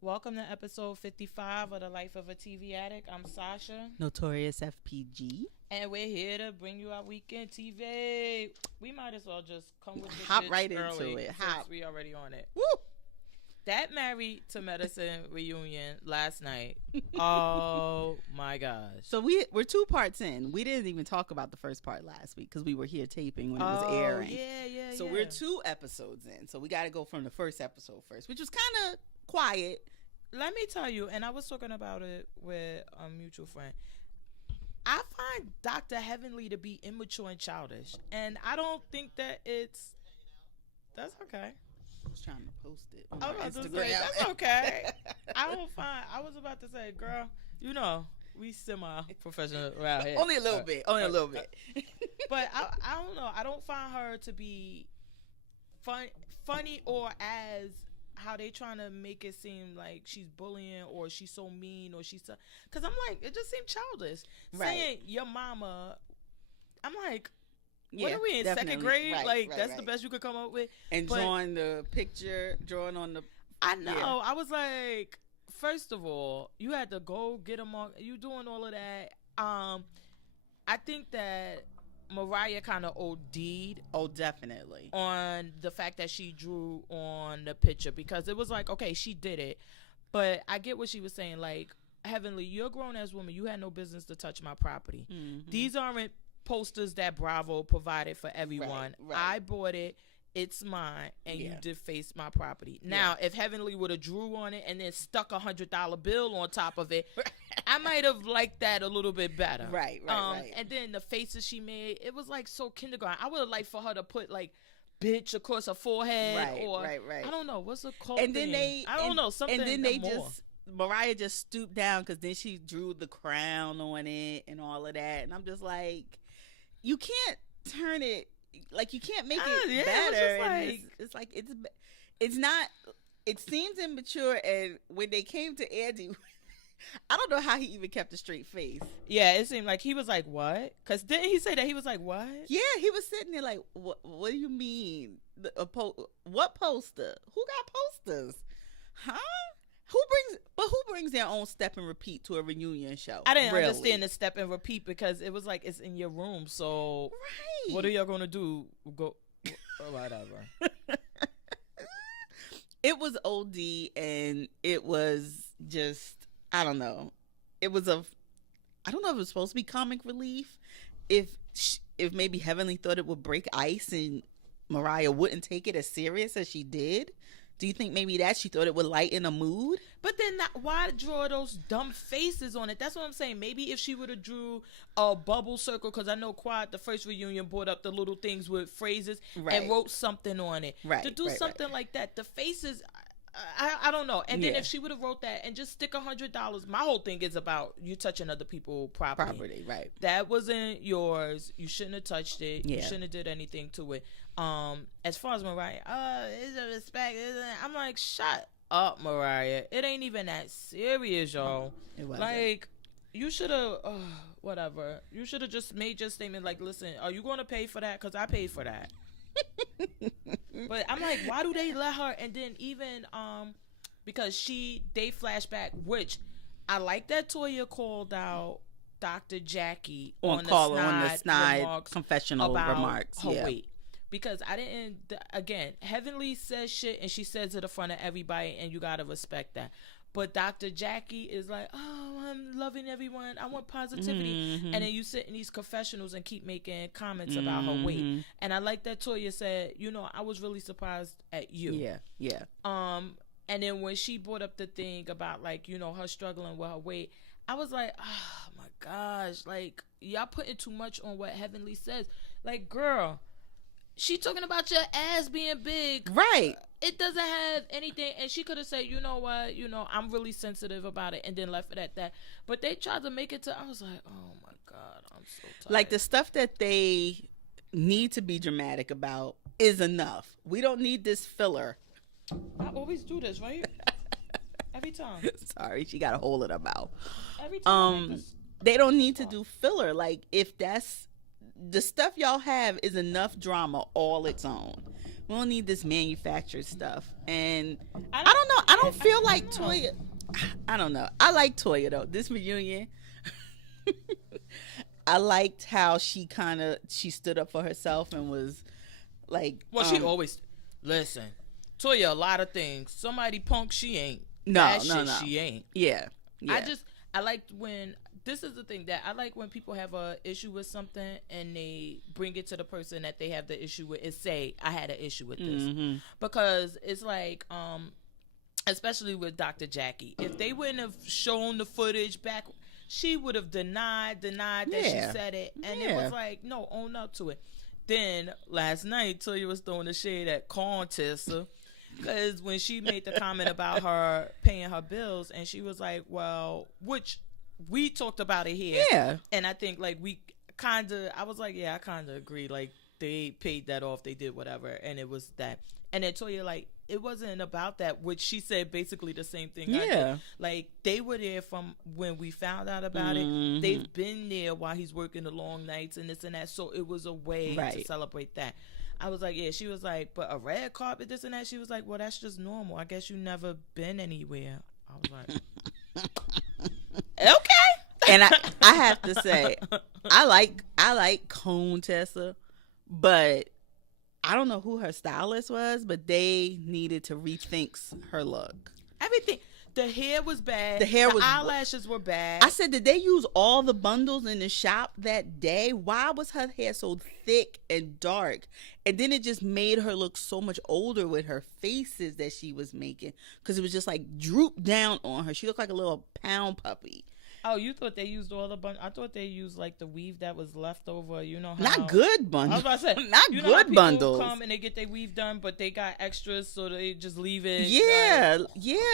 Welcome to episode 55 of The Life of a TV Addict. I'm Sasha. Notorious FPG. And we're here to bring you our weekend TV. We might as well just come with this Hop bitch right early into it. since Hop. we already on it. Woo! That Married to Medicine reunion last night. Oh my gosh. So we're 2 parts in. We didn't even talk about the first part last week because we were here taping when it was airing. Yeah. So we're 2 episodes in. So we got to go from the first episode first, which was kind of quiet. Let me tell you, and I was talking about it with a mutual friend. I find Dr. Heavenly to be immature and childish. And I don't think that that's okay. I was trying to post it on I my was about to Instagram. say, that's okay. I was about to say, girl, we semi-professional around here. Only a little bit. Only a little bit. But I don't know. I don't find her to be funny or as how they trying to make it seem like she's bullying or she's so mean or she's so... Because I'm like, it just seemed childish. Right. Saying your mama, I'm like... Yeah, what are we in definitely. second grade? Right, that's the best you could come up with. And But drawing the picture, drawing on the... I know. Yeah. I was like, first of all, you had to go get them on. You doing all of that. I think that Mariah kind of OD'd Oh, definitely. on the fact that she drew on the picture because it was like, okay, she did it. But I get what she was saying. Like, Heavenly, you're a grown-ass woman. You had no business to touch my property. Mm-hmm. These aren't posters that Bravo provided for everyone. Right. I bought it. It's mine, and you Yeah. deface my property. Now, if Heavenly would have drew on it and then stuck $100 bill on top of it, I might have liked that a little bit better. Right. And then the faces she made, it was like so kindergarten. I would have liked for her to put like bitch across her forehead, Right. I don't know what's a called. And then I don't know something. And then they more. Mariah just stooped down because then she drew the crown on it and all of that, and I'm just like, you can't turn it, like, you can't make it better. It's not. It seems immature, and when they came to Andy, I don't know how he even kept a straight face. Yeah, it seemed like he was like, what? Because didn't he say that he was like, what? Yeah, he was sitting there like, what do you mean? What poster? Who got posters? Huh? Who brings their own step and repeat to a reunion show? I didn't Really? understand the step and repeat because it was like it's in your room. So Right. what are y'all gonna do? Go whatever. It was OD, and it was just, I don't know. I don't know if it was supposed to be comic relief. If maybe Heavenly thought it would break ice and Mariah wouldn't take it as serious as she did. Do you think maybe that she thought it would lighten the mood? But then why draw those dumb faces on it? That's what I'm saying. Maybe if she would have drew a bubble circle, because I know Quad, the first reunion, brought up the little things with phrases and wrote something on it. Right. To do something like that, the faces... I don't know. And then if she would have wrote that and just stick $100, my whole thing is about you touching other people's property. Right. That wasn't yours. You shouldn't have touched it. Yeah. You shouldn't have did anything to it. As far as Mariah, is a respect. I'm like, shut up, Mariah. It ain't even that serious, y'all. It wasn't. Like, you should have, whatever. You should have just made your statement like, listen, are you going to pay for that? Because I paid for that. But I'm like, why do they let her? And then even because they flashback, which I like that Toya called out Dr. Jackie on the snide confessional remarks. Her weight. Because I didn't, again, Heavenly says shit and she says it in front of everybody, and you gotta respect that. But Dr. Jackie is like, oh, I'm loving everyone. I want positivity. Mm-hmm. And then you sit in these confessionals and keep making comments about her weight. And I like that Toya said, I was really surprised at you. Yeah. And then when she brought up the thing about, like, her struggling with her weight, I was like, oh my gosh, like, y'all putting too much on what Heavenly says. Like, girl, she talking about your ass being big. Right. It doesn't have anything, and she could have said, you know what, I'm really sensitive about it, and then left it at that. But they tried to make it to, I was like, oh my God, I'm so tired. Like, the stuff that they need to be dramatic about is enough. We don't need this filler. I always do this, right? Every time. Sorry, she got a hole in her mouth. Every time. They don't need to do filler. Like, if that's the stuff y'all have is enough drama all its own. We don't need this manufactured stuff. And I don't know. I don't feel like Toya. I don't know. I like Toya though. This reunion, I liked how she stood up for herself and was like. Well, she always listen. Toya, a lot of things. Somebody punk, she ain't. No. She ain't. Yeah. I liked when. This is the thing that I like when people have a issue with something and they bring it to the person that they have the issue with and say, I had an issue with this. Because it's like, especially with Dr. Jackie, if they wouldn't have shown the footage back, she would have denied that she said it. And it was like, no, own up to it. Then last night, Toya was throwing the shade at Contessa. Because when she made the comment about her paying her bills, and she was like, well, which we talked about it here. Yeah. And I think, like, I was like, yeah, I kind of agree. Like, they paid that off. They did whatever. And it was that. And then Toya, like, it wasn't about that, which she said basically the same thing. Yeah. Like, they were there from when we found out about it. They've been there while he's working the long nights and this and that. So it was a way to celebrate that. I was like, yeah. She was like, but a red carpet, this and that. She was like, well, that's just normal. I guess you never been anywhere. I was like, okay. And I have to say, I like Contessa, but I don't know who her stylist was, but they needed to rethink her look. Everything. The hair was bad. The eyelashes were bad. I said, did they use all the bundles in the shop that day? Why was her hair so thick and dark? And then it just made her look so much older with her faces that she was making, because it was just like drooped down on her. She looked like a little pound puppy. Oh, you thought they used all the bundles? I thought they used like the weave that was left over. You know how not good bundles. I was about to say not good bundles. Come and they get their weave done, but they got extras, so they just leave it. Yeah,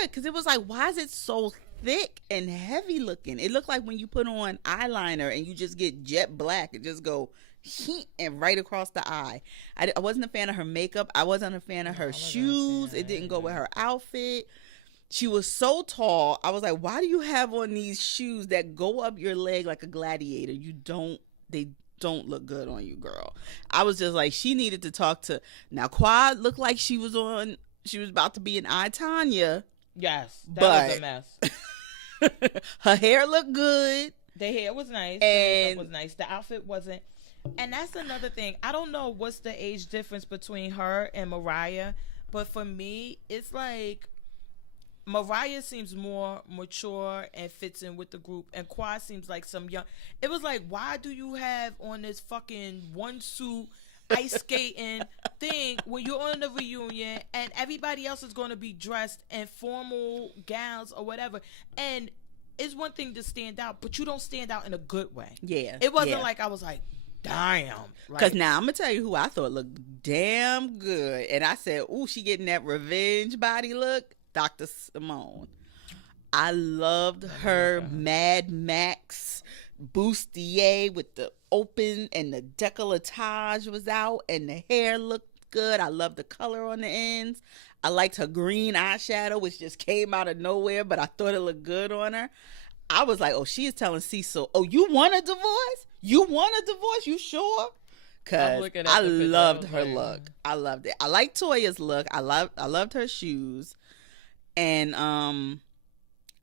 because it was like, why is it so thick and heavy looking? It looked like when you put on eyeliner and you just get jet black and just go and right across the eye. I wasn't a fan of her makeup. I wasn't a fan of her shoes. It didn't go with her outfit. She was so tall. I was like, why do you have on these shoes that go up your leg like a gladiator? They don't look good on you, girl. I was just like, she needed to talk to. Now, Quad looked like she was about to be an I, Tanya. Yes, that was a mess. Her hair looked good. The hair was nice. The makeup was nice. The outfit wasn't. And that's another thing. I don't know what's the age difference between her and Mariah, but for me, it's like, Mariah seems more mature and fits in with the group, and Quad seems like some young. It was like, why do you have on this fucking one suit ice skating thing when you're on the reunion and everybody else is going to be dressed in formal gowns or whatever? And it's one thing to stand out, but you don't stand out in a good way. Yeah. It wasn't like I was like, damn. Because now I'm going to tell you who I thought looked damn good. And I said, ooh, she getting that revenge body look. Dr. Simone. I loved her Mad Max bustier with the open, and the décolletage was out, and the hair looked good. I loved the color on the ends. I liked her green eyeshadow, which just came out of nowhere, but I thought it looked good on her. I was like, oh, she is telling Cecil, oh, you want a divorce? You want a divorce? You sure? Because I loved her look. I loved it. I liked Toya's look. I loved her shoes. And I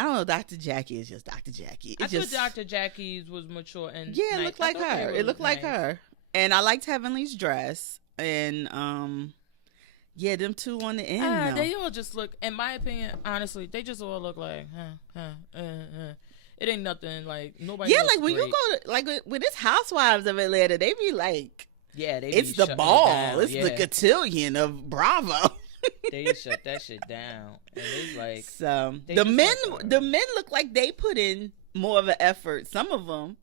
don't know, Dr. Jackie is just Dr. Jackie. I thought Dr. Jackie's was mature and yeah, it looked like her. It looked like her. And I liked Heavenly's dress. And yeah, them two on the end. They all just look, in my opinion, honestly, they just all look like it ain't nothing like nobody. Yeah, like when great. you go to, like when it's Housewives of Atlanta, they be like, yeah, it's the ball, it's the cotillion of Bravo. They shut that shit down, and it's like, so the men look like they put in more of an effort. Some of them,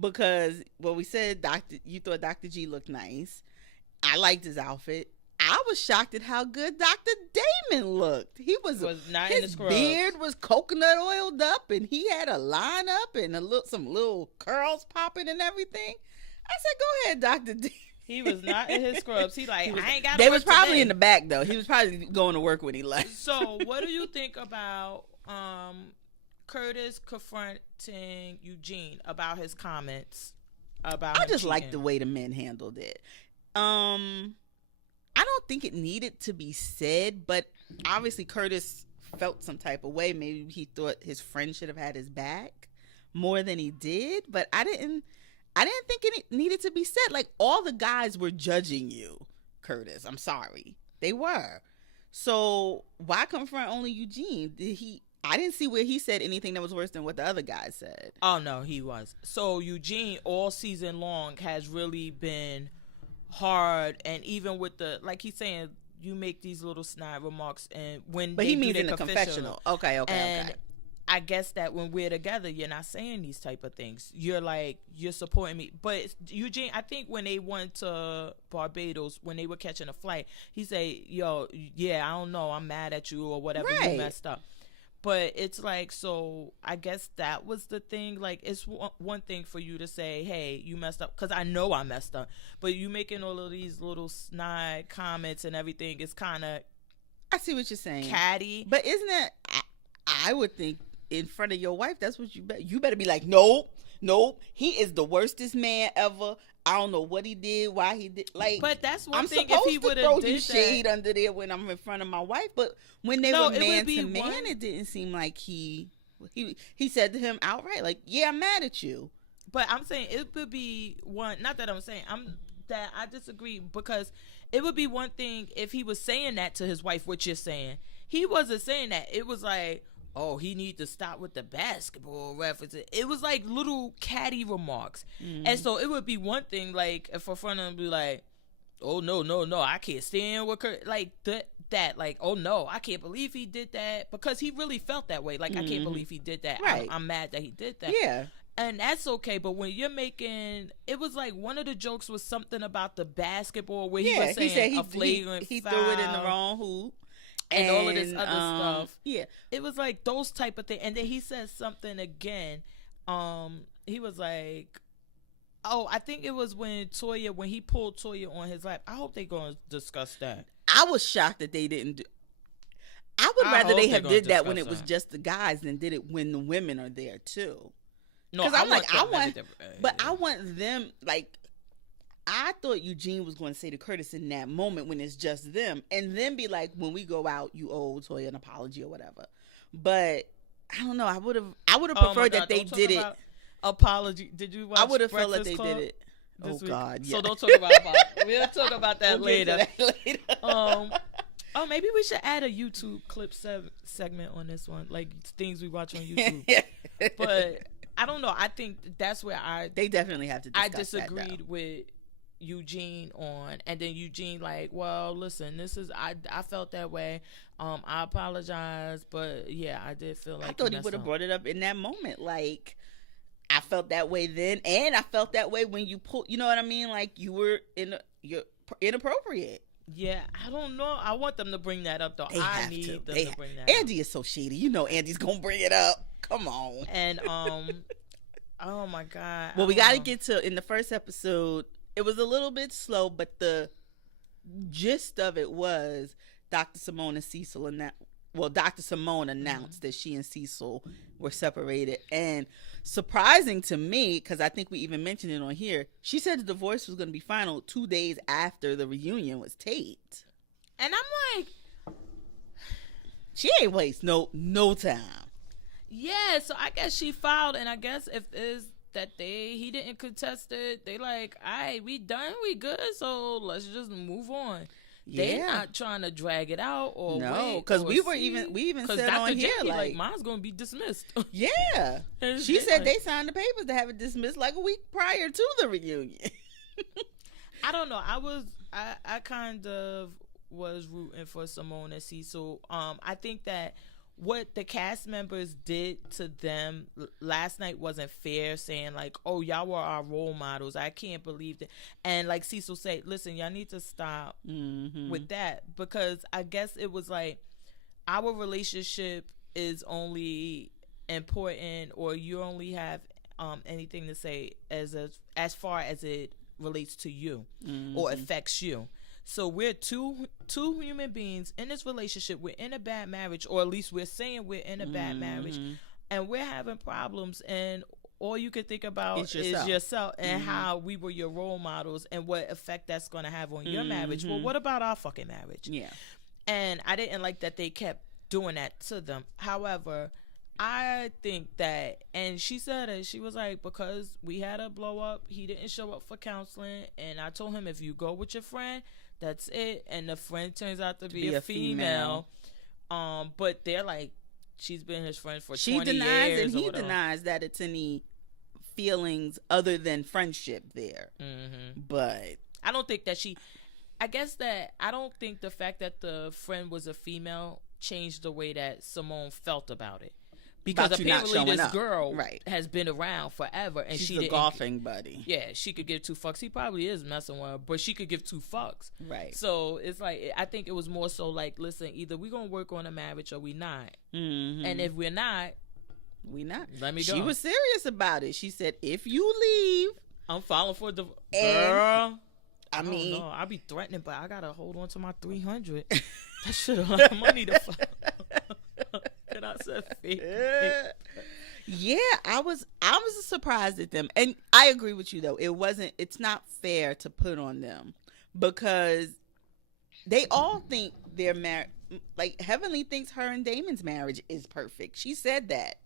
because we said you thought Dr. G looked nice. I liked his outfit. I was shocked at how good Dr. Damon looked. He was not his in the scrubs. Beard was coconut oiled up, and he had a line up and some little curls popping and everything. I said, "Go ahead, Dr. D." He was not in his scrubs. I ain't got. They was probably in the back though. He was probably going to work when he left. So, what do you think about Curtis confronting Eugene about his comments about? I just liked the way the men handled it. I don't think it needed to be said, but obviously Curtis felt some type of way. Maybe he thought his friend should have had his back more than he did, but I didn't think it needed to be said. Like, all the guys were judging you, Curtis. I'm sorry. They were. So why confront only Eugene? I didn't see where he said anything that was worse than what the other guys said. Oh, no, he was. So Eugene all season long has really been hard, and even with the, like he's saying, you make these little snide remarks, and but he means in the confessional. Okay. And I guess that when we're together, you're not saying these type of things. You're like, you're supporting me. But Eugene, I think when they went to Barbados, when they were catching a flight, he said, yo, yeah, I don't know, I'm mad at you or whatever, right. You messed up. But it's like, so I guess that was the thing. Like, it's one thing for you to say, hey, you messed up, because I know I messed up. But you making all of these little snide comments and everything is kind of, I see what you're saying, catty. But isn't it, I would think in front of your wife, that's what you better be like, nope, he is the worstest man ever. I don't know what he did, why he did. Like, but that's one I'm thing. Supposed if he would have throw you shade under there when I'm in front of my wife, but when they were man to man, it didn't seem like he said to him outright, like, yeah, I'm mad at you. But I'm saying it would be one. Not that I'm saying that I disagree, because it would be one thing if he was saying that to his wife, what you're saying. He wasn't saying that. It was like, oh, he need to stop with the basketball references. It was like little catty remarks. Mm-hmm. And so it would be one thing, like, if a friend would be like, oh, no, I can't stand with her. Like, that, like, oh, no, I can't believe he did that. Because he really felt that way. Like, mm-hmm. I can't believe he did that. Right. I'm mad that he did that. Yeah. And that's okay. But when you're making, it was like one of the jokes was something about the basketball where he was saying a flagrant he foul. Threw it in the wrong hoop. And all of this other stuff. Yeah. It was like those type of things. And then he said something again. He was like, oh, I think it was when he pulled Toya on his lap. I hope they're going to discuss that. I was shocked that they didn't do. I would rather they have did that when it was just the guys than did it when the women are there too. No, I want them, like, I thought Eugene was going to say to Curtis in that moment when it's just them, and then be like, when we go out, you owe Toya an apology or whatever. But I don't know. I would have preferred that they did it. Apology. Did you watch? I would have felt like they did it. Oh week? God! Yeah. So don't talk about apology. We'll talk about that later. Oh, maybe we should add a YouTube clip segment on this one, like things we watch on YouTube. But I don't know. I think that's where they definitely have to discuss I disagreed with Eugene on, and then Eugene like, well, listen, this is I felt that way. I apologize, but yeah, I did feel like I thought he would have brought it up in that moment. Like, I felt that way then, and I felt that way when you pulled. You know what I mean? Like, you're inappropriate. Yeah, I don't know. I want them to bring that up though. I need them to bring that up. Andy is so shady. You know, Andy's gonna bring it up. Come on. And oh my God. Well, we got to get to, in the first episode, it was a little bit slow, but the gist of it was Dr. Simone and Cecil Dr. Simone announced that she and Cecil were separated. And surprising to me, because I think we even mentioned it on here, she said the divorce was going to be final 2 days after the reunion was taped. And I'm like, she ain't waste no time. Yeah, so I guess she filed, and I guess if is that he didn't contest it, they like, all right, we done, we good, so let's just move on. Yeah. They're not trying to drag it out or no, because we even said Dr. on here like mine's gonna be dismissed. Yeah, she said they signed the papers to have it dismissed like a week prior to the reunion. I don't know. I kind of was rooting for Simone and Cecil. I think that what the cast members did to them last night wasn't fair, saying like, oh, y'all were our role models. I can't believe that. And like Cecil said, listen, y'all need to stop with that, because I guess it was like our relationship is only important, or you only have anything to say as far as it relates to you or affects you. So we're two human beings in this relationship. We're in a bad marriage, or at least we're saying we're in a bad marriage, and we're having problems. And all you could think about is yourself and how we were your role models and what effect that's going to have on your marriage. Well, what about our fucking marriage? Yeah. And I didn't like that they kept doing that to them. However, I think that, and she said it, she was like, because we had a blow up, he didn't show up for counseling, and I told him, if you go with your friend, that's it. And the friend turns out to be a female. But they're like, she's been his friend for 20 years. And he denies that it's any feelings other than friendship there. But I don't think that I don't think the fact that the friend was a female changed the way that Simone felt about it. Because apparently this girl has been around forever, and she's a golfing buddy. Yeah, she could give two fucks. He probably is messing with her, but she could give two fucks. Right. So it's like, I think it was more so like, listen, either we're gonna work on a marriage or we not. And if we're not, we not. Let me go. She was serious about it. She said, if you leave, I'm filing for the girl. I mean, I'll be threatening, but I gotta hold on to my 300. That shit a lot of money to fuck. And I said, yeah, I was surprised at them, and I agree with you though. It's not fair to put on them because they all think they're married. Like Heavenly thinks her and Damon's marriage is perfect. She said that.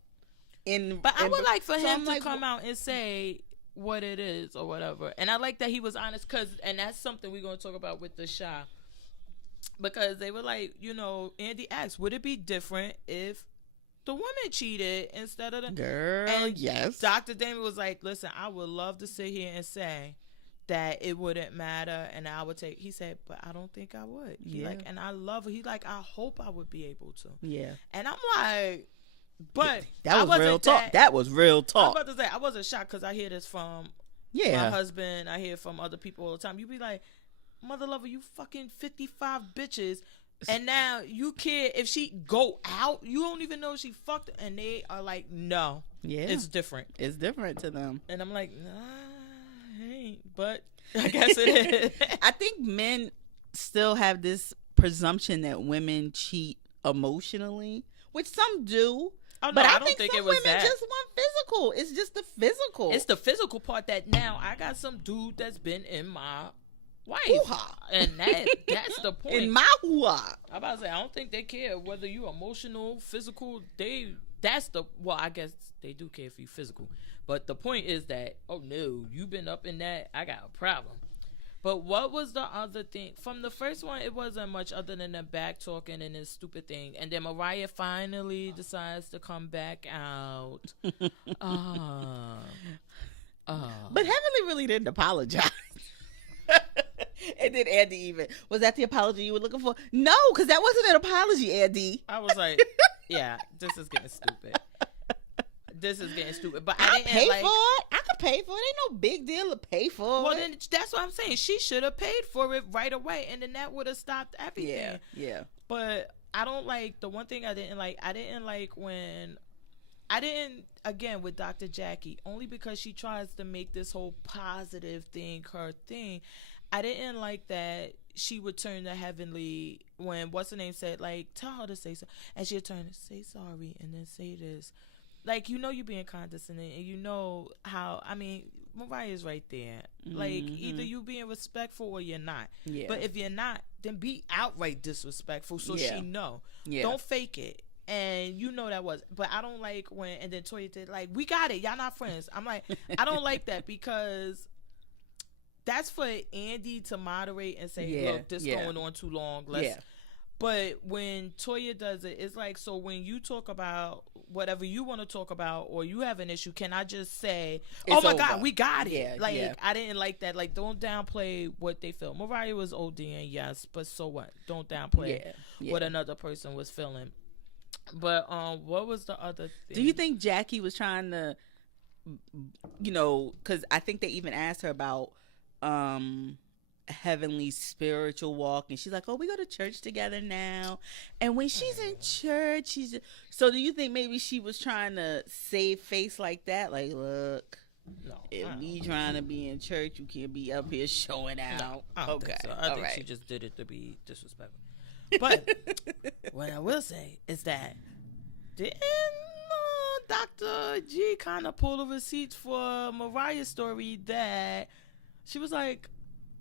But I would like for him to come out and say what it is or whatever. And I like that he was honest, and that's something we're going to talk about with the Sha. Because they were like, Andy asked, would it be different if the woman cheated instead of the girl? And yes. Dr. Damon was like, listen, I would love to sit here and say that it wouldn't matter and I would take. He said, but I don't think I would. And I love it. He like, I hope I would be able to. Yeah. And I'm like, but that was real talk. That was real talk. I was about to say, I wasn't shocked because I hear this from my husband. I hear from other people all the time. You be like, mother lover, you fucking 55 bitches, and now you care if she go out. You don't even know she fucked, and they are like, no, it's different. It's different to them. And I'm like, nah, it ain't. But I guess it is. I think men still have this presumption that women cheat emotionally, which some do. Oh, no, but I don't think some it was women that. just want physical. It's just the physical. It's the physical part that now I got some dude that's been in my wife. Hoo-ha. And that's the point. In my hoo-ha. I'm about to say, I don't think they care whether you emotional, physical. I guess they do care if you physical. But the point is that, oh no, you've been up in that, I got a problem. But what was the other thing? From the first one, it wasn't much other than the back talking and this stupid thing. And then Mariah finally decides to come back out. But Heavenly really didn't apologize. And then Andy was that the apology you were looking for? No, because that wasn't an apology, Andy. I was like, yeah, this is getting stupid. But I didn't pay for it. I could pay for it. Ain't no big deal to pay for it. Well, then that's what I'm saying. She should have paid for it right away, and then that would have stopped everything. Yeah. But I don't like the one thing I didn't like. I didn't like when again with Dr. Jackie, only because she tries to make this whole positive thing her thing. I didn't like that she would turn to Heavenly when what's her name said, like, tell her to say so, and she'd turn to say sorry and then say this. Like, you're being condescending, and how, Mariah's right there. Like, either you being respectful or you're not. Yeah. But if you're not, then be outright disrespectful so she know. Yeah. Don't fake it. And that was. But I don't like when, and then Toya did, like, we got it. Y'all not friends. I'm like, I don't like that because that's for Andy to moderate and say, look, this going on too long. But when Toya does it, it's like, so when you talk about whatever you want to talk about or you have an issue, can I just say, oh my God, we got it. I didn't like that. Like, don't downplay what they feel. Mariah was ODing, yes, but so what? Don't downplay what another person was feeling. But what was the other thing? Do you think Jackie was trying to, because I think they even asked her about Heavenly spiritual walk, and she's like, oh, we go to church together now, and when she's in church, so do you think maybe she was trying to save face like that, like, look, if me trying to be in church, you can't be up here showing out? No, I don't think so. I think she just did it to be disrespectful. But what I will say is that didn't Dr. G kind of pulled the receipts for Mariah's story that she was like,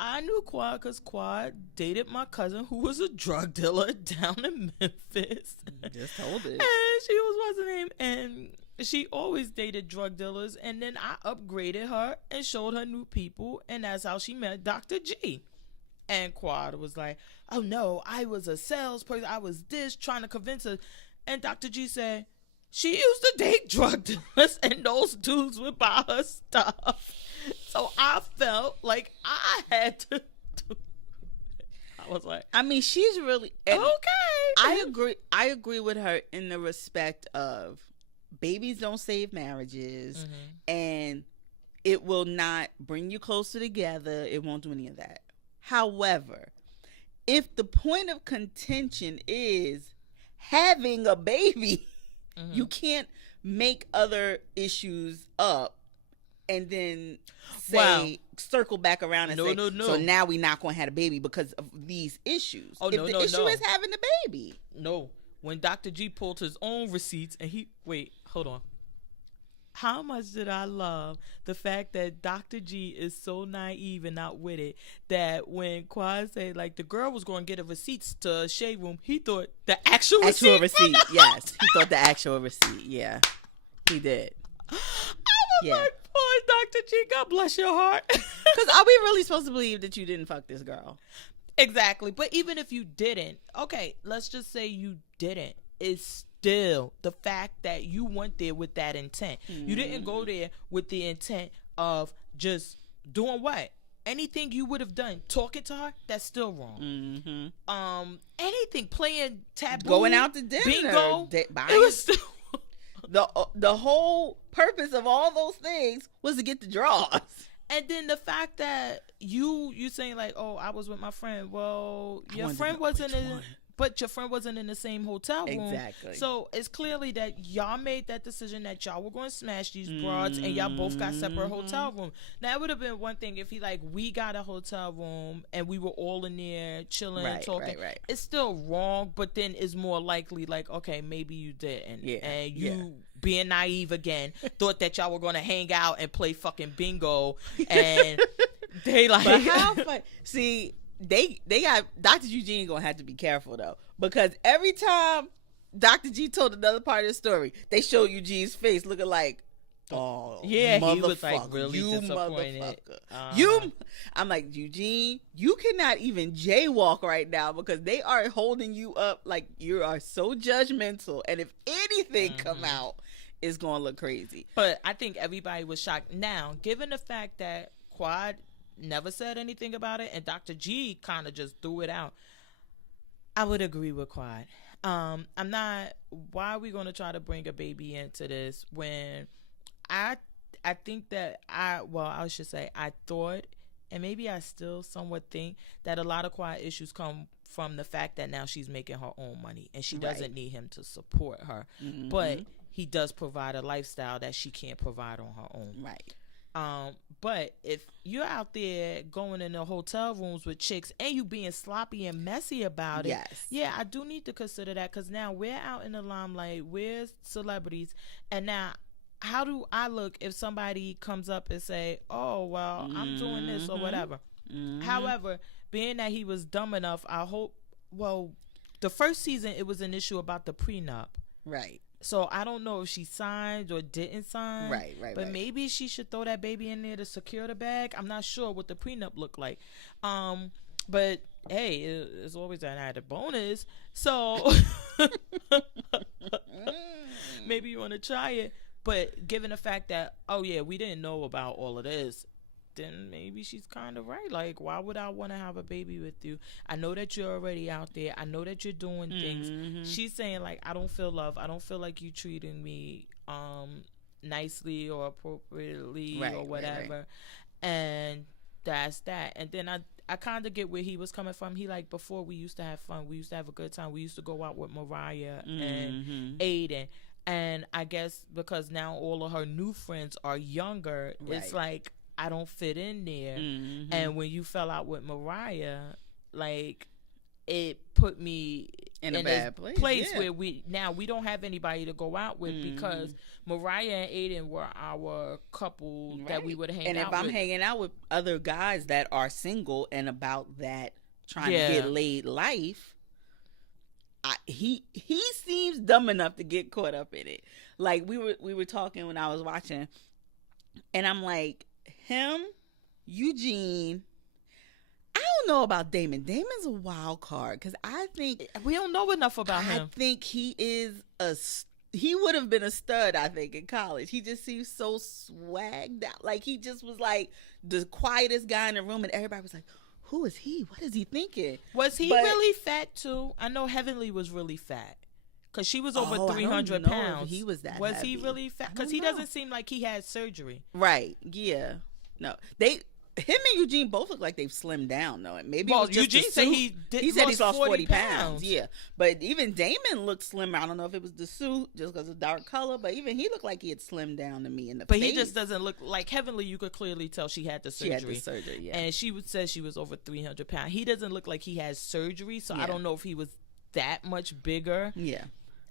I knew Quad because Quad dated my cousin who was a drug dealer down in Memphis. Just told it. And she was, what's her name? And she always dated drug dealers. And then I upgraded her and showed her new people. And that's how she met Dr. G. And Quad was like, oh no, I was a salesperson. I was this, trying to convince her. And Dr. G said, she used to date drug dealers and those dudes would buy her stuff. So I felt like I had to do. I was like, I mean, she's really okay. I agree with her in the respect of babies don't save marriages, and it will not bring you closer together. It won't do any of that. However, if the point of contention is having a baby, you can't make other issues up and then say, circle back around and say, so now we're not going to have a baby because of these issues. Oh, if the issue is having a baby. No. When Dr. G pulled his own receipts and wait, hold on. How much did I love the fact that Dr. G is so naive and not with it that when Quad said, like, the girl was going to get her receipts to a shade room, he thought the actual receipt. Yes. He thought the actual receipt. Yeah. He did. I was like, poor Dr. G, God bless your heart. Because are we really supposed to believe that you didn't fuck this girl? Exactly. But even if you didn't, okay, let's just say you didn't. It's still the fact that you went there with that intent. You didn't go there with the intent of just doing what? Anything you would have done, talking to her, that's still wrong. Anything, playing taboo, going out to dinner, bingo, it was still the whole purpose of all those things was to get the draws. And then the fact that you saying like, oh, I was with my friend. Well, your friend wasn't in, but your friend wasn't in the same hotel room. Exactly. So it's clearly that y'all made that decision that y'all were going to smash these broads and y'all both got separate hotel room. Now, it would have been one thing if he like, we got a hotel room and we were all in there chilling, talking. Right. It's still wrong, but then it's more likely like, okay, maybe you didn't. Yeah. And you being naive again, thought that y'all were going to hang out and play fucking bingo. And they like... But how fun. See... They got Dr. Eugene gonna have to be careful though, because every time Dr. G told another part of the story, they showed Eugene's face looking like, oh yeah, he was like really disappointed. I'm like, Eugene, you cannot even jaywalk right now because they are holding you up like you are so judgmental, and if anything come out, it's gonna look crazy. But I think everybody was shocked. Now, given the fact that Quad never said anything about it and Dr. G kind of just threw it out, I would agree with Quad. I'm not, why are we going to try to bring a baby into this when I think that I thought, and maybe I still somewhat think that a lot of Quad issues come from the fact that now she's making her own money and she doesn't need him to support her, but he does provide a lifestyle that she can't provide on her own. Right. But if you're out there going in the hotel rooms with chicks and you being sloppy and messy about it, yeah, I do need to consider that, because now we're out in the limelight, we're celebrities, and now how do I look if somebody comes up and say, oh, well, I'm doing this or whatever. However, being that he was dumb enough, I hope, well, the first season it was an issue about the prenup. Right. So I don't know if she signed or didn't sign. Right. But maybe she should throw that baby in there to secure the bag. I'm not sure what the prenup looked like. But hey, it's always an added bonus. So maybe you want to try it. But given the fact that, oh yeah, we didn't know about all of this, then maybe she's kind of right. Like, why would I want to have a baby with you? I know that you're already out there. I know that you're doing things. She's saying, like, I don't feel love. I don't feel like you treating me nicely or appropriately or whatever. And that's that. And then I kind of get where he was coming from. He like, before we used to have fun. We used to have a good time. We used to go out with Mariah and Aiden. And I guess because now all of her new friends are younger, it's like, I don't fit in there. And when you fell out with Mariah, like, it put me in a bad place where we don't have anybody to go out with because Mariah and Aiden were our couple that we would hang out with. And if I'm hanging out with other guys that are single and about that trying to get laid life, he seems dumb enough to get caught up in it. Like we were talking when I was watching, and I'm like, him, Eugene. I don't know about Damon. Damon's a wild card because I think we don't know enough about him. I think he would have been a stud, I think, in college. He just seems so swagged out. Like he just was like the quietest guy in the room, and everybody was like, who is he? What is he thinking? Was he really fat too? I know Heavenly was really fat because she was over 300 pounds. He was that. Was heavy. he really fat? Because he doesn't seem like he had surgery. Right. Yeah. No. Him and Eugene both look like they've slimmed down, though. Maybe Eugene said he said he's lost 40 pounds. Yeah, but even Damon looked slimmer. I don't know if it was the suit just because of dark color, but even he looked like he had slimmed down to me in the face. But he just doesn't look like Heavenly. You could clearly tell she had the surgery. Yeah. And she said she was over 300 pounds. He doesn't look like he has surgery, so I don't know if he was that much bigger. Yeah,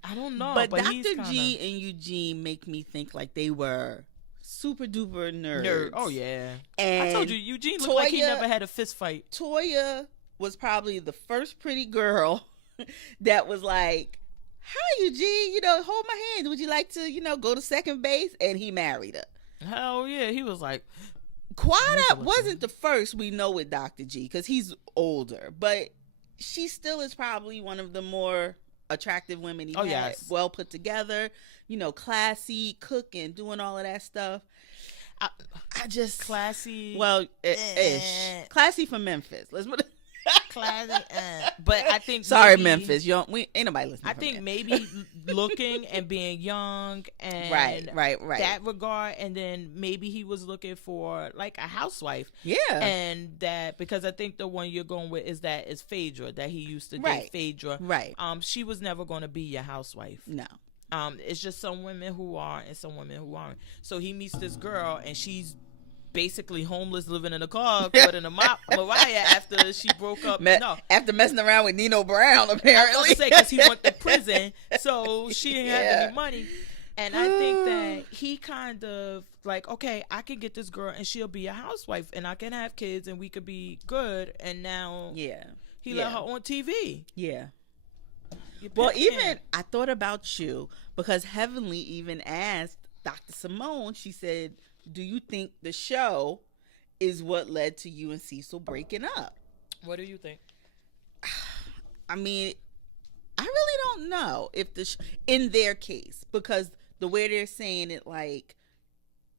I don't know. But Dr. G and Eugene make me think like they were super duper nerds. Oh yeah. And I told you, Eugene looked like he never had a fist fight. Toya was probably the first pretty girl that was like, hi Eugene, hold my hand. Would you like to, go to second base? And he married her. Hell yeah. He was like, Quada wasn't the first we know with Dr. G because he's older, but she still is probably one of the more attractive women he had. Yes. Well put together, classy, cooking, doing all of that stuff. I just classy. Well, ish. Classy for Memphis. Let's put it. Classy, but I think sorry, Memphis. Ain't nobody listening. I think maybe looking and being young and right that regard, and then maybe he was looking for like a housewife. Yeah, and that because I think the one you're going with is Phaedra that he used to date. Phaedra, right? She was never going to be your housewife. No. It's just some women who are and some women who aren't. So he meets this girl and she's basically homeless, living in a car, according to Mariah after she broke up. After messing around with Nino Brown, apparently. Because he went to prison, so she didn't have any money. And I think that he kind of like, okay, I can get this girl and she'll be a housewife and I can have kids and we could be good. And now he let her on TV. Yeah. Well, even I thought about you because Heavenly even asked Dr. Simone, she said, do you think the show is what led to you and Cecil breaking up? What do you think? I mean, I really don't know if in their case, because the way they're saying it, like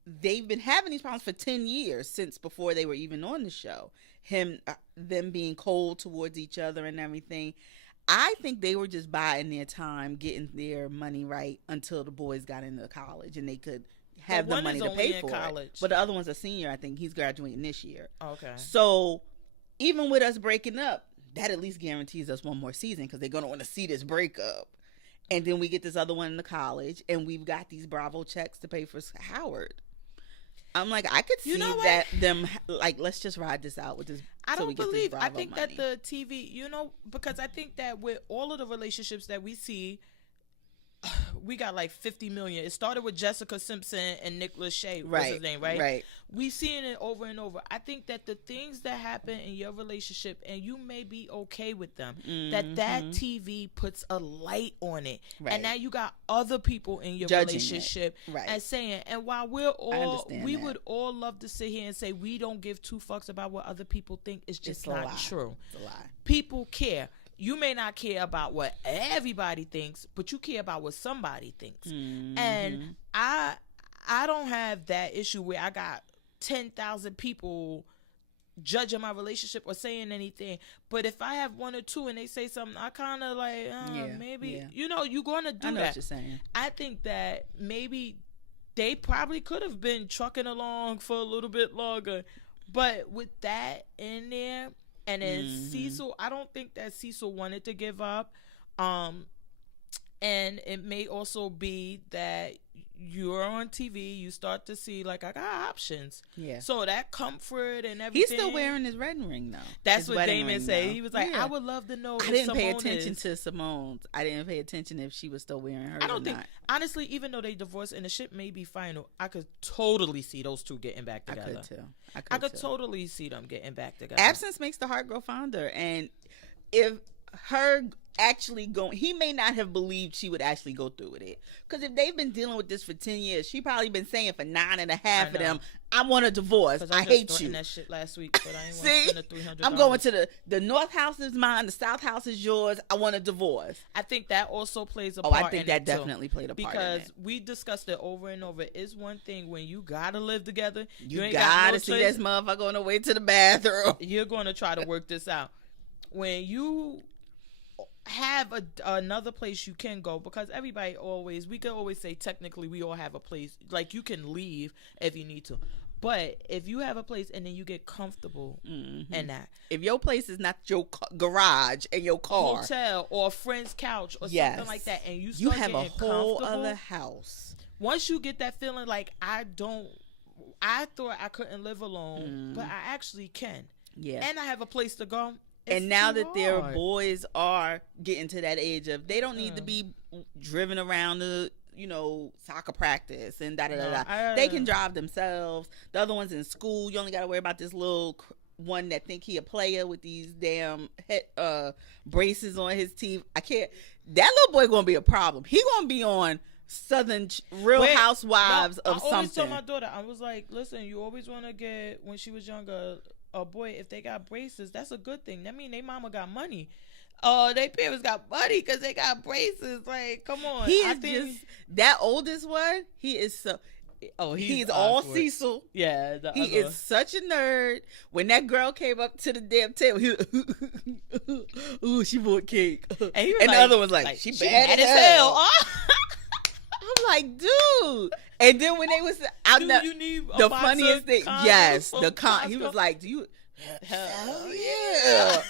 they've been having these problems for 10 years since before they were even on the show. Them being cold towards each other and everything. I think they were just biding their time, getting their money right until the boys got into college and they could have the money to pay for college. But the other one's a senior. I think he's graduating this year. Okay. So even with us breaking up, that at least guarantees us one more season because they're going to want to see this breakup. And then we get this other one in the college and we've got these Bravo checks to pay for Howard. I'm like, I could see that them like, let's just ride this out with this. I don't believe. I think that the TV, because I think that with all of the relationships that we see, we got like 50 million. It started with Jessica Simpson and Nick Lachey. What's his name, right? Right. We seeing it over and over. I think that the things that happen in your relationship, and you may be okay with them, that TV puts a light on it, and now you got other people in your relationship and saying. And while we would all love to sit here and say we don't give two fucks about what other people think, it's just not true. It's a lie. People care. You may not care about what everybody thinks, but you care about what somebody thinks. And I don't have that issue where I got 10,000 people judging my relationship or saying anything. But if I have one or two and they say something, I kind of like, maybe, you're going to do I know that. What you're saying. I think that maybe they probably could have been trucking along for a little bit longer. But with that in there, and then Cecil, I don't think that Cecil wanted to give up. And it may also be that you're on TV, you start to see like I got options. Yeah. So that comfort and everything. He's still wearing his wedding ring though. That's what Damon said. He was like, I would love to know. I didn't pay attention to Simone's. I didn't pay attention if she was still wearing hers. I don't think. Honestly, even though they divorced and the shit may be final, I could totally see those two getting back together. I could too. I could totally see them getting back together. Absence makes the heart grow fonder, and if her actually going, he may not have believed she would actually go through with it, because if they've been dealing with this for 10 years, she probably been saying for 9.5 of them, I want a divorce. I hate you. That shit last week, but I ain't want to spend the $300. I'm going to the North House is mine, the South House is yours. I want a divorce. I think that also plays a part. I think that definitely played a part because we discussed it over and over. It's one thing when you gotta live together, you ain't gotta no see this motherfucker on the way to the bathroom. You're gonna try to work this out. When you have another place you can go, because everybody we could always say technically we all have a place, like you can leave if you need to, but if you have a place and then you get comfortable in that, if your place is not your garage and your car, hotel or a friend's couch or something like that, and you have a whole other house, once you get that feeling like I thought I couldn't live alone, but I actually can, and I have a place to go. And now that their boys are getting to that age of, they don't need to be driven around the, soccer practice and da-da-da-da. They can drive themselves. The other one's in school. You only got to worry about this little one that think he a player with these damn braces on his teeth. That little boy going to be a problem. He going to be on Southern Real Housewives of something. I always told my daughter, I was like, listen, you always want to get, when she was younger, a boy, if they got braces, that's a good thing. That mean they mama got money. They parents got money because they got braces. Like, come on. That oldest one, he is so... he's all Cecil. Yeah. He is such a nerd. When that girl came up to the damn table, he ooh, she bought cake. And the other one's like she bad as hell. I'm like, dude. And then when they was out there, the funniest thing, he was like, do you? Hell yeah.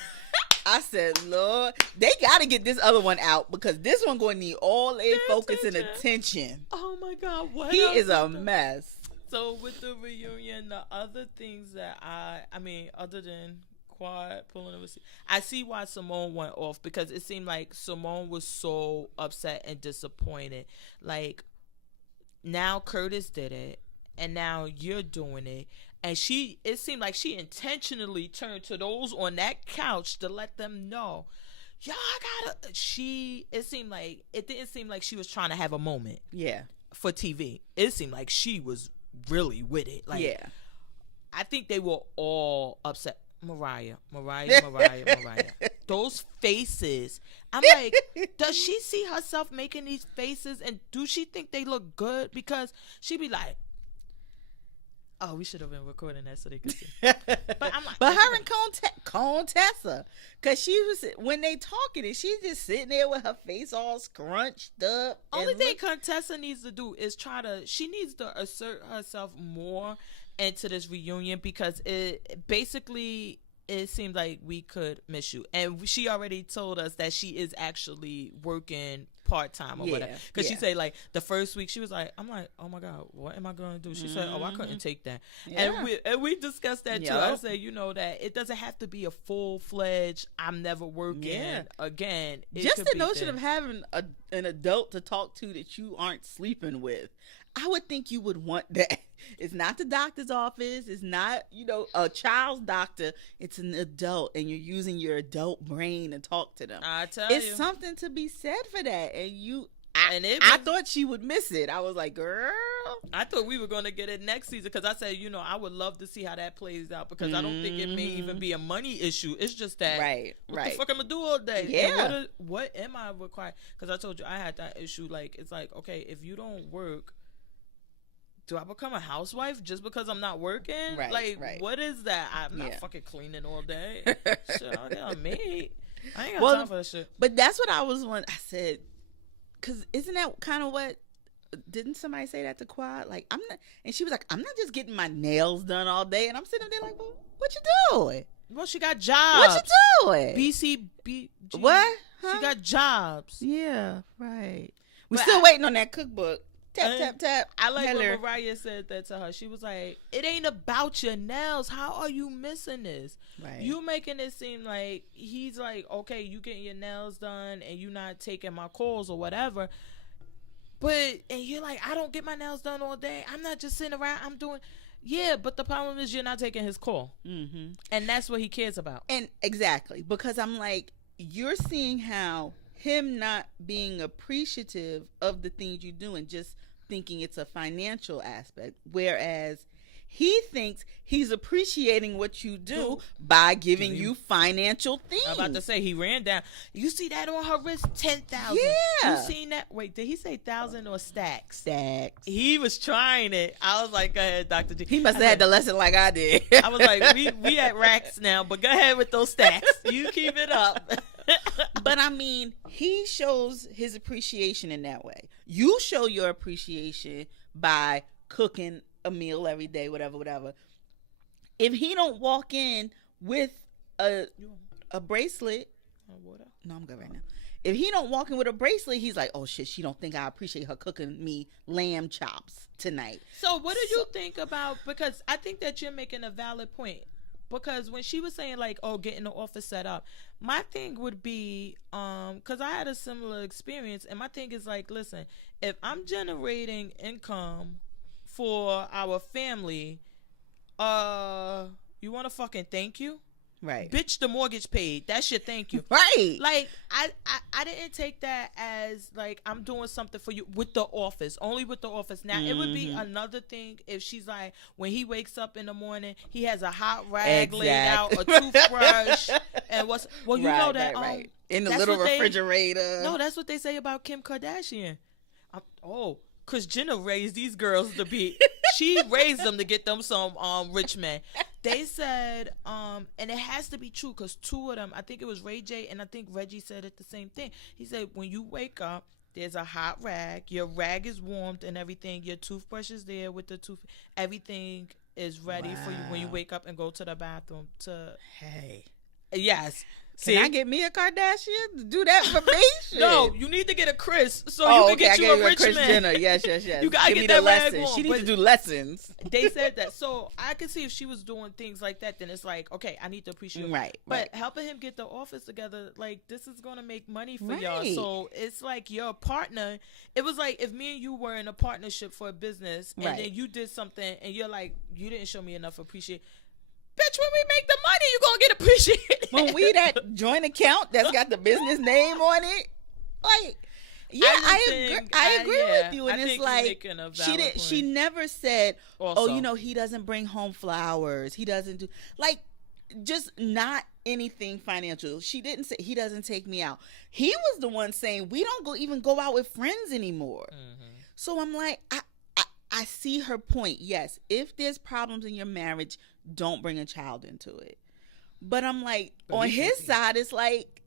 I said, Lord, they got to get this other one out, because this one going to need all their focus and attention. Oh my God, what? He is a mess. So with the reunion, the other things that I mean, other than Quad pulling a receipt, I see why Simone went off, because it seemed like Simone was so upset and disappointed. Like, now Curtis did it, and now you're doing it. And it seemed like she intentionally turned to those on that couch to let them know, y'all it didn't seem like she was trying to have a moment. Yeah. For TV. It seemed like she was really with it. Like, yeah. I think they were all upset. Mariah. Those faces. I'm like, does she see herself making these faces, and do she think they look good? Because she be like, oh, we should have been recording that so they could see. But I'm like, her and Contessa, because she was, when they talking, and she's just sitting there with her face all scrunched up. Only thing Contessa needs to do is she needs to assert herself more into this reunion, because it seems like we could miss you. And she already told us that she is actually working part-time or whatever. Because she said, like, the first week, she was like, I'm like, oh my God, what am I going to do? She said, I couldn't take that. Yeah. And we discussed that too. I said, that it doesn't have to be a full-fledged, I'm never working again. Just the notion of having an adult to talk to that you aren't sleeping with, I would think you would want that. It's not the doctor's office. It's not, a child's doctor. It's an adult, and you're using your adult brain to talk to them. I tell you. It's something to be said for that. And I thought she would miss it. I was like, girl. I thought we were going to get it next season, because I said, I would love to see how that plays out, because I don't think it may even be a money issue. It's just that, what the fuck am I going to do all day? Yeah. What am I required? Because I told you I had that issue. Like, it's like, okay, if you don't work, do I become a housewife just because I'm not working? What is that? I'm not fucking cleaning all day. Shit, I got me. I ain't got time for that shit. But that's what I was I said, because isn't that kind of what, didn't somebody say that to Quad? Like, I'm not, and she was like, I'm not just getting my nails done all day. And I'm sitting there like, well, what you doing? Well, she got jobs. What you doing? BCBG. What? Huh? She got jobs. Yeah, right. We're still waiting on that cookbook. tap, tap. I like when Mariah said that to her. She was like, it ain't about your nails. How are you missing this? Right. You making it seem like he's like, okay, you getting your nails done and you not taking my calls or whatever. But, and you're like, I don't get my nails done all day. I'm not just sitting around. I'm doing... Yeah, but the problem is you're not taking his call. Mm-hmm. And that's what he cares about. And exactly. Because I'm like, you're seeing how him not being appreciative of the things you do and just thinking it's a financial aspect. Whereas he thinks he's appreciating what you do by giving you financial things. I'm about to say, he ran down. You see that on her wrist? 10,000. Yeah. You seen that? Wait, did he say 1,000 or stacks? Stacks. He was trying it. I was like, go ahead, Dr. G. He must have had the lesson like I did. I was like, we at racks now, but go ahead with those stacks. You keep it up. But I mean, he shows his appreciation in that way. You show your appreciation by cooking a meal every day, whatever. If he don't walk in with a bracelet, no, I'm good right now. If he don't walk in with a bracelet, he's like, oh shit, she don't think I appreciate her cooking me lamb chops tonight. So what do you think about, because I think that you're making a valid point. Because when she was saying like, oh, getting the office set up, my thing would be, because I had a similar experience, and my thing is like, listen, if I'm generating income for our family, you want to fucking thank you? Right. Bitch, the mortgage paid. That's your thank you. Right. Like, I didn't take that as, like, I'm doing something for you with the office. Only with the office. Now, it would be another thing if she's like, when he wakes up in the morning, he has a hot rag laid out, a toothbrush, and you know that. Right. In the little refrigerator. No, that's what they say about Kim Kardashian. Because Jenna raised these girls to be... She raised them to get them some rich men. They said, and it has to be true because two of them, I think it was Ray J and I think Reggie said it the same thing. He said, when you wake up, there's a hot rag. Your rag is warmed and everything. Your toothbrush is there with the tooth. Everything is ready for you when you wake up and go to the bathroom. Hey. Yes. Can I get me a Kardashian to do that for me? No, you need to get a Chris so you can get you a rich Kris man. Jenner. Yes. You gotta get that lesson. On, she needs to do lessons. They said that, so I can see if she was doing things like that. Then it's like, okay, I need to appreciate it. Right. But helping him get the office together, like this is gonna make money for y'all. So it's like your partner. It was like if me and you were in a partnership for a business, and then you did something, and you're like, you didn't show me enough appreciation. Bitch, when we make the money, you gonna get appreciated. When we that joint account that's got the business name on it, like, yeah, I agree with you. And it's like she never said, also, oh, you know, he doesn't bring home flowers. He doesn't do like just not anything financial. She didn't say he doesn't take me out. He was the one saying we don't even go out with friends anymore. Mm-hmm. So I'm like, I see her point. Yes, if there's problems in your marriage, don't bring a child into it. But I'm like, on his side, it's like,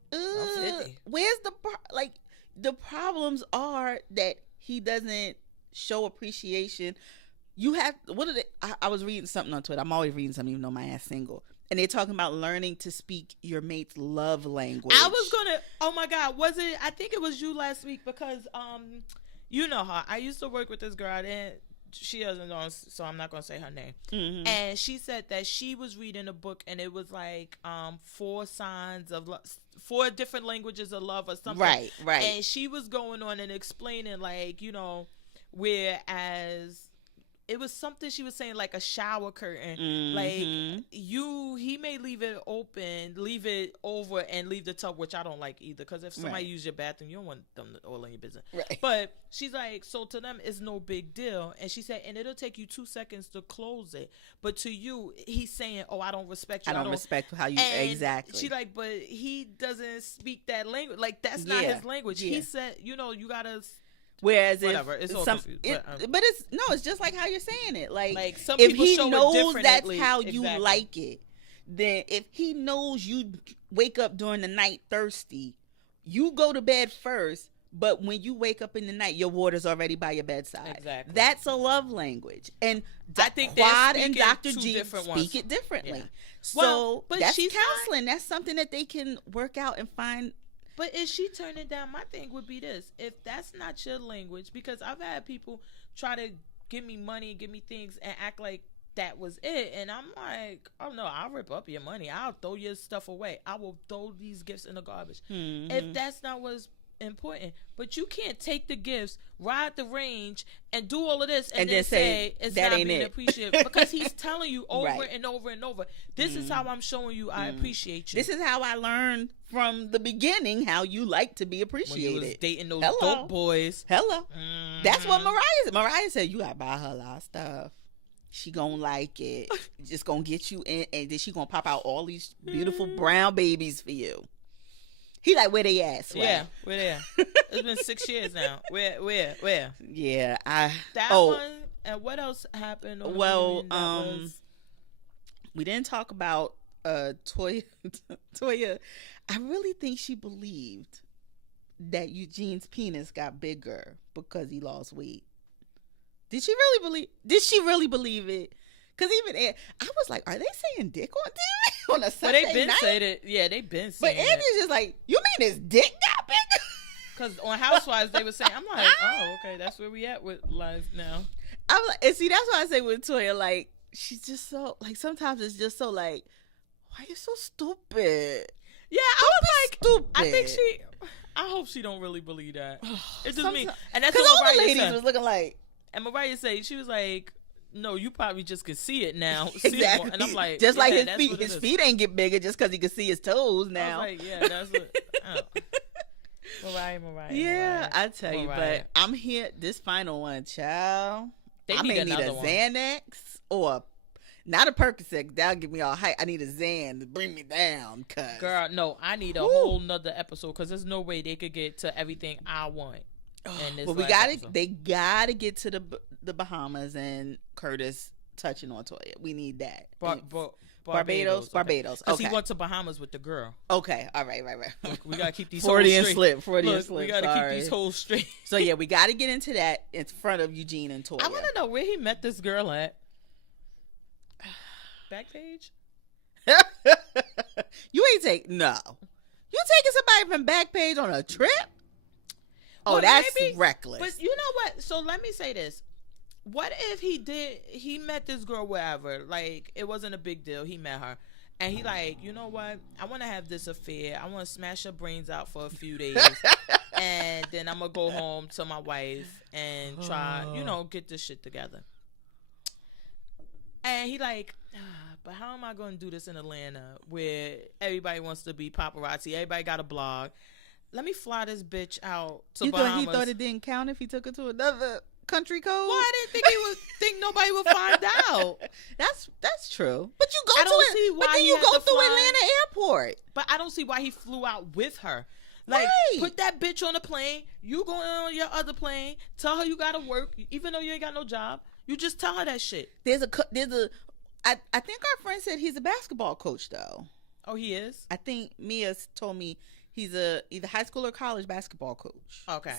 where's the problems are that he doesn't show appreciation. You have, I was reading something on Twitter. I'm always reading something even though my ass single. And they're talking about learning to speak your mate's love language. I was going to, oh my God, I think it was you last week because, you know her. I used to work with this girl and she doesn't know, so I'm not going to say her name. Mm-hmm. And she said that she was reading a book and it was like 4 signs of love, 4 different languages of love or something. Right. And she was going on and explaining like, you know, whereas it was something she was saying like a shower curtain. Mm-hmm. Like he may leave it open, leave it over and leave the tub, which I don't like either. Because if somebody use your bathroom, you don't want them all in your business. Right. But she's like, so to them, it's no big deal. And she said, and it'll take you 2 seconds to close it. But to you, he's saying, oh, I don't respect you. I don't respect how you, exactly. She's like, but he doesn't speak that language. Like, that's not his language. Yeah. He said, you know, you got to... Whereas whatever, it's all confused, but it's just like how you're saying it. Like some if people he show knows it that's how you like it, then if he knows you wake up during the night thirsty, you go to bed first. But when you wake up in the night, your water's already by your bedside. Exactly. That's a love language, and I think Quad and Dr. G speak it differently. Yeah. So but that's counseling. That's something that they can work out and find. But is she turning down? My thing would be this. If that's not your language, because I've had people try to give me money, give me things, and act like that was it. And I'm like, oh no, I'll rip up your money. I'll throw your stuff away. I will throw these gifts in the garbage. If that's not what's important. But you can't take the gifts, ride the range, and do all of this and then say it's that not ain't being appreciated. Because he's telling you over and over and over, this is how I'm showing you I appreciate you. This is how I learned from the beginning how you like to be appreciated. When you was dating those dope boys. That's what Mariah said. You gotta buy her a lot of stuff. She gonna like it. Just gonna get you in, and then she gonna pop out all these beautiful brown babies for you. He like, where they at? Swag? Yeah, where they at? It's been 6 years now. Where? Yeah, one. And what else happened? Well, we didn't talk about Toya. Toya, I really think she believed that Eugene's penis got bigger because he lost weight. Did she really believe it? Because even I was like, are they saying dick on TV on a Sunday night? They been saying it. Yeah, they been saying it. But Andrew's just like, you mean his dick got bigger? Because on Housewives, they were saying, I'm like, oh, okay, that's where we at with life now. I'm like, and see, that's why I say with Toya, like, she's just so, like, sometimes it's just so, like, why are you so stupid? Yeah, I was like, stupid. I hope she don't really believe that. It's just me. And that's what all the ladies was looking like. And Mariah said, she was like, no, you probably just could see it now. Exactly. And I'm like, just like his feet. His feet ain't get bigger just because he can see his toes now. I was like, yeah, that's what. Mariah. Yeah, I tell you, but I'm here. This final one, child. I may need a Xanax or not a Percocet. That'll get me all hype. I need a Xan to bring me down. Girl, no, I need a whole nother episode because there's no way they could get to everything I want. But we got to. They got to get to the Bahamas and Curtis touching on Toya. We need that. Barbados. Because he went to Bahamas with the girl. Okay. All right. We got to keep these Freudian holes straight. Freudian slip. We got to keep these holes straight. So, yeah, we got to get into that in front of Eugene and Toya. I want to know where he met this girl at. Backpage? You taking somebody from Backpage on a trip? Oh, that's reckless. But you know what? So let me say this. What if he met this girl wherever, like it wasn't a big deal, he met her, and he like, you know what, I want to have this affair, I want to smash her brains out for a few days, and then I'm gonna go home to my wife and try, get this shit together. And he like, but how am I gonna do this in Atlanta where everybody wants to be paparazzi, everybody got a blog? Let me fly this bitch out to Bahamas. He thought it didn't count if he took her to another country code? Well, I didn't think he would think nobody would find out. That's true. But you go through Atlanta airport. But I don't see why he flew out with her. Like, put that bitch on a plane. You going on your other plane. Tell her you gotta work, even though you ain't got no job. You just tell her that shit. I think our friend said he's a basketball coach though. Oh, he is? I think Mia told me he's either high school or college basketball coach. Okay.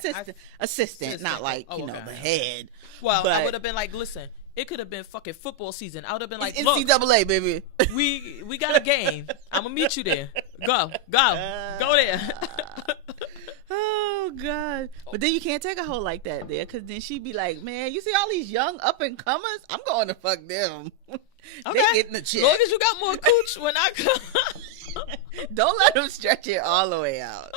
Assistant, not like, the head. Well, but I would have been like, listen, it could have been fucking football season. I would have been like, NCAA, baby. We got a game. I'm going to meet you there. Go there. Oh, God. But then you can't take a hoe like that there because then she'd be like, man, you see all these young up-and-comers? I'm going to fuck them. Okay. They getting the check. As long as you got more cooch when I come. Don't let them stretch it all the way out.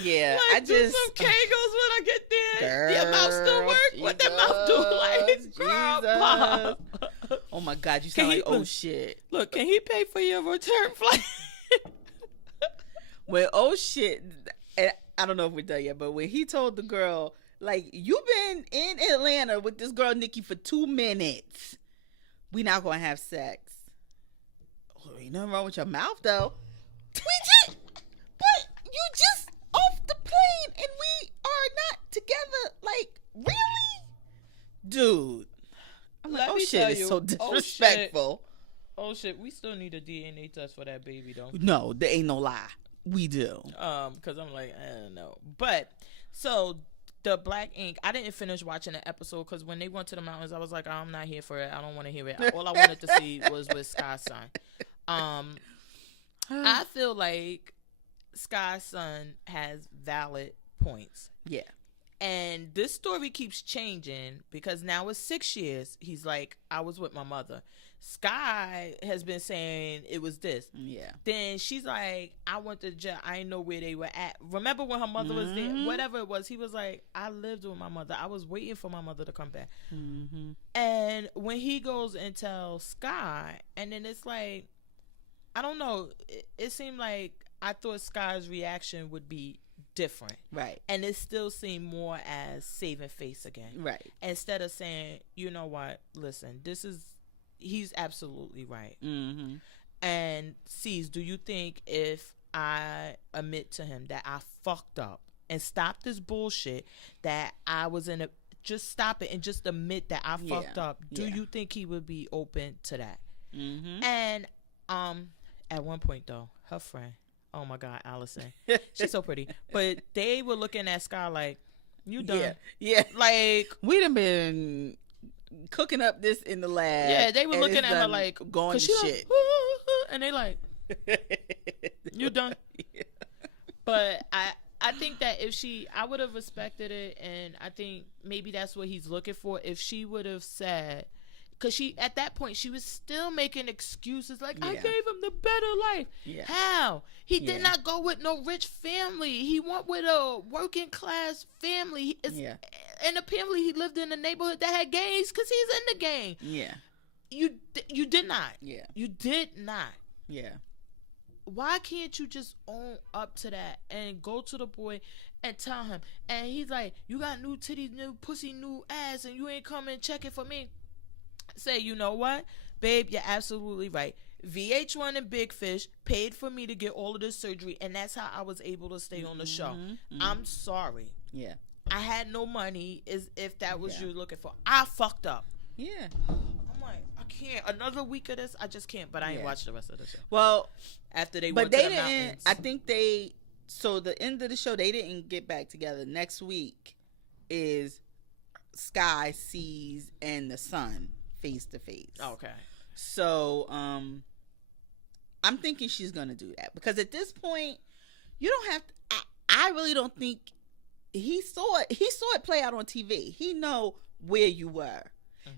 Yeah, like, I just do some kegels when I get there. Your mouth still work? What that mouth do? Like, girl, oh my God, you sound like oh shit. Look, can he pay for your return flight? Well, oh shit, I don't know if we're done yet, but when he told the girl, like, you've been in Atlanta with this girl Nikki for 2 minutes, we not gonna have sex. Ain't nothing wrong with your mouth though. But you just off the plane and we are not together. Like, really? Dude. I'm like, it's so disrespectful. Oh shit, we still need a DNA test for that baby though. No, there ain't no lie. We do. Because I'm like, I don't know. But so the Black Ink, I didn't finish watching the episode because when they went to the mountains, I was like, I'm not here for it. I don't want to hear it. All I wanted to see was with Sky's son. I feel like Sky's son has valid points. Yeah. And this story keeps changing because now it's 6 years. He's like, I was with my mother. Sky has been saying it was this. Yeah. Then she's like, I went to jail. I didn't know where they were at. Remember when her mother was there? Whatever it was, he was like, I lived with my mother. I was waiting for my mother to come back. And when he goes and tells Sky, and then it's like, I don't know. It seemed like I thought Sky's reaction would be different, right? And it still seemed more as saving face again, right? Instead of saying, you know what, listen, he's absolutely right. And sees, do you think if I admit to him that I fucked up and stop this bullshit, that I was in a, just stop it and just admit that I fucked up, do you think he would be open to that? And at one point though, her friend, oh my God, Allison. She's so pretty. But they were looking at Sky like, you done. Yeah. Like, we done been cooking up this in the lab. Yeah, they were looking at her like, going to shit. Like, and they like, you done. Yeah. But I think that if I would have respected it, and I think maybe that's what he's looking for. If she would have said, because at that point, she was still making excuses like, I gave him the better life. Yeah. How? He did not go with no rich family. He went with a working class family. And apparently he lived in a neighborhood that had gangs because he's in the gang. Yeah. You did not. Yeah. You did not. Yeah. Why can't you just own up to that and go to the boy and tell him? And he's like, you got new titties, new pussy, new ass, and you ain't coming checking for me. Say, you know what, babe, you're absolutely right. VH1 and Big Fish paid for me to get all of this surgery, and that's how I was able to stay on the show. I'm sorry. Yeah. I had no money, if that was you looking for. I fucked up. Yeah. I'm like, I can't. Another week of this, I just can't. But I ain't watched the rest of the show. Well, after they went to the mountains. I think so the end of the show, they didn't get back together. Next week is Sky, Seas, and the Sun face to face. Okay. So, I'm thinking she's gonna do that because at this point, you don't have to. I really don't think he saw it. He saw it play out on TV. He know where you were.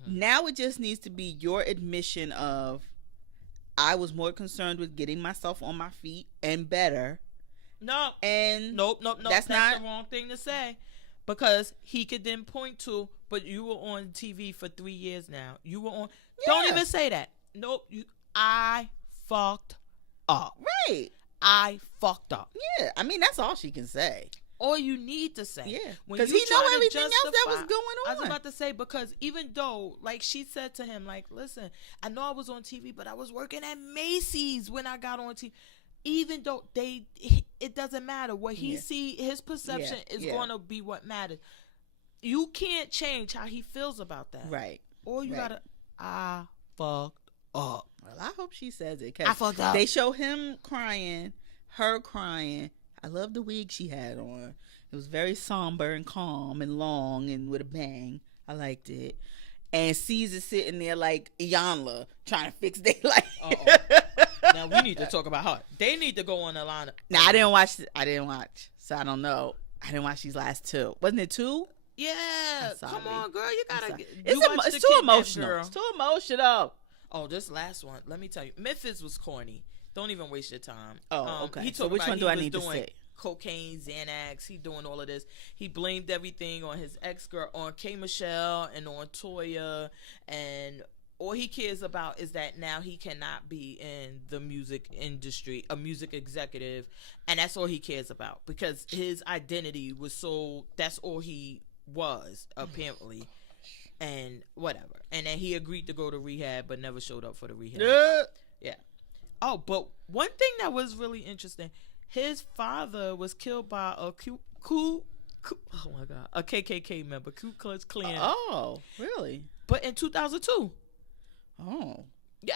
Now it just needs to be your admission of, I was more concerned with getting myself on my feet and better. No. And nope. That's not the wrong thing to say. Because he could then point to, but you were on TV for 3 years now. You were on. Yeah. Don't even say that. Nope. I fucked up. Right. I fucked up. Yeah. I mean, that's all she can say. All you need to say. Yeah. Because he know everything else that was going on. I was about to say, because even though, like she said to him, like, listen, I know I was on TV, but I was working at Macy's when I got on TV. Even though it doesn't matter what he see, his perception is going to be what matters. You can't change how he feels about that, right? Or you gotta, I fucked up. Well, I hope she says it. I fucked up. They show him crying, her crying. I love the wig she had on. It was very somber and calm and long and with a bang. I liked it. And Caesar sitting there like Iyanla trying to fix their life. Now we need to talk about her. They need to go on the line. Now I didn't watch, so I don't know. I didn't watch these last two. Wasn't it 2? Yeah. Come on, girl. You gotta. It's too emotional. It's too emotional. Oh, this last one. Let me tell you, Memphis was corny. Don't even waste your time. Oh, okay. So which one do I need to say? Cocaine, Xanax. He doing all of this. He blamed everything on his ex-girl, on K. Michelle and on Toya, and all he cares about is that now he cannot be in the music industry, a music executive, and that's all he cares about because his identity was that's all he was, apparently, and whatever. And then he agreed to go to rehab but never showed up for the rehab. Yeah. Oh, but one thing that was really interesting, his father was killed by a KKK member, Ku Klux Klan. Oh, really? But in 2002. Oh. Yeah,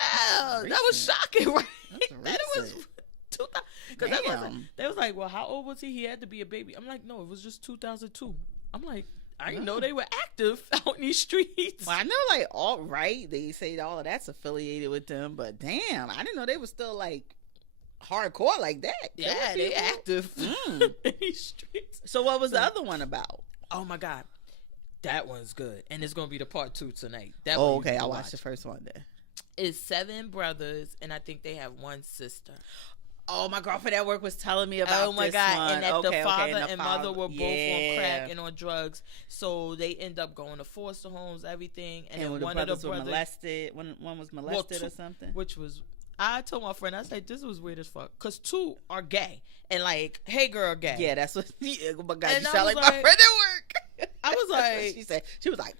that was shocking, right? That it was 2000. Because they was like, well, how old was he? He had to be a baby. I'm like, no, it was just 2002. I'm like, I didn't know they were active out in these streets. Well, I know, like, all right, they say all of that's affiliated with them, but damn, I didn't know they were still, like, hardcore like that. Yeah, they active in these streets. So what was the other one about? Oh my God. That one's good. And it's going to be the part 2 tonight. Okay. I watched the first one then. It's 7 brothers, and I think they have 1 sister. Oh, my girlfriend at work was telling me about. Oh my this God! one. And that the father and mother were both on crack yeah. and on drugs, so they end up going to foster homes, everything. And then one of the brothers were molested. One was molested or something. Which was, I told my friend, I said this was weird as fuck, cause 2 are gay and like, hey girl, gay. Yeah, that's what. Yeah, oh my God, and you sound like my friend at work. I was like, she was like,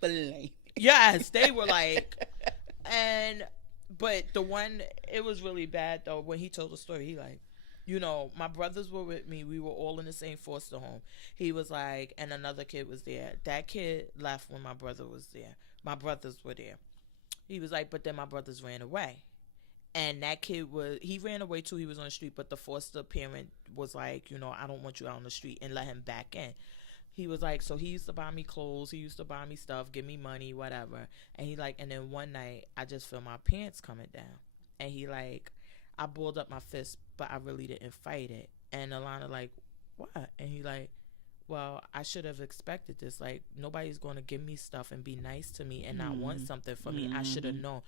blame. Yes, they were like, but the one, it was really bad though when he told the story. He like, you know, my brothers were with me. We were all in the same foster home. He was like, and another kid was there. That kid left when my brother was there. My brothers were there. He was like, but then my brothers ran away. And that kid he ran away too. He was on the street, but the foster parent was like, you know, I don't want you out on the street, and let him back in. He was like, so he used to buy me clothes. He used to buy me stuff, give me money, whatever. And he like, and then one night I just feel my pants coming down. And he like, I balled up my fist, but I really didn't fight it. And Alana like, what? And he like, well, I should have expected this. Like, nobody's going to give me stuff and be nice to me and not want something from me. I should have known.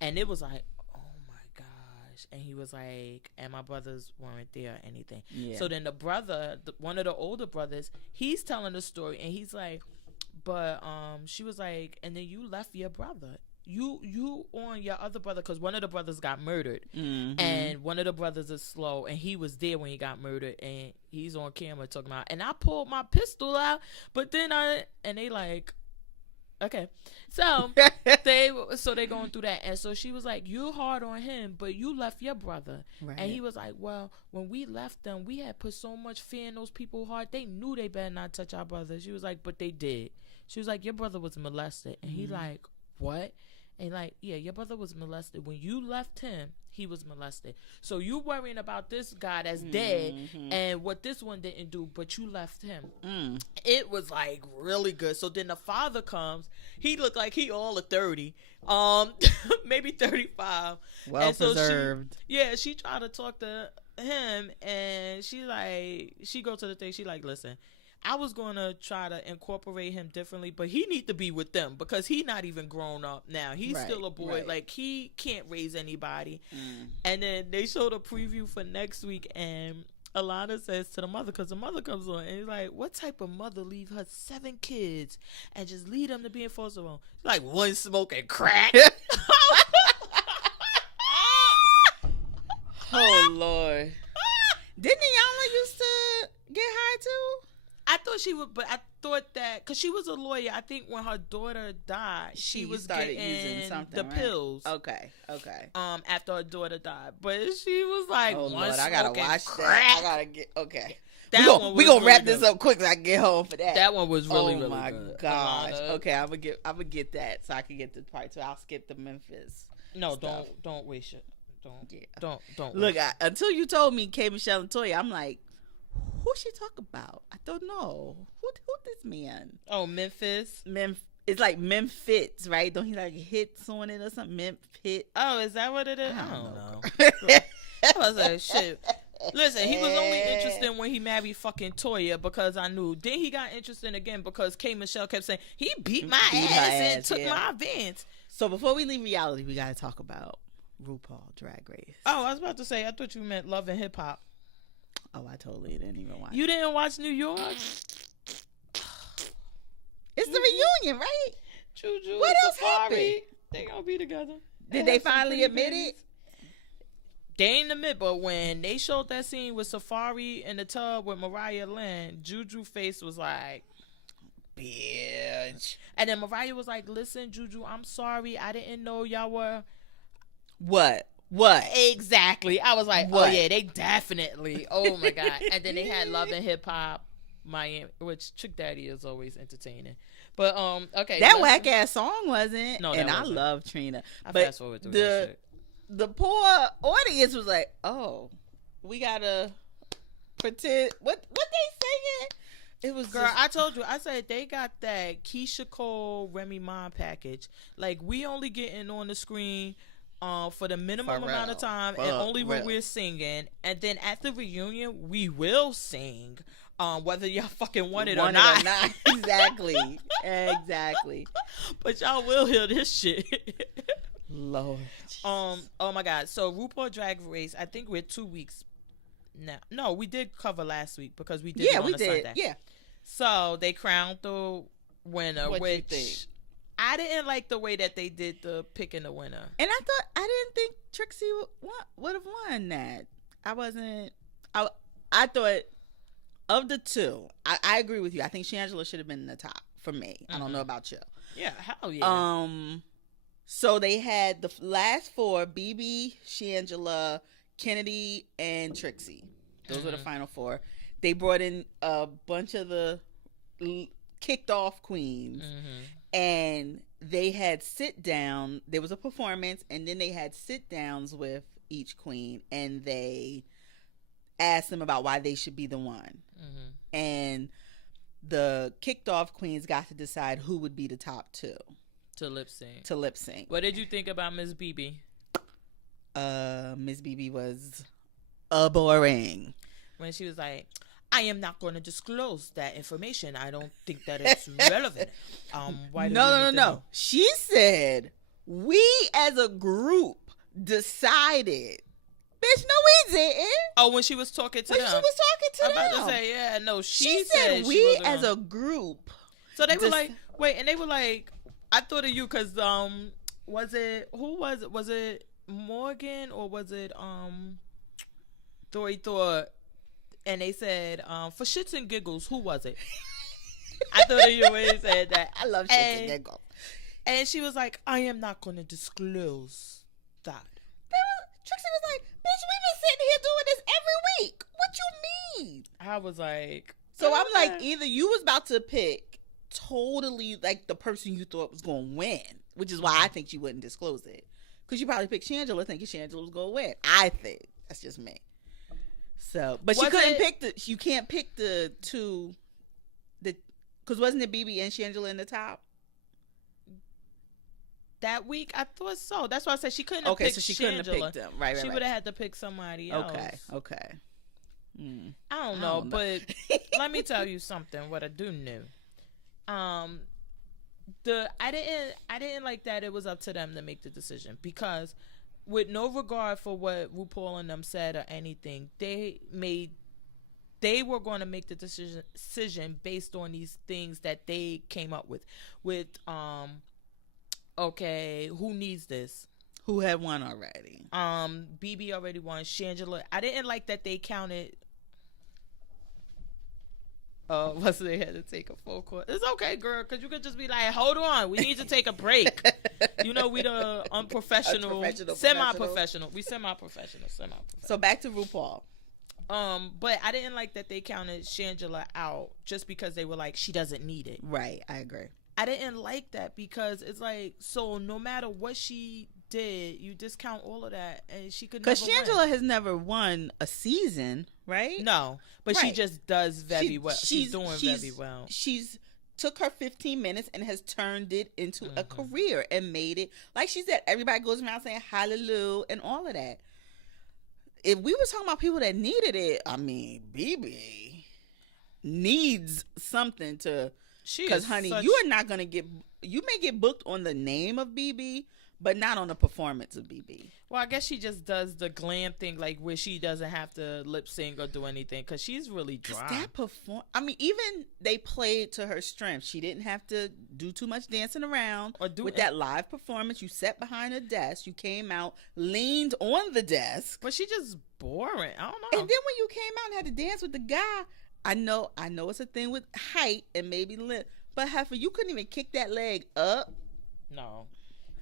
And it was like, oh my gosh. And he was like, and my brothers weren't there or anything. Yeah. So then the brother, one of the older brothers, he's telling the story, and he's like, but she was like, and then you left your brother. You on your other brother, because one of the brothers got murdered, and one of the brothers is slow, and he was there when he got murdered, and he's on camera talking about, and I pulled my pistol out, but then they like, okay, so they going through that, and so she was like, you hard on him, but you left your brother, right. And he was like, well, when we left them, we had put so much fear in those people's heart, they knew they better not touch our brother. She was like, but they did. She was like, your brother was molested, and he like, what? And like, yeah, your brother was molested. When you left him, he was molested. So you worrying about this guy that's dead and what this one didn't do, but you left him. It was like really good. So then the father comes. He looked like he all of 30, maybe 35. Well preserved. She tried to talk to him, and she go to the thing. She like, listen, I was going to try to incorporate him differently, but he need to be with them because he not even grown up now. He's still a boy. Right. Like, he can't raise anybody. And then they showed a preview for next week, and Alana says to the mother, because the mother comes on, and he's like, what type of mother leave her 7 kids and just lead them to be in foster home? Like, one smoking crack. Oh, Lord. Didn't Iyanla used to get high, too? I thought she would, but I thought that because she was a lawyer, I think when her daughter died, she was started getting using something, the pills. Okay. After her daughter died, but she was like, "Oh Lord, I gotta watch crack. that. I gotta get okay." We gonna really wrap this up quick so I can get home for that. That one was really, really good. Oh my gosh. Okay, I'm gonna get that so I can get to part 2. I'll skip the Memphis. No, stuff. don't waste it. Don't. Look, until you told me K. Michelle and Toya, I'm like, who she talk about? I don't know. Who this man? Oh, Memphis. It's like Memphis, right? Don't he like hits on it or something? Memphis. Oh, is that what it is? I don't know. I was like, shit. Listen, he was only interested when he married fucking Toya because I knew. Then he got interested again because K. Michelle kept saying he beat my ass and took my events. So before we leave reality, we gotta talk about RuPaul Drag Race. Oh, I was about to say, I thought you meant Love and Hip Hop. Oh, I totally didn't even watch. You didn't watch New York? It's the reunion, right? Juju. What else happened? They gonna be together. Did they finally admit it? They ain't admit, but when they showed that scene with Safari in the tub with Mariah Lynn, Juju face was like, bitch. And then Mariah was like, listen, Juju, I'm sorry. I didn't know y'all were. What? Exactly. I was like, oh yeah, they definitely. Oh my God. And then they had Love and Hip Hop Miami, which Trick Daddy is always entertaining. But okay. That whack ass song wasn't. No, and wasn't. I love Trina. But fast forward through that shit. The poor audience was like, oh, we gotta pretend what they singing. It was girl. I told you. I said they got that Keisha Cole, Remy Ma package. Like we only getting on the screen for the minimum amount of time and only when we're singing. And then at the reunion, we will sing. whether y'all fucking want it or not. Exactly. Exactly. But y'all will hear this shit. Lord. Oh my God. So RuPaul Drag Race, I think we're 2 weeks now. No, we did cover last week because we did it on a Sunday. Yeah. So they crowned the winner, which I didn't like the way that they did the picking the winner. And I didn't think Trixie would have won that. I thought of the two, I agree with you. I think Shangela should have been in the top for me. I don't know about you. Yeah, hell yeah. So they had the last four: BB, Shangela, Kennedy, and Trixie. Those were the final four. They brought in a bunch of the kicked off queens, and they had sit down. There was a performance, and then they had sit downs with each queen, and they asked them about why they should be the one. And the kicked off queens got to decide who would be the top two to lip sync. What did you think about Miss BB? Miss BB was boring. When she was like, I am not going to disclose that information. I don't think that it's relevant. Why? No. She said, we as a group decided. Bitch, no, we didn't. Oh, when she was talking to them. I'm about to say, yeah, no, she said we as a group. So they were like, wait, and they were like, I thought of you because, was it Morgan or was it, Dory Thor? And they said, for shits and giggles, who was it? I thought of you when he said that. I love shits and giggles. And she was like, I am not going to disclose that. Trixie was like, bitch, we've been sitting here doing this every week. What you mean? I was like... So I'm like, either you was about to pick totally like the person you thought was going to win, which is why I think you wouldn't disclose it. Because you probably picked Shangela thinking Shangela was going to win. I think. That's just me. So, but you can't pick the two, because wasn't it BB and Shangela in the top? That week, I thought so. That's why I said she couldn't have picked Shangela. Couldn't have picked them. Right. She would have had to pick somebody else. Okay. I don't know, but let me tell you something. What I do know, I didn't like that it was up to them to make the decision, because with no regard for what RuPaul and them said or anything, they were going to make the decision based on these things that they came up with. Okay, who needs this? Who had won already? BB already won. Shangela. I didn't like that they counted. What's they had to take a full course. It's okay, girl, because you could just be like, hold on, we need to take a break. We the unprofessional, semi-professional. We semi-professional. So back to RuPaul. But I didn't like that they counted Shangela out just because they were like, she doesn't need it. Right, I agree. I didn't like that because it's like, so no matter what she did, you discount all of that, and she could never win. Because Shangela has never won a season, right? No, but she just does very well. She's doing very well. She's took her 15 minutes and has turned it into a career and made it, like she said, everybody goes around saying hallelujah and all of that. If we were talking about people that needed it, I mean, BB needs something to... Because, honey, you are not going to get... You may get booked on the name of BB, but not on the performance of BB. Well, I guess she just does the glam thing, like, where she doesn't have to lip sync or do anything, because she's really dry. I mean, even they played to her strength. She didn't have to do too much dancing around. With that live performance, you sat behind a desk. You came out, leaned on the desk. But she just boring. I don't know. And then when you came out and had to dance with the guy... I know it's a thing with height and maybe length, but Heifer, you couldn't even kick that leg up. No.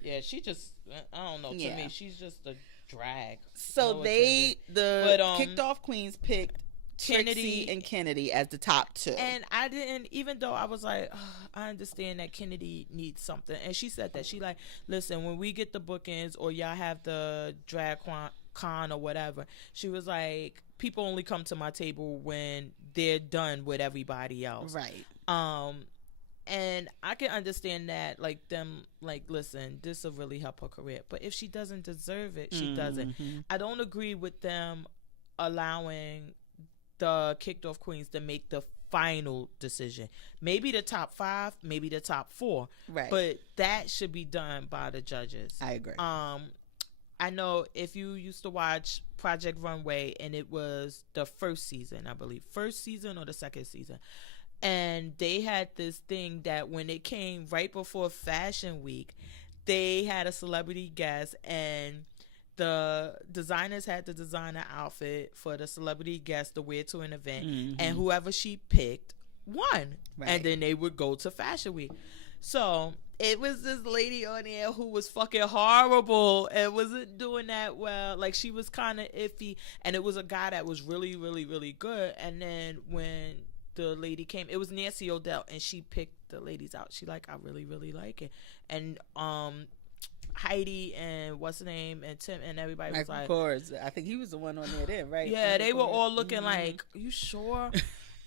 Yeah, she just, I don't know. To me, she's just a drag. So kicked off queens picked Trixie and Kennedy as the top two. And I didn't, even though I was like, I understand that Kennedy needs something. And she said that. She like, listen, when we get the bookings or y'all have the drag con or whatever, she was like, people only come to my table when they're done with everybody else. Right. And I can understand that, like, them, like, listen, this will really help her career. But if she doesn't deserve it, she doesn't. I don't agree with them allowing the kicked off queens to make the final decision. Maybe the top 5, maybe the top 4. Right. But that should be done by the judges. I agree. I know if you used to watch Project Runway, and it was the first season, I believe. First season or the second season. And they had this thing that when it came right before Fashion Week, they had a celebrity guest, and the designers had to design an outfit for the celebrity guest to wear to an event, and whoever she picked won. Right. And then they would go to Fashion Week. So it was this lady on there who was fucking horrible and wasn't doing that well. Like, she was kind of iffy, and it was a guy that was really, really, really good. And then when the lady came, it was Nancy O'Dell, and she picked the ladies out. She like, I really, really like it. And Heidi and what's the name and Tim and everybody was like, of course, I think he was the one on there then, right? Yeah, they were all looking like, are you sure?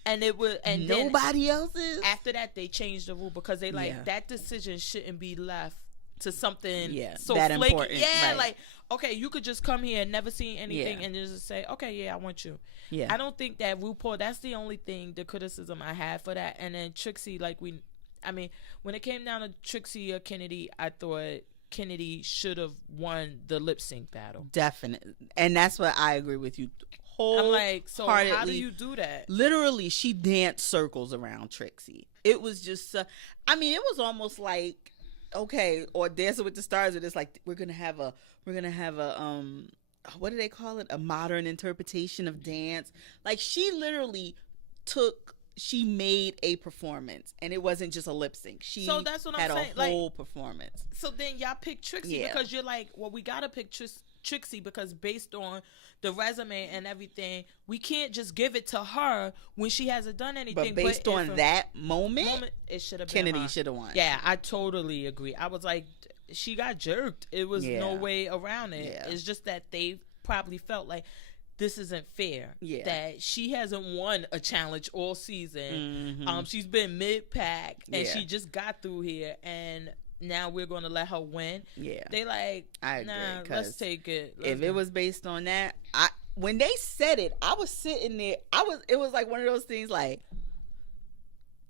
And it was, and nobody else is. After that, they changed the rule because they like that decision shouldn't be left to something so that flaky. Important. Yeah, right. Like, okay, you could just come here and never see anything and just say, okay, yeah, I want you. Yeah, I don't think that RuPaul. That's the only thing, the criticism I had for that. And then Trixie, like when it came down to Trixie or Kennedy, I thought Kennedy should have won the lip sync battle. Definitely. And that's what I agree with you. I'm like, so how do you do that? Literally, she danced circles around Trixie. It was just, it was almost like, okay, or Dancing with the Stars, where it's like, we're gonna have a, what do they call it? A modern interpretation of dance. Like, she literally she made a performance, and it wasn't just a lip sync. So that's what I'm saying. A whole performance. So then y'all pick Trixie because you're like, well, we gotta pick Trixie because based on the resume and everything, we can't just give it to her when she hasn't done anything. But based on that moment, it should have been Kennedy should have won. Yeah, I totally agree. I was like, she got jerked. It was no way around it. Yeah. It's just that they probably felt like, this isn't fair. Yeah. That she hasn't won a challenge all season. She's been mid-pack, and she just got through here, and now we're going to let her win. Yeah. They like, I agree, let's take it. If it was based on that, when they said it, I was sitting there. It was like one of those things like,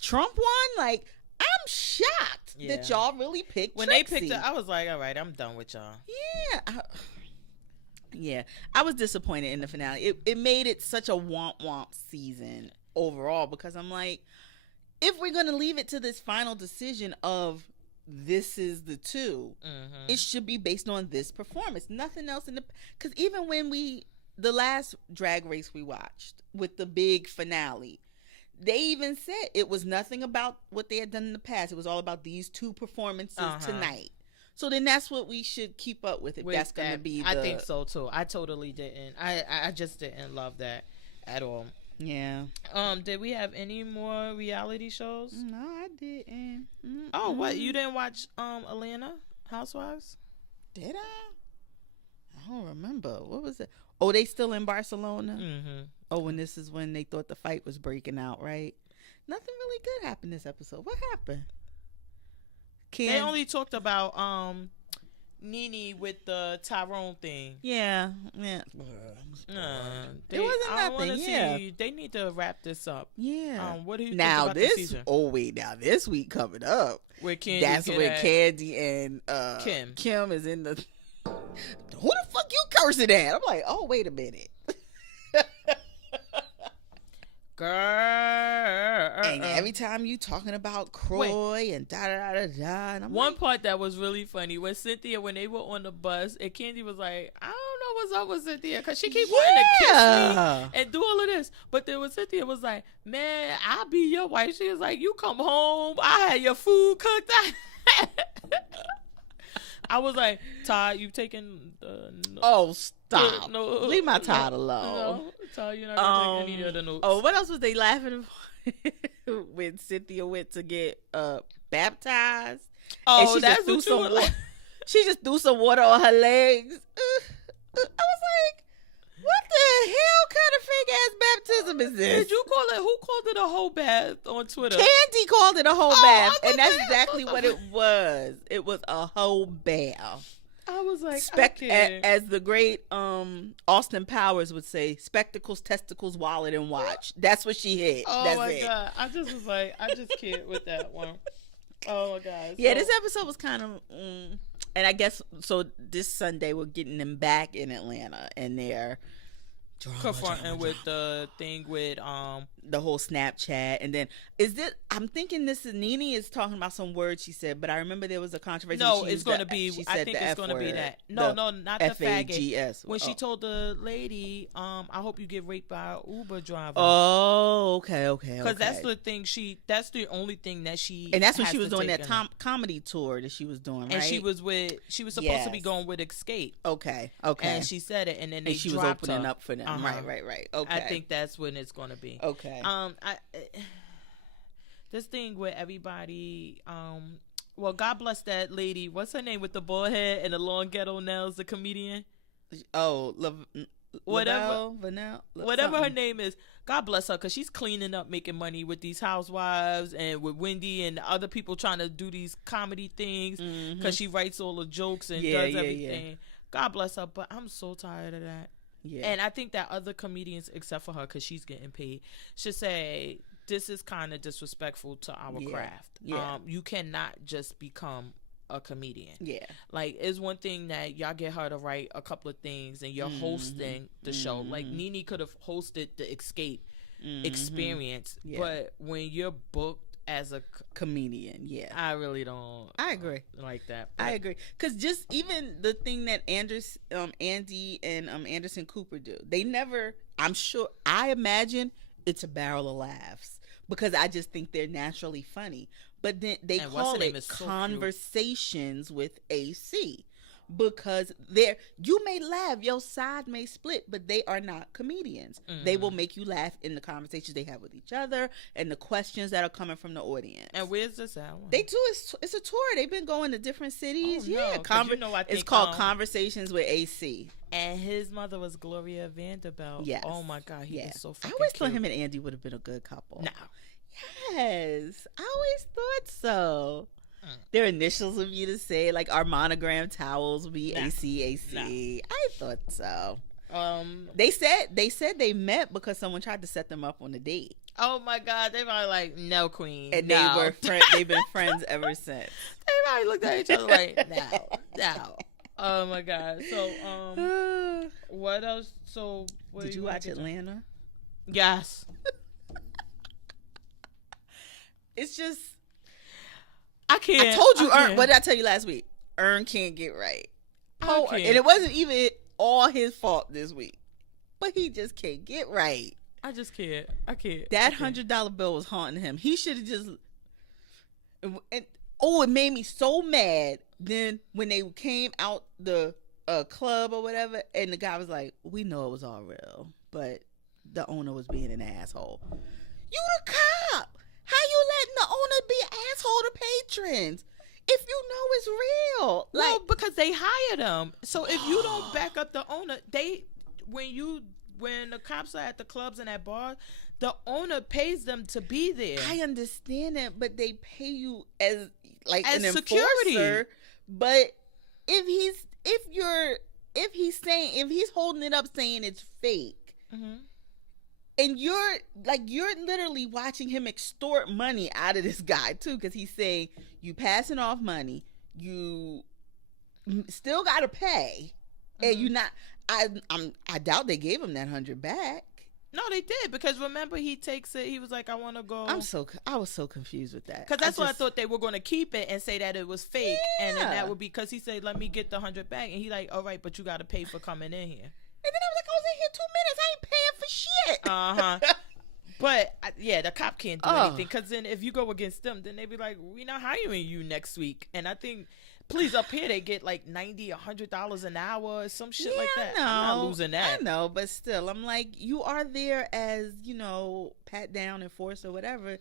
Trump won? Like, I'm shocked that y'all really picked when Trixie. They picked her, I was like, all right, I'm done with y'all. Yeah. I was disappointed in the finale. It made it such a womp season overall, because I'm like, if we're going to leave it to this final decision of this is the two, it should be based on this performance. Nothing else because even when the last Drag Race we watched with the big finale, they even said it was nothing about what they had done in the past. It was all about these two performances tonight. So then that's what we should keep up with. That's going to be I think so too. I totally didn't. I just didn't love that at all. Yeah. Did we have any more reality shows? No, I didn't. Oh, what? You didn't watch Atlanta Housewives? Did I don't remember. What was it? Oh, they still in Barcelona? Oh, and this is when they thought the fight was breaking out, right? Nothing really good happened this episode. What happened? They only talked about Nene with the Tyrone thing. Yeah. It wasn't nothing. See, they need to wrap this up. Yeah. What do you now think about this? The season? Oh wait, now this week coming up. Where Candy that's where Candy and Kim is in the. Who the fuck you cursing at? I'm like, oh wait a minute. Girl. And every time you talking about Croy and da-da-da-da-da. And one part that was really funny was Cynthia, when they were on the bus, and Candy was like, I don't know what's up with Cynthia, because she keep wanting to kiss me and do all of this. But then when Cynthia was like, man, I'll be your wife. She was like, you come home, I had your food cooked. I was like, Todd, you taking oh, stop. No, leave my Todd alone. No, Todd, you're not going to take any of the notes. Oh, what else was they laughing when Cynthia went to get baptized? Oh, and that's what you were like. She just threw some water on her legs. I was like, what the hell kind of fake ass baptism is this? Did you call it? Who called it a whole bath on Twitter? Candy called it a whole bath, and that's exactly what it was. It was a whole bath. I was like, as the great Austin Powers would say, spectacles, testicles, wallet, and watch. That's what she hit. Oh That's my it. God. I just was like, I just can't with that one. Oh my God. Yeah, this episode was kind of, and I guess so. This Sunday we're getting them back in Atlanta, and they're confronting with the thing with the whole Snapchat, and then I'm thinking this is Nene is talking about some words she said, but I remember there was a controversy. No, it's going to be. I think it's going to be that. No, not the faggot. When she told the lady, "I hope you get raped by an Uber driver." Oh, okay. Because that's the thing. That's the only thing that she. And that's when she was doing that comedy tour that she was doing, right? And she was supposed to be going with Escape. Okay. And she said it, and then she was opening up for them. Right. Okay. I think that's when it's going to be. Okay. This thing with everybody. Well, God bless that lady. What's her name with the bald head and the long ghetto nails? The comedian. Oh, whatever her name is. God bless her, because she's cleaning up, making money with these housewives and with Wendy and other people trying to do these comedy things, because she writes all the jokes and does everything. Yeah. God bless her, but I'm so tired of that. Yeah. And I think that other comedians, except for her, because she's getting paid, should say, this is kind of disrespectful to our craft. Yeah. You cannot just become a comedian. Yeah. Like, it's one thing that y'all get her to write a couple of things and you're hosting the show. Like, Nene could have hosted the Escape experience, but when you're booked as a comedian, I really don't. I agree like that. I agree, because just even the thing that Andy and Anderson Cooper do, they never. I imagine it's a barrel of laughs, because I just think they're naturally funny. But then they call it Conversations with AC, because you may laugh, your side may split, but they are not comedians. They will make you laugh in the conversations they have with each other and the questions that are coming from the audience. And where's this at? They do. It's a tour. They've been going to different cities. It's called Conversations with AC. And his mother was Gloria Vanderbilt. Yes. Oh my God, he was so fucking I always cute. thought him and Andy would have been a good couple. No. Yes, I always thought so. Their initials would be the same, like our monogram towels would be ACAC. No. I thought so. They said they met because someone tried to set them up on a date. Oh my God, they probably like, no, queen, and no. They've been friends ever since. They probably looked at each other like, no. Oh my God. So what else? So did you watch Atlanta? Yes. It's just, I can't. I told you, Ern. What did I tell you last week? Ern can't get right. And it wasn't even all his fault this week, but he just can't get right. I just can't. I can't. That $100 bill was haunting him. He should have just. It made me so mad. Then when they came out the club or whatever, and the guy was like, "We know it was all real, but the owner was being an asshole." You the cop. How you letting the owner be an asshole to patrons if you know it's real? Well, because they hired them. So if you don't back up the owner, when the cops are at the clubs and at bars, the owner pays them to be there. I understand that, but they pay you as an security. Enforcer. But if he's holding it up saying it's fake. Mm-hmm. And you're literally watching him extort money out of this guy too, because he's saying you passing off money, you still got to pay, and you not. I doubt they gave him that $100 back. No, they did, because remember he takes it. He was like, I want to go. I was so confused with that, because that's what I thought they were going to keep it and say that it was fake, and then that would be because he said, let me get the $100 back, and he like, all right, but you got to pay for coming in here. And then I was like, I was in here 2 minutes. I ain't paying for shit. But the cop can't do anything, because then if you go against them, then they be like, we're not hiring you next week. And I think, please, up here they get like $90, $100 an hour or some shit like that. I'm not losing that. I know, but still, I'm like, you are there as, pat down, enforce or whatever.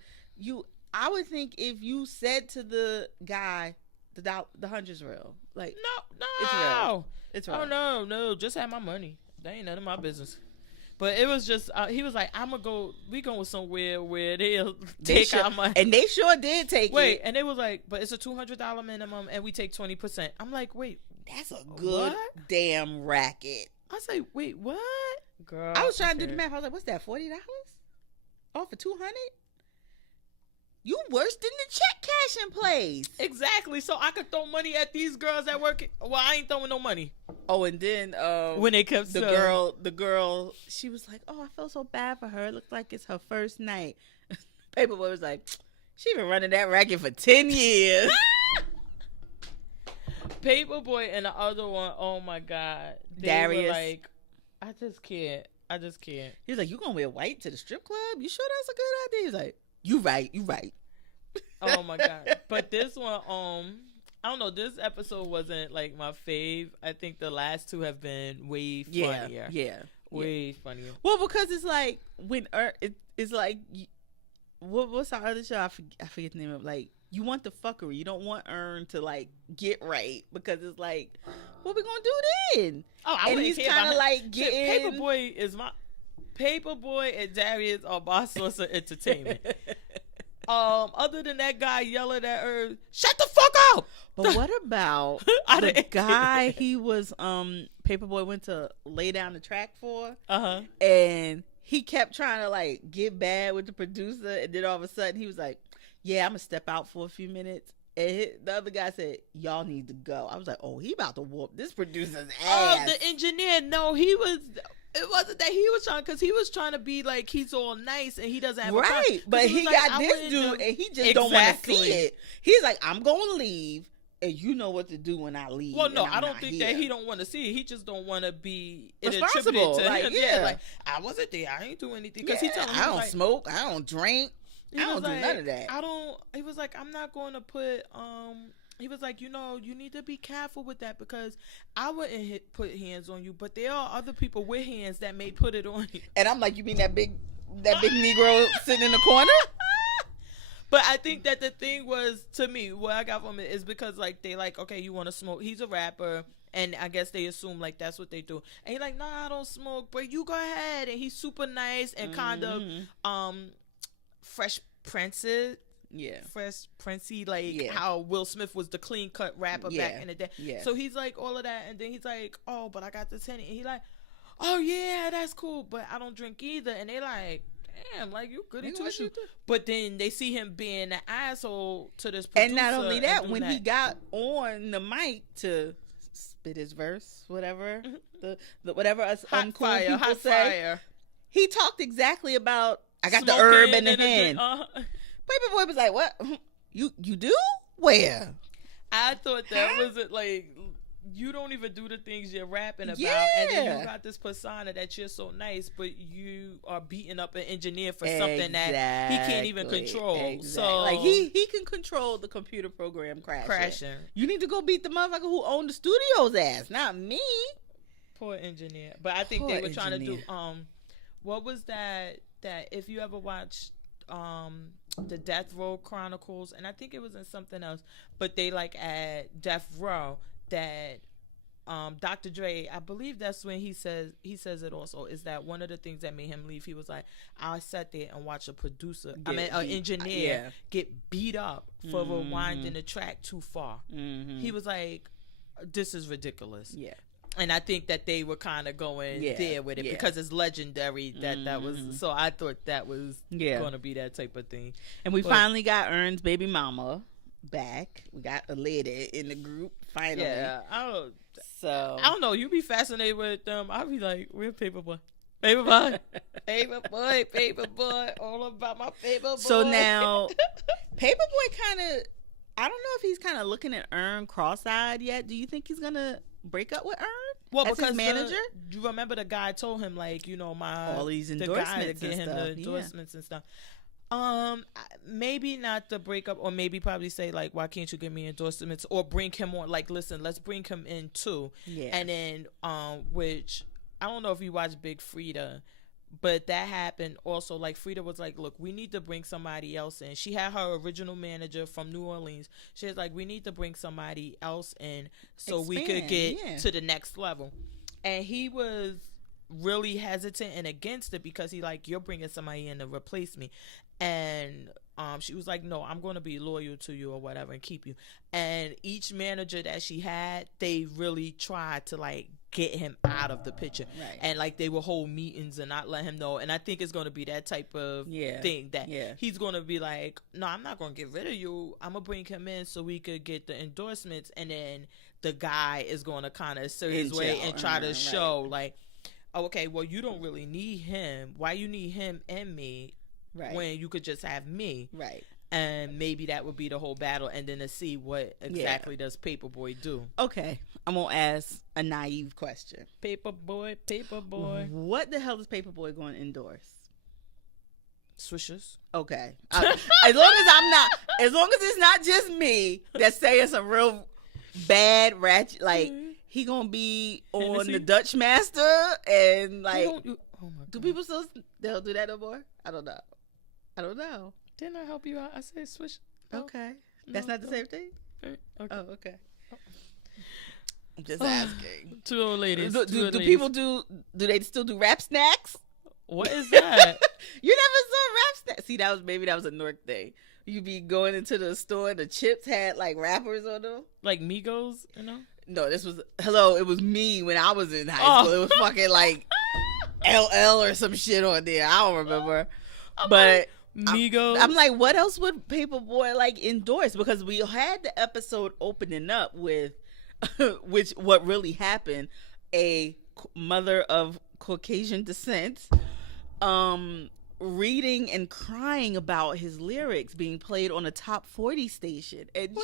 I would think if you said to the guy, the $100's real. Like, no, it's real. It's real. Oh no, just have my money. That ain't none of my business. But it was just he was like, I'm gonna go. We going somewhere where they'll take our money, and they sure did take it. And they was like, but it's a $200 minimum, and we take 20%. I'm like, wait, that's a good damn racket. I was like, wait, what, girl? I was trying to do the math. I was like, what's that? $40? Oh, for 200? You worse than the check cashing place. Exactly. So I could throw money at these girls that work. Well, I ain't throwing no money. Oh, and then when they kept the girl, she was like, "Oh, I felt so bad for her. It looked like it's her first night." Paperboy was like, "She been running that racket for 10 years." Paperboy and the other one, oh my God, Darius. Were like, I just can't. He was like, "You gonna wear white to the strip club? You sure that's a good idea?" He was like, You right. Oh my God. But this one, I don't know, this episode wasn't like my fave. I think the last two have been way funnier. Yeah. Way funnier. Well, because it's like when it's like what's our other show? I forget the name of it. Like, you want the fuckery. You don't want Earn to like get right, because it's like, what we gonna do then? Oh, and he's kind of like getting Paperboy and Darius are my source of entertainment. Other than that guy yelling at her, shut the fuck up. But what about the guy he was Paperboy went to lay down the track for? And he kept trying to like get bad with the producer, and then all of a sudden he was like, yeah, I'm gonna step out for a few minutes. And the other guy said, y'all need to go. I was like, oh, he about to whoop this producer's ass. Oh, the engineer. No, it wasn't that he was trying, because he was trying to be like he's all nice and he doesn't have right. But he got like, this dude and he just don't want to see it. He's like, I'm going to leave, and you know what to do when I leave. Well, no, I don't think that he don't want to see it. He just don't want to be responsible. To like, him. Yeah, like, I wasn't there. I ain't do anything. Because he told him, I don't smoke. I don't drink. I don't do none of that. He was like, I'm not going to put he was like, you need to be careful with that, because I wouldn't put hands on you, but there are other people with hands that may put it on you. And I'm like, you mean that big Negro sitting in the corner? But I think that the thing was, to me, what I got from it is because like they like, okay, you want to smoke? He's a rapper, and I guess they assume like that's what they do. And he's like, nah, I don't smoke, but you go ahead. And he's super nice and kind of Fresh Prince's. Yeah, Fresh Princey, like how Will Smith was the clean cut rapper back in the day. Yeah. So he's like all of that, and then he's like, oh, but I got this Henny, and he like, oh yeah, that's cool, but I don't drink either. And they like, damn, like you goody two shoes. But then they see him being an asshole to this producer. And not only that, when he got on the mic to spit his verse, whatever the whatever us uncool people say, he talked exactly about, I got the herb in the hand. Paperboy was like, what? You do? Where? I thought that wasn't like, you don't even do the things you're rapping about. And then you got this persona that you're so nice, but you are beating up an engineer for something that he can't even control. Exactly. So like he can control the computer program crashing. You need to go beat the motherfucker who owned the studio's ass, not me. Poor engineer. But I think they were trying to do what was that if you ever watched the Death Row Chronicles, and I think it was in something else, but they like at Death Row that Dr. Dre, I believe that's when he says it also, is that one of the things that made him leave, he was like, I sat there and watched an engineer get beat up for rewinding the track too far. He was like, this is ridiculous. Yeah. And I think that they were kind of going there with it because it's legendary that was. So I thought that was going to be that type of thing. And we finally got Earn's baby mama back. We got a lady in the group finally. Yeah. I don't know. You be fascinated with them. I'll be like, where's Paperboy? Paperboy. Paperboy. All about my Paperboy. So now, Paperboy kind of, I don't know if he's kind of looking at Earn cross-eyed yet. Do you think he's going to break up with Earn? Well, because his manager, you remember the guy told him like, all these endorsements, the guy to get him the endorsements and stuff. Maybe not the breakup, or maybe probably say like, why can't you give me endorsements, or bring him on? Like, listen, let's bring him in too. Yeah. And then, which I don't know if you watch Big Frida, but that happened also. Like, Frida was like, look, we need to bring somebody else in. She had her original manager from New Orleans. She was like, we need to bring somebody else in so we could get to the next level. And he was really hesitant and against it because he like, you're bringing somebody in to replace me. And she was like, no, I'm going to be loyal to you or whatever and keep you. And each manager that she had, they really tried to like get him out of the picture. Right. And like they will hold meetings and not let him know. And I think it's going to be that type of thing that he's going to be like, no, I'm not going to get rid of you. I'm going to bring him in so we could get the endorsements. And then the guy is going to kind of assert his way and try to show like, oh, okay, well, you don't really need him. Why you need him and me when you could just have me? Right. And maybe that would be the whole battle, and then to see what exactly does Paperboy do. Okay, I'm going to ask a naive question. Paperboy. What the hell is Paperboy going to endorse? Swishers. Okay. As long as it's not just me that's saying some real bad ratchet, like, he going to be on the Dutch Master, and like, do people still, they'll do that no more? I don't know. Didn't I help you out? I said swish. No. Okay. That's not the same thing? Okay. Oh, okay. I'm just asking. Two old ladies. Do people do they still do rap snacks? What is that? You never saw rap snacks? See, that was a Newark thing. You be going into the store and the chips had like rappers on them. Like Migos, you know? No, it was me when I was in high school. It was fucking like LL or some shit on there. I don't remember. But Migos. I'm like, what else would Paperboy like endorse? Because we had the episode opening up with, what really happened, a mother of Caucasian descent, reading and crying about his lyrics being played on a top 40 station, and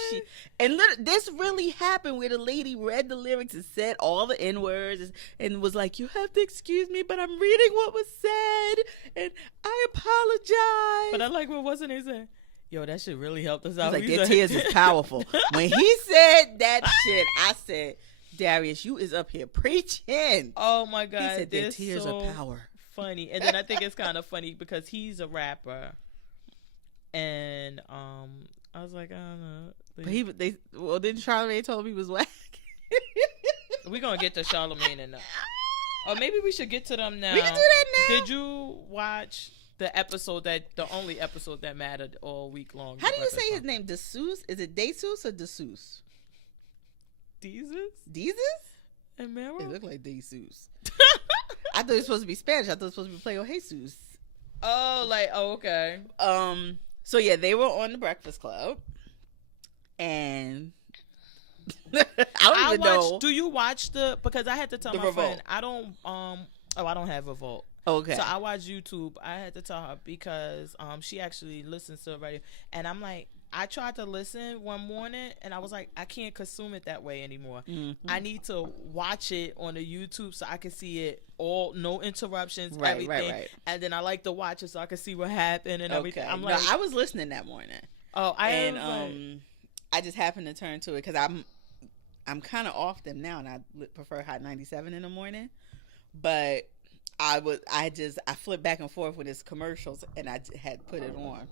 this really happened where the lady read the lyrics and said all the N-words and was like, you have to excuse me, but I'm reading what was said and I apologize. But I like what wasn't he saying? Yo, that shit really helped us out. Like, their tears is powerful. When he said that shit, I said, Darius, you is up here preaching. Oh my God. He said their tears are power. Funny. And then I think it's kind of funny because he's a rapper, and I was like, I don't know. But then Charlamagne told him he was whack. We're gonna get to Charlamagne and or maybe we should get to them now. We can do that now. Did you watch the only episode that mattered all week long? How do you say his name? DeSeuss? Is it DeSeuss or DeSeuss? Jesus? And Mero? It looked like DeSeuss. I thought it was supposed to be Spanish. I thought it was supposed to be Play-O Jesus. Okay. So yeah, they were on the Breakfast Club, and I don't even know. Do you watch because I had to tell my Revolt. friend I don't have Revolt. Okay. So I watch YouTube. I had to tell her because she actually listens to the radio, and I'm like, I tried to listen one morning and I was like, I can't consume it that way anymore. Mm-hmm. I need to watch it on the YouTube so I can see it all, no interruptions, everything. Right. And then I like to watch it so I can see what happened and everything. I'm like, I was listening that morning. I just happened to turn to it because I'm kind of off them now, and I prefer Hot 97 in the morning. But I flipped back and forth with his commercials, and I had put it on.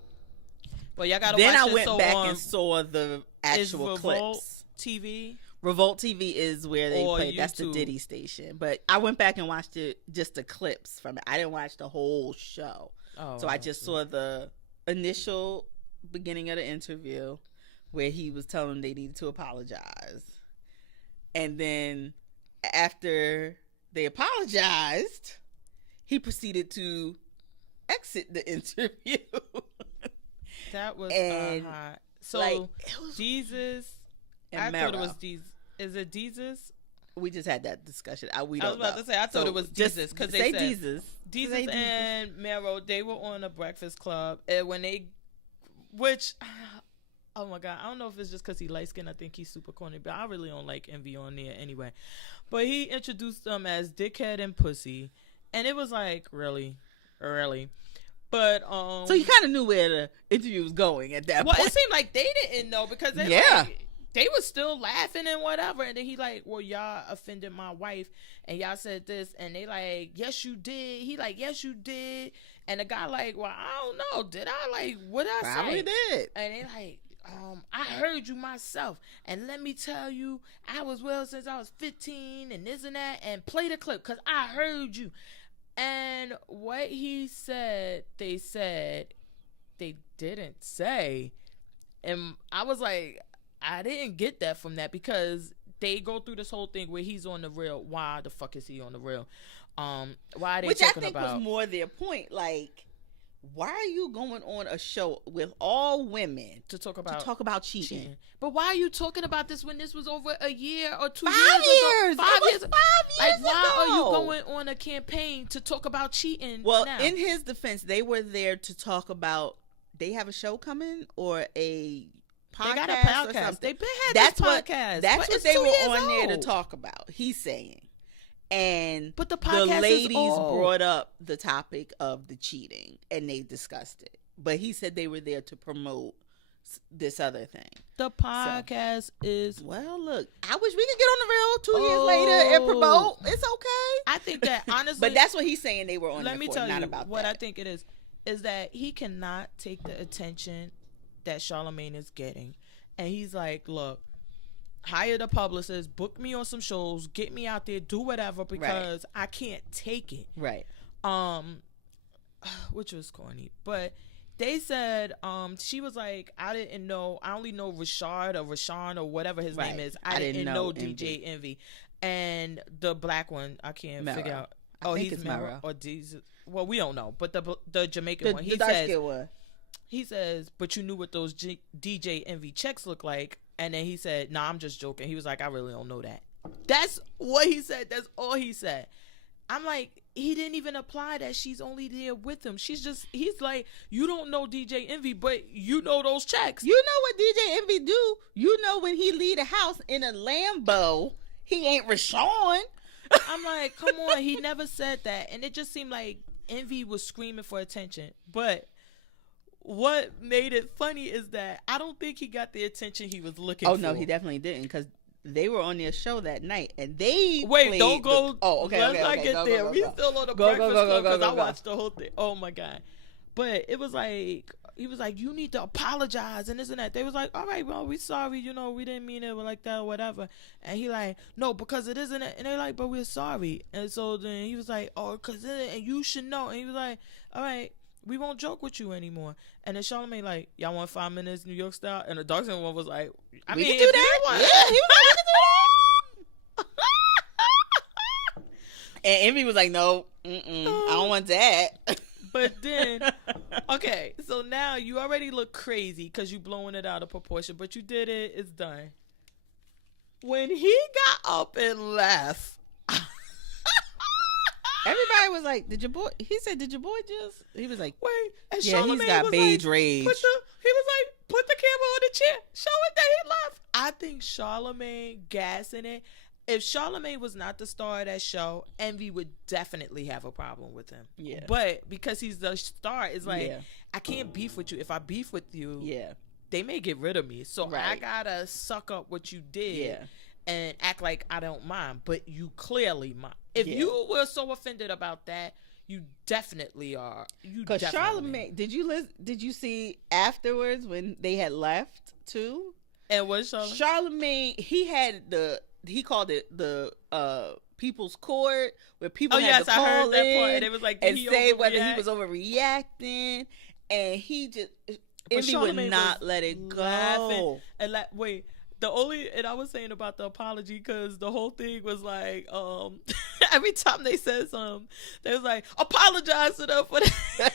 Well, y'all gotta then watch I went back and saw the actual clips. TV? Revolt TV is where they play. That's the Diddy station. But I went back and watched it, just the clips from it. I didn't watch the whole show. So I just saw the initial beginning of the interview where he was telling them they needed to apologize. And then after they apologized, he proceeded to exit the interview. That was hot. So like, Jesus, I thought it was Jesus. Is it Jesus? We just had that discussion. I was about to say I thought it was Jesus because they said Jesus. Jesus and Mero, they were on a Breakfast Club, and oh my God, I don't know if it's just because he light skinned. I think he's super corny, but I really don't like Envy on there anyway. But he introduced them as dickhead and pussy, and it was like, really. But so you kind of knew where the interview was going at that point. Well, it seemed like they didn't know because they were still laughing and whatever. And then he like, well, y'all offended my wife and y'all said this, and they like, yes, you did. He like, yes, you did. And the guy like, well, I don't know. Did I like what I say? Probably did. And they like, I heard you myself, and let me tell you, I was well since I was 15, and this and that, and play the clip, because I heard you. And what he said, they didn't say. And I was like, I didn't get that from that, because they go through this whole thing where he's on the real. Why the fuck is he on the real? Why are they Which talking I think about? was more their point. Like, why are you going on a show with all women to talk about cheating? But why are you talking about this when this was over a year or 2 years ago? 5 years. 5 years ago. Why are you going on a campaign to talk about cheating? Well, now? In his defense, they were there to talk about. They have a show coming or a podcast. They got a podcast. They've been had this podcast. That's what they were on there to talk about. He's saying. But the ladies brought up the topic of the cheating, and they discussed it. But he said they were there to promote this other thing. The podcast is... Well, look, I wish we could get on the real 2 years later and promote. It's okay. I think that, honestly... But that's what he's saying they were on there for. Let me tell you what that. I think it is that he cannot take the attention that Charlamagne is getting. And he's like, look, hire the publicist, book me on some shows, get me out there, do whatever, because I can't take it. Right. Which was corny. But they said, she was like, I didn't know, I only know Rashard or Rashawn or whatever his name is. I didn't know DJ Envy. And the black one, I can't figure out. Oh, he's Mara or Jesus. Well, we don't know. But the Jamaican one, he says, but you knew what those DJ Envy checks look like. And then he said, nah, I'm just joking. He was like, I really don't know that. That's what he said. That's all he said. I'm like, he didn't even apply that she's only there with him. He's like, you don't know DJ Envy, but you know those checks. You know what DJ Envy do? You know when he leave the house in a Lambo, he ain't Rashawn. I'm like, come on. He never said that. And it just seemed like Envy was screaming for attention. But what made it funny is that I don't think he got the attention he was looking for. Oh, no, he definitely didn't, because they were on their show that night, and they don't go. Okay. Let's not get there. We still on the Breakfast Club because I watched the whole thing. Oh my god! But it was like he was like, you need to apologize and this and that. They was like, all right, well, we sorry, we didn't mean it like that or whatever. And he like, no, because it isn't. And they're like, but we're sorry. And so then he was like, oh, because and you should know. And he was like, all right, we won't joke with you anymore. And then Charlamagne like, y'all want 5 minutes New York style? And the dark skin one was like, we can do that. Yeah, he was like, we can do that. And Envy was like, no, I don't want that. But then, okay, so now you already look crazy because you blowing it out of proportion, but you did it. It's done. When he got up and left, everybody was like, did your boy, he said, did your boy just, he was like, wait, and yeah, he's got beige rage. He was like, put the camera on the chair, show it that he left. I think Charlamagne gassing it. If Charlamagne was not the star of that show, Envy would definitely have a problem with him. Yeah. But because he's the star, it's like, I can't beef with you. If I beef with you, they may get rid of me. So I gotta suck up what you did and act like I don't mind. But you clearly mind. If you were so offended about that, you definitely are. Because Charlamagne, did you see afterwards when they had left too? And what Charlamagne? Charlamagne, he called it the people's court, where people had to call I heard that in part, and it was like, and say whether he was overreacting, and he just Envy would not let it go. Laughing. And and I was saying about the apology, because the whole thing was like, every time they said something, they was like, apologize to them for that.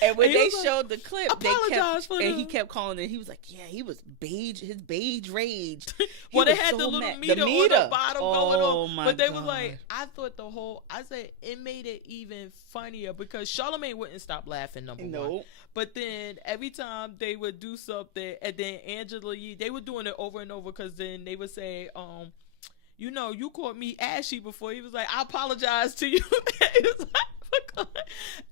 And when they showed the clip, he kept calling it. He was like, "Yeah, he was beige. His beige rage." Well, they had the little meter on the bottom going on, my but they God. was like, I thought I said it made it even funnier because Charlamagne wouldn't stop laughing. Number one, but then every time they would do something, and then Angela Yee, they were doing it over and over, because then they would say, you called me ashy before. He was like, I apologize to you. He was like,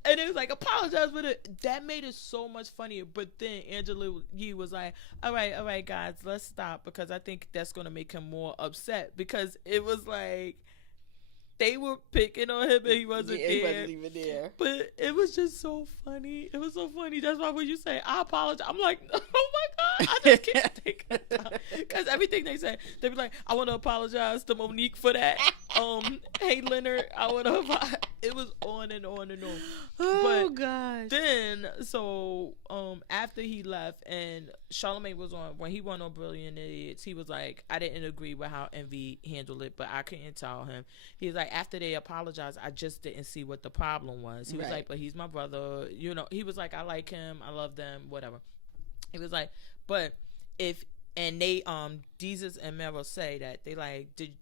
and it was like, apologize for it. That made it so much funnier. But then Angela Yee was like, all right guys, let's stop, because I think that's going to make him more upset, because it was like they were picking on him and he wasn't there. He wasn't even there. But it was just so funny. It was so funny. That's why when you say, I apologize, I'm like, oh my God, I just can't think of it. Because everything they say, they be like, I want to apologize to Monique for that. Hey, Leonard, I want to apologize. It was on and on and on. Oh, gosh. Then, so, after he left and Charlamagne was on, when he went on Brilliant Idiots, he was like, I didn't agree with how Envy handled it, but I couldn't tell him. He was like, after they apologized, I just didn't see what the problem was. He was like, but he's my brother. You know, he was like, I like him. I love them, whatever. He was like, but if, and they, Jesus and Meryl say that they like, did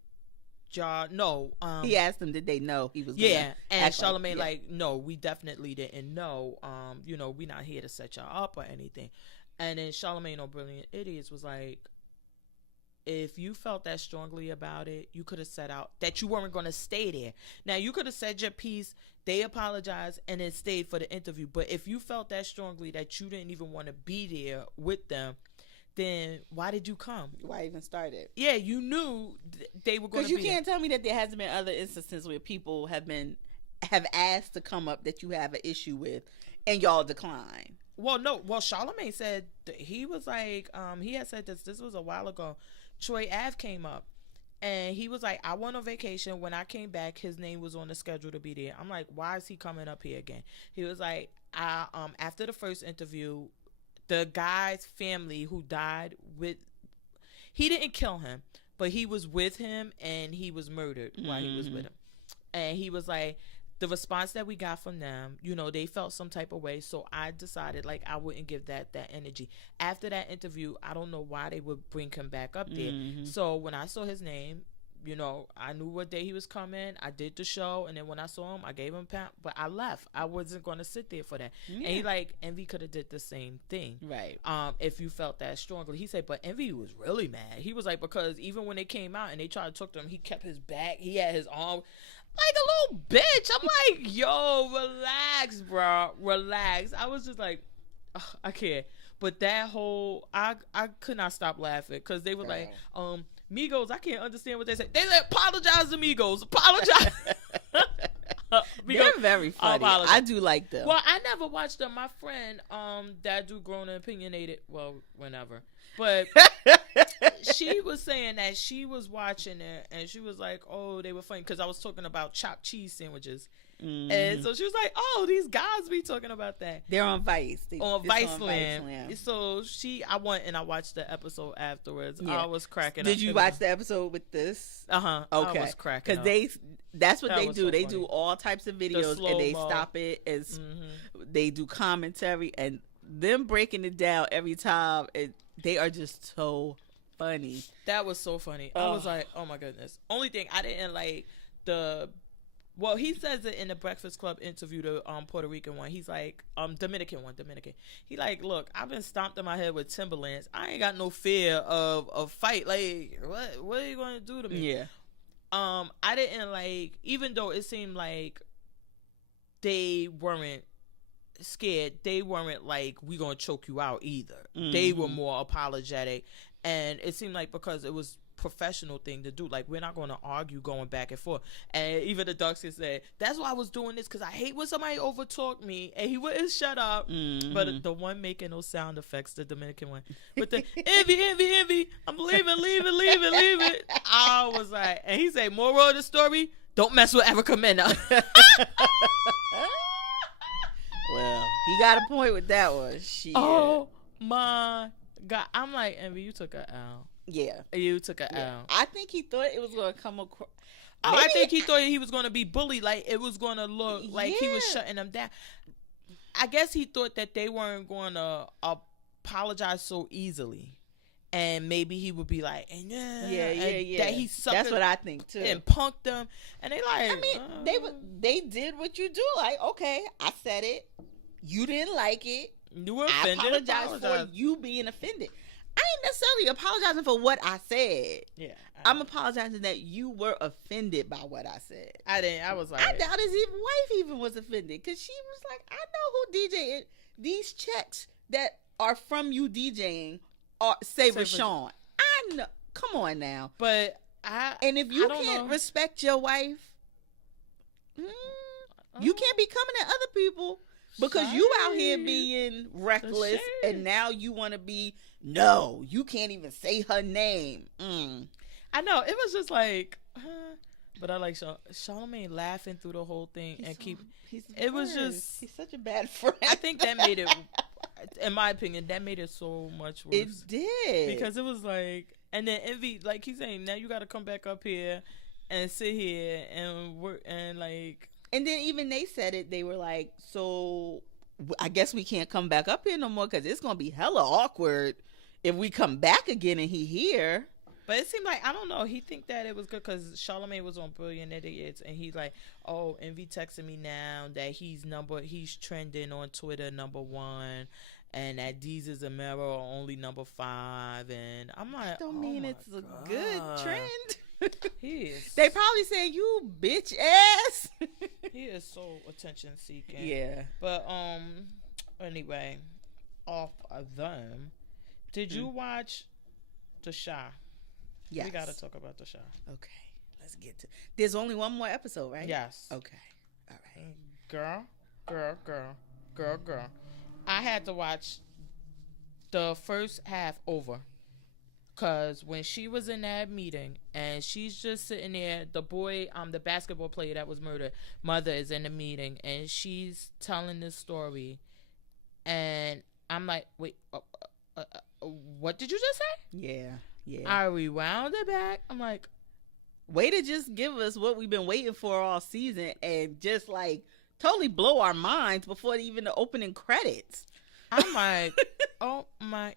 y'all know? He asked them, did they know he was and Charlamagne like, no, we definitely didn't know. You know, we not here to set y'all up or anything. And then Charlamagne on Brilliant Idiots was like, if you felt that strongly about it, you could have set out that you weren't going to stay there. Now, you could have said your piece, they apologized, and then stayed for the interview. But if you felt that strongly that you didn't even want to be there with them, then why did you come? Why even start it? Yeah, you knew they were going to be. Because you can't tell me that there hasn't been other instances where people have asked to come up that you have an issue with, and y'all decline. Well, no. Well, Charlamagne said he was like, he had said this was a while ago. Troy Ave came up and he was like, I went on vacation. When I came back, his name was on the schedule to be there. I'm like, why is he coming up here again? He was like, after the first interview, the guy's family who died he didn't kill him, but he was with him and he was murdered while he was with him. And he was like, the response that we got from them, you know, they felt some type of way. So I decided like I wouldn't give that energy. After that interview, I don't know why they would bring him back up there. So when I saw his name, you know, I knew what day he was coming. I did the show. And then when I saw him, I gave him a pound. But I left. I wasn't going to sit there for that. Yeah. And he like, Envy could have did the same thing. Right. If you felt that strongly. He said, but Envy was really mad. He was like, because even when they came out and they tried to talk to him, he kept his back. He had his arm like a little bitch. I'm like, yo, relax, bro. Relax. I was just like, I can't. But that whole, I could not stop laughing because they were like, Migos, I can't understand what they say. They said, apologize to Migos. Apologize. They're very funny. I do like them. Well, I never watched them. My friend, that do Grown and Opinionated, well, whenever. But she was saying that she was watching it and she was like, oh, they were funny because I was talking about chopped cheese sandwiches. And so she was like, oh, these guys be talking about that. They're on Vice. On Viceland. So I went and I watched the episode afterwards. Yeah. I was cracking up. Did you watch the episode with this? Uh-huh. Okay. I was cracking up. Because that's what they do. So they do all types of videos and they stop it as they do commentary and them breaking it down every time. They are just so funny. That was so funny. I was like, oh my goodness. Only thing I didn't like well, he says it in the Breakfast Club interview, the Puerto Rican one. He's like, Dominican. He like, look, I've been stomped in my head with Timberlands. I ain't got no fear of fight. Like, what are you going to do to me? Yeah. I didn't like, even though it seemed like they weren't scared, they weren't like, we gonna choke you out either. They were more apologetic, and it seemed like because it was professional thing to do, like we're not going to argue going back and forth. And even the Ducks said, that's why I was doing this, because I hate when somebody overtalk me, and he wouldn't shut up. But the one making those sound effects, the Dominican one, with the envy, I'm leaving. I was like, and he said, moral of the story, don't mess with Erica Mena. Well, he got a point with that one. Shit. Oh my God. I'm like, Envy, you took a L. Yeah. You took a L. I think he thought it was going to come across. I think he thought he was going to be bullied. Like, it was going to look like he was shutting them down. I guess he thought that they weren't going to apologize so easily. And maybe he would be like, yeah. That he sucked. That's what I think too. And punked them. And they like, I mean, they did what you do. Like, okay, I said it. You didn't like it. You were offended. I apologize for you being offended. I ain't necessarily apologizing for what I said. Yeah. I'm apologizing that you were offended by what I said. I was like, I doubt his wife even was offended, because she was like, I know who DJing. These checks that are from you DJing say Rashawn. I know. Come on now. But and if you can't respect your wife You can't be coming at other people because you out here being reckless, and now you want to be. No, you can't even say her name. I know, it was just like, but I like Charlamagne laughing through the whole thing and it was just, he's such a bad friend. I think that made it, in my opinion, that made it so much worse. It did, because it was like, and then Envy, like he's saying, now you got to come back up here and sit here and work and like. And then even they said it. They were like, so I guess we can't come back up here no more because it's going to be hella awkward if we come back again and he here. But it seemed like, I don't know, he think that it was good because Charlamagne was on Brilliant Idiots and he's like, oh, Envy texting me now that he's trending on Twitter #1 and that Deez is a mirror only #5. And I'm like, don't mean it's a good trend. He is. They probably saying, you bitch ass. He is so attention seeking. Yeah. But anyway, off of them, did you watch The Chi? Yes. We gotta talk about The Chi. Okay, let's get to. There's only one more episode, right? Yes. Okay. All right. Girl. I had to watch the first half over. Cause when she was in that meeting and she's just sitting there, the boy, the basketball player that was murdered, mother is in the meeting and she's telling this story, and I'm like, wait, what did you just say? Yeah. I rewound it back. I'm like, way to just give us what we've been waiting for all season and just like totally blow our minds before even the opening credits. I'm like, oh my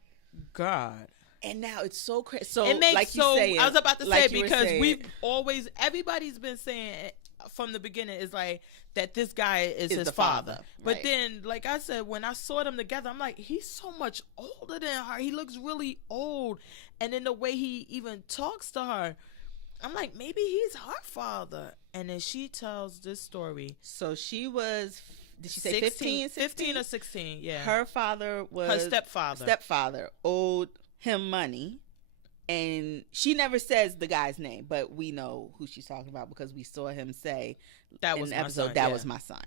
God. And now it's so crazy. So it makes like so. saying, I was about to say like because everybody's been saying from the beginning is like that this guy is his father. Right. But then, like I said, when I saw them together, I'm like, he's so much older than her. He looks really old, and then the way he even talks to her, I'm like, maybe he's her father. And then she tells this story. So she was. Did she say 15 or 16? Yeah. Her father was her stepfather owed him money, and she never says the guy's name, but we know who she's talking about because we saw him say that was in the episode son, that was my son.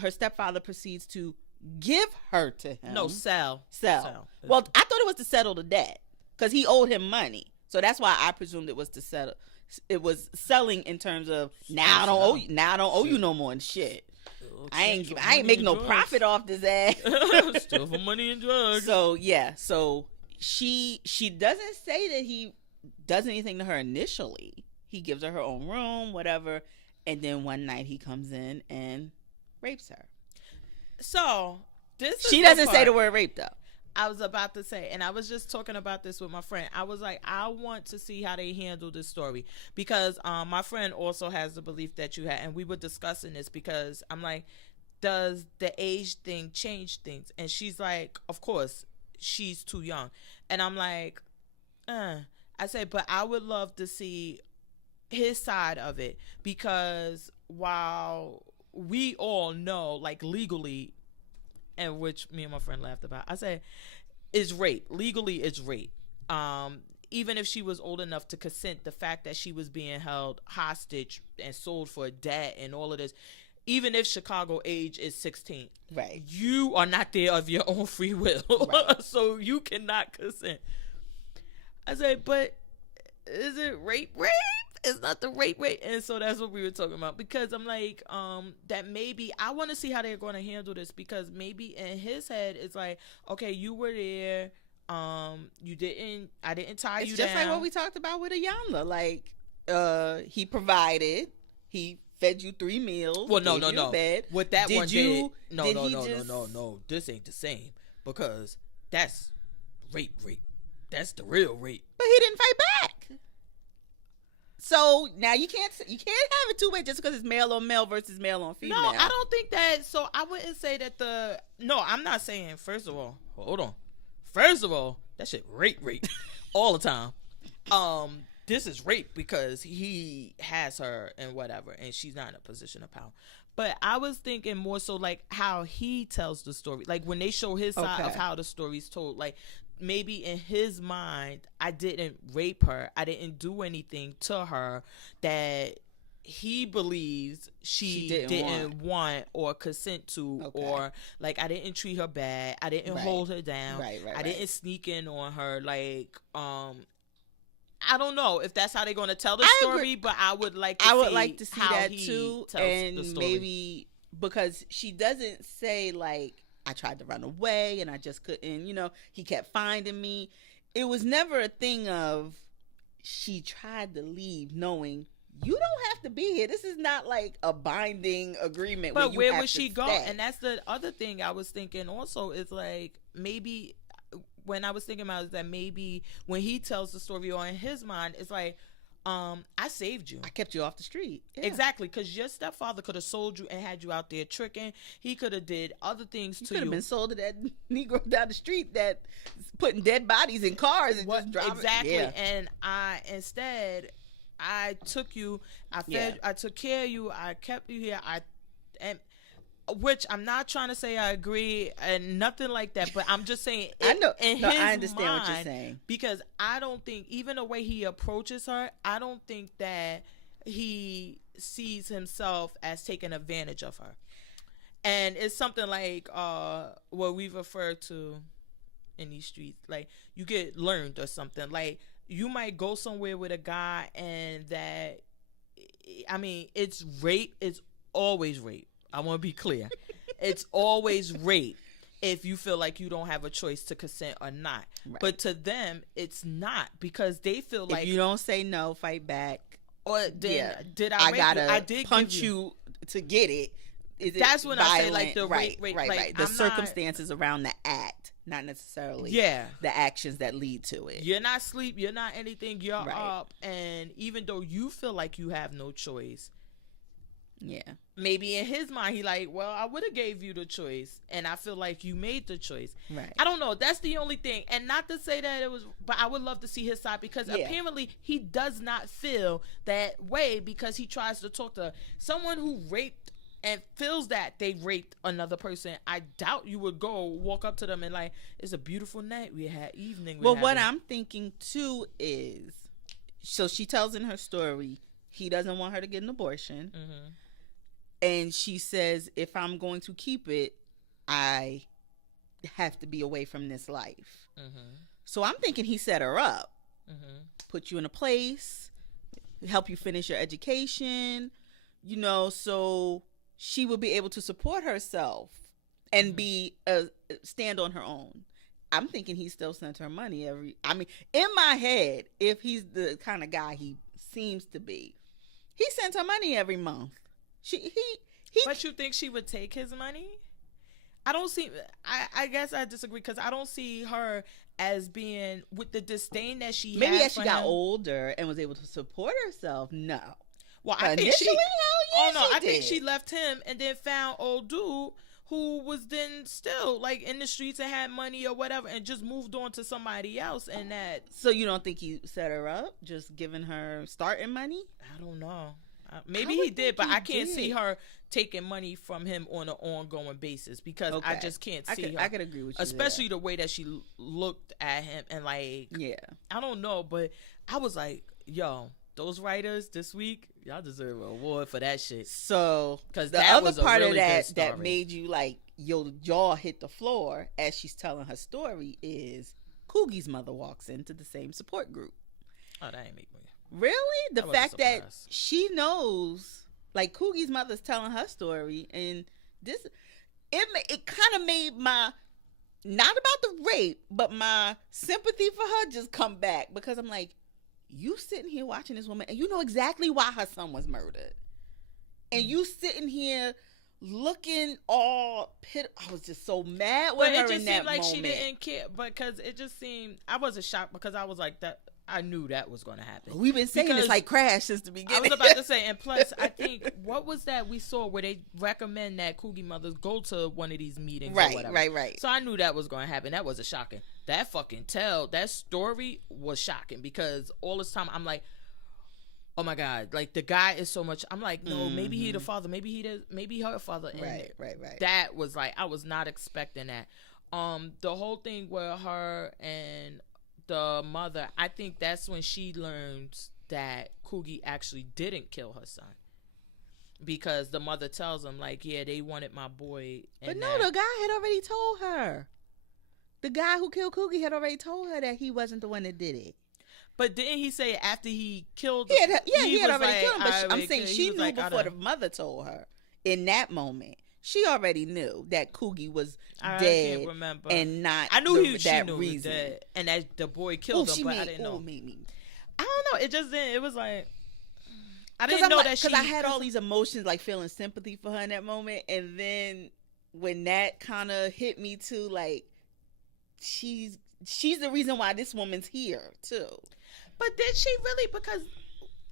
Her stepfather proceeds to give her to him. No, sell. Well, I thought it was to settle the debt because he owed him money, so that's why I presumed it was to settle. It was selling in terms of now I don't owe you no more and shit. I ain't making no profit off this ass. Still for money and drugs. So yeah, she doesn't say that he does anything to her initially. He gives her own room, whatever, and then one night he comes in and rapes her. So she doesn't say the word rape though. I was about to say, and I was just talking about this with my friend. I was like, I want to see how they handle this story because my friend also has the belief that you had, and we were discussing this because I'm like, does the age thing change things? And she's like, of course, she's too young. And I'm like, I said, but I would love to see his side of it because while we all know, like legally, and which me and my friend laughed about, I said, is rape. Legally, it's rape. Even if she was old enough to consent, the fact that she was being held hostage and sold for debt and all of this, even if Chicago age is 16, right, you are not there of your own free will. Right. So you cannot consent. I said, but is it rape? It's not the rape. And so that's what we were talking about because I'm like, that maybe I want to see how they're going to handle this because maybe in his head it's like, okay, you were there, I didn't tie you down. It's just like what we talked about with Iyanla. Like, he provided, he fed you 3 meals. Well, no. Bed. What that one did? No. This ain't the same because that's rape. That's the real rape. But he didn't fight back. So now you can't have it two way just because it's male on male versus male on female. No, I don't think that. So I wouldn't say that I'm not saying. First of all, hold on. First of all, that shit rape all the time. This is rape because he has her and whatever, and she's not in a position of power. But I was thinking more so like how he tells the story, like when they show his side of how the story's told, like. Maybe in his mind, I didn't rape her. I didn't do anything to her that he believes she didn't want or consent to, or like I didn't treat her bad, I didn't hold her down, I didn't sneak in on her, like I don't know if that's how they're going to tell the story, but I would like to see that too, and maybe because she doesn't say like I tried to run away and I just couldn't, you know, he kept finding me. It was never a thing of she tried to leave knowing you don't have to be here. This is not like a binding agreement. But where would she go? And that's the other thing I was thinking also is like maybe when I was thinking about is that maybe when he tells the story or in his mind, it's like, I saved you. I kept you off the street. Yeah. Exactly, because your stepfather could have sold you and had you out there tricking. He could have did other things to you. Could have been sold to that Negro down the street that putting dead bodies in cars and just driving. Exactly. Yeah. And I took you. I fed. I took care of you. I kept you here. Which I'm not trying to say I agree and nothing like that, but I'm just saying. I know. I understand what you're saying, because I don't think even the way he approaches her, I don't think that he sees himself as taking advantage of her, and it's something like what we've referred to in these streets, like you get learned or something. Like you might go somewhere with a guy, and that, I mean, it's rape. It's always rape. I want to be clear. It's always rape if you feel like you don't have a choice to consent or not. Right. But to them, it's not, because they feel like if you don't say no, fight back. Or then did I gotta I did punch you to get it. That's when violent? I say like the rape. Right. The circumstances around the act, not necessarily the actions that lead to it. You're not asleep. You're not anything. You're up. And even though you feel like you have no choice, maybe in his mind he like, well, I would have gave you the choice, and I feel like you made the choice. Right. I don't know. That's the only thing. And not to say that it was, but I would love to see his side, because apparently he does not feel that way, because he tries to talk to someone who raped and feels that they raped another person. I doubt you would go walk up to them and like, it's a beautiful night we had, evening. Well, what I'm thinking too is, so she tells in her story he doesn't want her to get an abortion. Mm-hmm. And she says, if I'm going to keep it, I have to be away from this life. Mm-hmm. So I'm thinking he set her up, put you in a place, help you finish your education, you know, so she will be able to support herself and be stand on her own. I'm thinking he still sent her money in my head, if he's the kind of guy he seems to be, he sent her money every month. But you think she would take his money? I don't see. I guess I disagree, because I don't see her as being with the disdain that she. Maybe as she got older and was able to support herself. No. Well, I think she. I think she left him and then found old dude who was then still like in the streets and had money or whatever, and just moved on to somebody else. And that. So you don't think he set her up, just giving her starting money? I don't know. Maybe he did, but I can't see her taking money from him on an ongoing basis, because I just can't see her. I could agree with you, especially the way that she looked at him, and like, I don't know, but I was like, yo, those writers this week, y'all deserve an award for that shit. So, because the other part of that made you like your jaw hit the floor as she's telling her story is Coogie's mother walks into the same support group. Oh, that ain't make me. Really? The fact that she knows, like, Coogie's mother's telling her story, and it kind of made my, not about the rape, but my sympathy for her just come back, because I'm like, you sitting here watching this woman, and you know exactly why her son was murdered, and you sitting here looking all I was just so mad with her in that moment. But it just seemed like she didn't care, because it just seemed, I wasn't shocked, because I was like, that I knew that was going to happen. We've been saying it's like Crash since the beginning. I was about to say, and plus, I think, what was that we saw where they recommend that Coogie mothers go to one of these meetings or whatever. Right. So I knew that was going to happen. That wasn't shocking. That story was shocking, because all this time I'm like, oh my God, like the guy is so much. I'm like, no, maybe he the father, maybe her father. And right. That was like, I was not expecting that. The whole thing where her and the mother, I think that's when she learns that Coogie actually didn't kill her son. because the mother tells him like, yeah, they wanted my boy. But no, the guy had already told her. The guy who killed Coogie had already told her that he wasn't the one that did it. But didn't he say after he killed him? He had already killed him. But I'm saying she knew before the mother told her. In that moment, she already knew that Coogie was dead. I can't remember. And not I knew she knew reason. Dead, and that the boy killed him, but I didn't know. I don't know. It just didn't. It was like I didn't know that because I had all these emotions, like feeling sympathy for her in that moment, and then when that kind of hit me too, like she's the reason why this woman's here too. But did she really? Because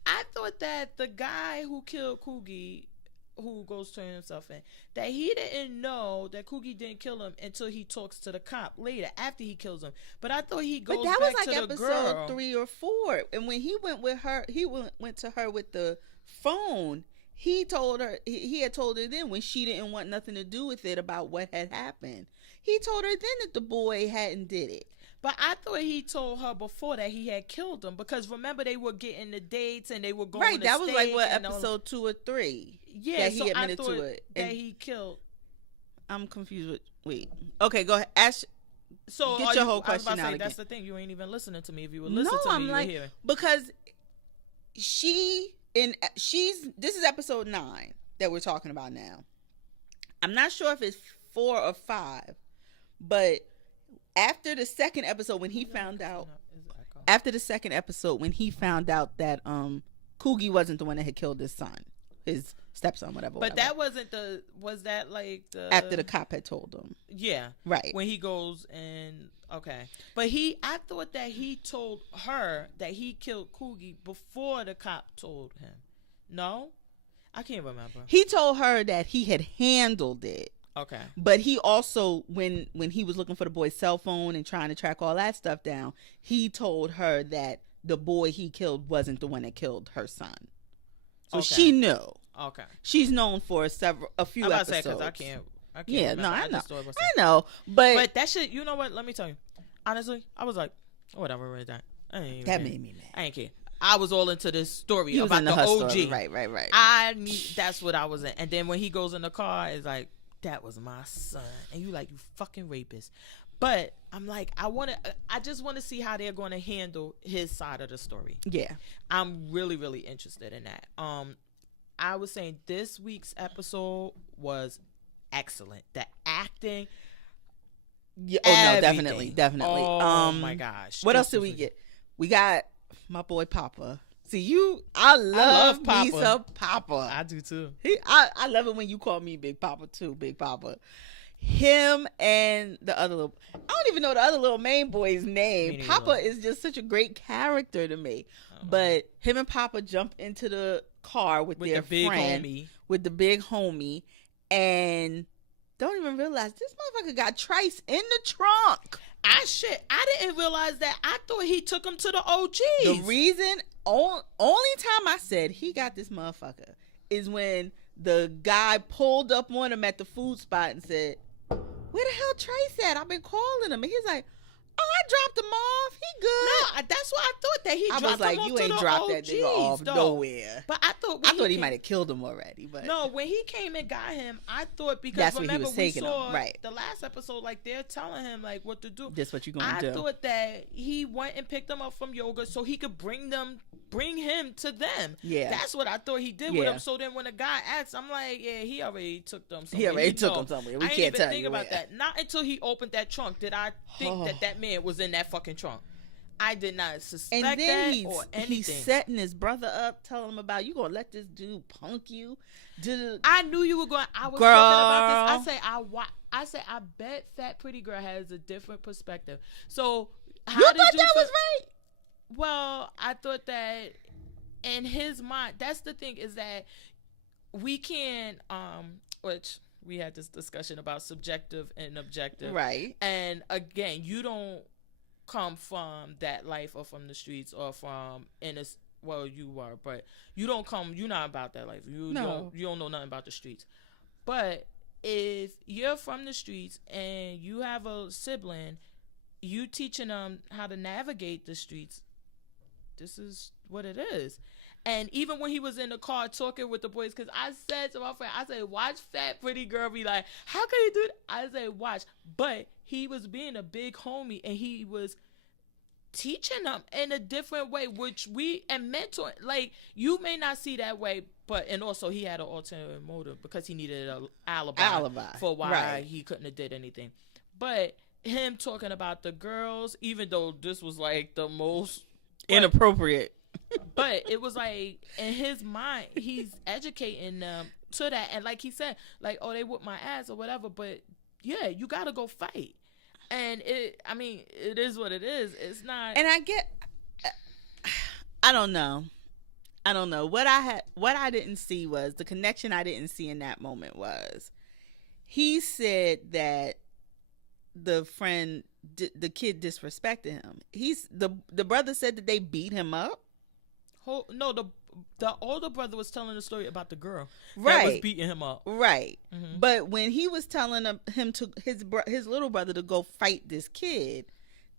I thought that the guy who killed Coogie, who goes turn himself in, that he didn't know that Coogie didn't kill him until he talks to the cop later after he kills him. But I thought he goes back to the girl. But that was like episode 3 or 4. And when he went with her, he went to her with the phone. He told her, he had told her then when she didn't want nothing to do with it about what had happened. He told her then that the boy hadn't did it. But I thought he told her before that he had killed him because remember they were getting the dates and they were going right. That was like what episode 2 or 3. Yeah, that he admitted to it that he killed. I'm confused with. Wait. Okay, go ahead. Ask. So get your whole question out again. That's the thing. You ain't even listening to me. If you were listening to me, you would hear. Because she's. This is episode 9 that we're talking about now. I'm not sure if it's 4 or 5, but after the second episode when he found out. After the second episode when he found out that Coogie wasn't the one that had killed his son, his stepson, whatever. But that wasn't the. Was that like the after the cop had told him? Yeah, right. When he goes and okay, but I thought that he told her that he killed Coogie before the cop told him. No, I can't remember. He told her that he had handled it. Okay. But he also, when he was looking for the boy's cell phone and trying to track all that stuff down, he told her that the boy he killed wasn't the one that killed her son. So she knew. Okay. She's known for a few episodes. Because I can't. Yeah, remember. no, I know. I know, but that shit. You know what? Let me tell you. Honestly, I was like, whatever. Right that. That made me mad. I ain't care. I was all into this story about the OG. Story. Right. That's what I was in. And then when he goes in the car, it's like, that was my son. And you like, you fucking rapist. But I'm like, I just want to see how they're going to handle his side of the story. Yeah. I'm really, really interested in that. I was saying this week's episode was excellent. The acting. Yeah, no, definitely. Oh my gosh. What else did we get? We got my boy Papa. See, I love Papa. Me some Papa. I do too. I love it when you call me Big Papa too, Big Papa. Him and the other little, I don't even know the other little main boy's name. Papa is just such a great character to me. But him and Papa jump into the car with their friend, with the big homie, and don't even realize this motherfucker got Trice in the trunk. I didn't realize that. I thought he took him to the OGs. The reason, only time I said he got this motherfucker is when the guy pulled up on him at the food spot and said, "Where the hell Trace at? I've been calling him." And he's like, "Oh, I dropped him off. He good." No, that's what I thought that he dropped him off. I was like, you ain't dropped that nigga off nowhere. But I thought he might have killed him already. But no, when he came and got him, I thought because that's remember what he was taking we saw him. Right. The last episode, like they're telling him like what to do. This what you gonna do. I thought that he went and picked them up from yoga so he could bring him to them. Yeah. That's what I thought he did with him. So then when the guy asked, I'm like, yeah, he already took them somewhere. He already took them somewhere. We can't tell you. I didn't even think about that. Not until he opened that trunk did I think that man was in that fucking trunk. I did not suspect that or anything. He's setting his brother up, telling him about, you gonna let this dude punk you? I knew you were going. I was talking about this. I say I bet Fat Pretty Girl has a different perspective. So you thought that was right? Well, I thought that in his mind, that's the thing is that we can, which we had this discussion about subjective and objective, right? And again, you don't come from that life or from the streets or from you were, but you're not about that life. You don't know nothing about the streets. But if you're from the streets and you have a sibling, you teaching them how to navigate the streets. This is what it is. And even when he was in the car talking with the boys, because I said to my friend, I said, watch Fat Pretty Girl be like, how can he do that? I said, watch. But he was being a big homie, and he was teaching them in a different way, which and mentoring. Like, you may not see that way, and also he had an alternative motive because he needed an alibi for why he couldn't have did anything. But him talking about the girls, even though this was like the most inappropriate. But it was like, in his mind, he's educating them to that. And like he said, like, oh, they whooped my ass or whatever. But yeah, you got to go fight. And it is what it is. It's not. And I don't know. What I didn't see was the connection I didn't see in that moment was he said that the kid disrespected him. The brother said that they beat him up. No, the older brother was telling the story about the girl that was beating him up. Right. Mm-hmm. But when he was telling him to his little brother to go fight this kid,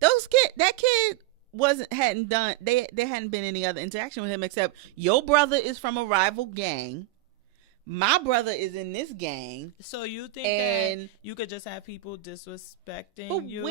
that kid hadn't been any other interaction with him except your brother is from a rival gang. My brother is in this gang. So you think that you could just have people disrespecting you?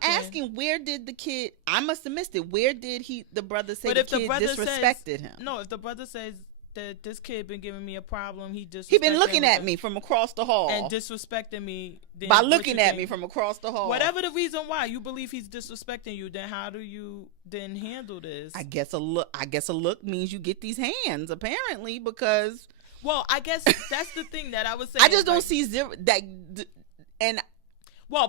Asking, where did the kid? I must have missed it. Where did the brother say the kid disrespected him? No, if the brother says that this kid been giving me a problem, he been looking at me from across the hall and disrespecting me by looking at me from across the hall. Whatever the reason why you believe he's disrespecting you, then how do you then handle this? I guess a look means you get these hands apparently because. Well, I guess that's the thing that I was saying. I just don't see zero that, and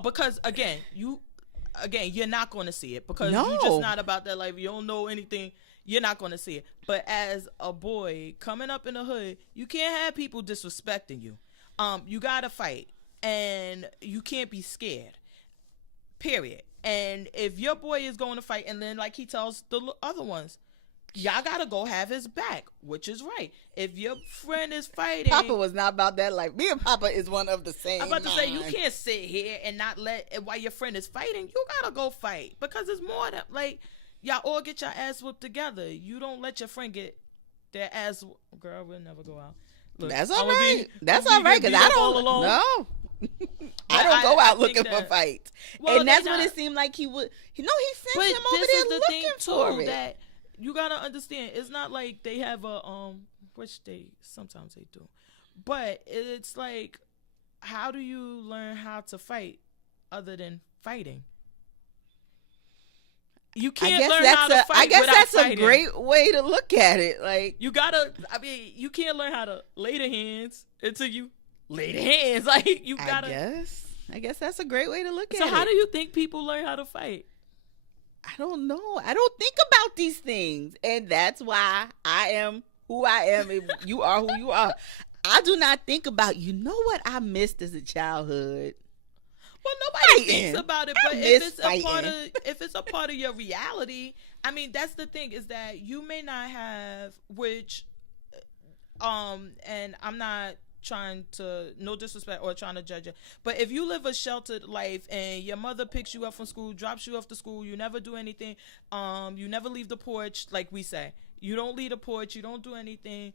because again, you're not going to see it because you're just not about that life. You don't know anything. You're not going to see it. But as a boy coming up in the hood, you can't have people disrespecting you. You got to fight, and you can't be scared. Period. And if your boy is going to fight, and then like he tells the other ones, y'all gotta go have his back, which is right. If your friend is fighting, Papa was not about that life. Me and Papa is one of the same. I'm about to say, you can't sit here and not while your friend is fighting. You gotta go fight because it's more than like y'all all get your ass whooped together. You don't let your friend get their ass. Girl, we'll never go out. Look, that's all right. That's all right because I don't know. I don't go out looking for fights, and that's what it seemed like he would. He sent him over there looking for it. That you gotta understand, it's not like they have a which sometimes they do, but it's like, how do you learn how to fight other than fighting? You can't learn how to fight. I guess without that's fighting. A great way to look at it. Like you can't learn how to lay the hands until you lay the hands. Like you gotta. I guess that's a great way to look at it. So how do you think people learn how to fight? I don't know. I don't think about these things. And that's why I am who I am and you are who you are. I do not think about, what I missed as a childhood. Well, nobody thinks about it, but if it's a part of your reality, I mean, that's the thing is that you may not have, and I'm not trying to, no disrespect or trying to judge it, but if you live a sheltered life and your mother picks you up from school, drops you off to school, you never do anything, you never leave the porch, like we say, you don't leave the porch, you don't do anything,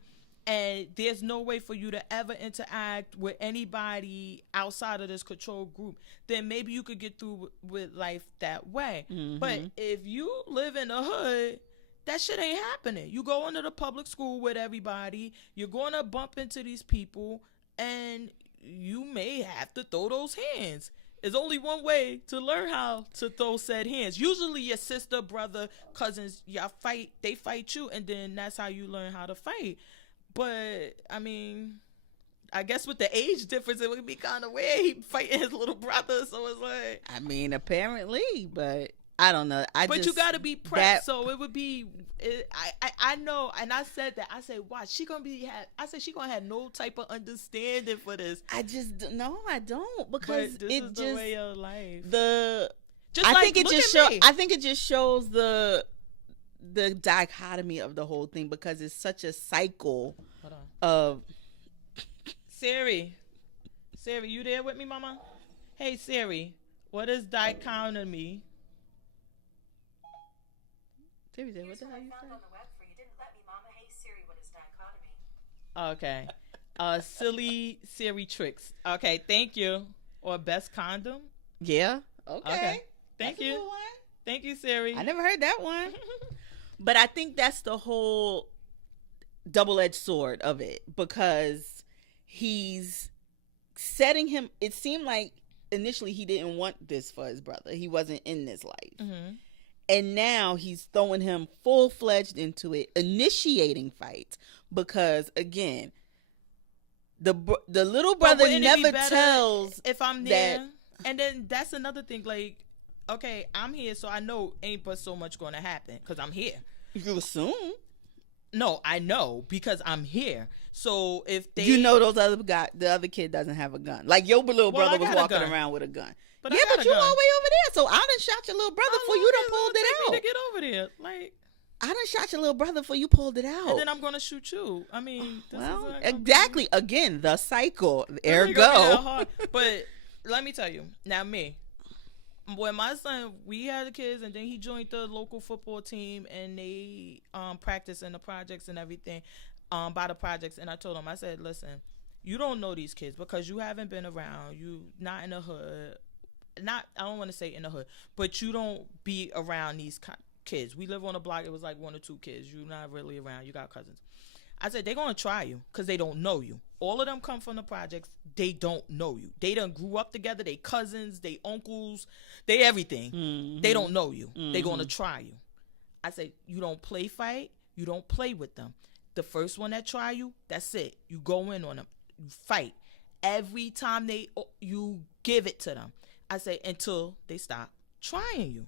and there's no way for you to ever interact with anybody outside of this control group, then maybe you could get through with life that way. Mm-hmm. But if you live in the hood, that shit ain't happening. You go into the public school with everybody. You're going to bump into these people, and you may have to throw those hands. There's only one way to learn how to throw said hands. Usually your sister, brother, cousins, y'all fight. They fight you, and then that's how you learn how to fight. But, I mean, I guess with the age difference, it would be kind of weird. He fighting his little brother, so it's like... I mean, apparently, but... I don't know. But you got to be prepped, so it would be. I know, and I said that. I said, "Watch, she gonna be." I said she gonna have no type of understanding for this. I just no, I don't because this is the way of life. I think it just shows the dichotomy of the whole thing because it's such a cycle of. Siri, you there with me, Mama? Hey, Siri, what is dichotomy? Siri said, what the hell you said? Okay. Silly Siri tricks. Okay, thank you. Or best condom? Yeah. Okay. Thank you. Thank you, Siri. I never heard that one. But I think that's the whole double-edged sword of it, because he's setting him. It seemed like initially he didn't want this for his brother. He wasn't in this life. Mm-hmm. And now he's throwing him full-fledged into it, initiating fights. Because, again, the little brother never tells if I'm there. And then that's another thing. Like, okay, I'm here, so I know ain't but so much going to happen because I'm here. You assume. No, I know because I'm here. So if they... You know the other kid doesn't have a gun. Like, your little brother was walking around with a gun. But you all the way over there. So I done shot your little brother before you done pulled it out. To get over there. Like, I done shot your little brother before you pulled it out. And then I'm going to shoot you. I mean, exactly. Again, the cycle. Ergo. But let me tell you. Now, me. When my son, we had the kids, and then he joined the local football team, and they practice in the projects and everything, by the projects. And I told him, I said, listen, you don't know these kids because you haven't been around. You not in the hood. I don't want to say in the hood, but you don't be around these kids. We live on a block. It was like 1 or 2 kids. You're not really around. You got cousins. I said, they're going to try you because they don't know you. All of them come from the projects. They don't know you. They done grew up together. They cousins, they uncles, they everything. Mm-hmm. They don't know you. Mm-hmm. They're going to try you. I said, you don't play fight. You don't play with them. The first one that try you, that's it. You go in on them. You fight. Every time you give it to them. I say, until they stop trying you.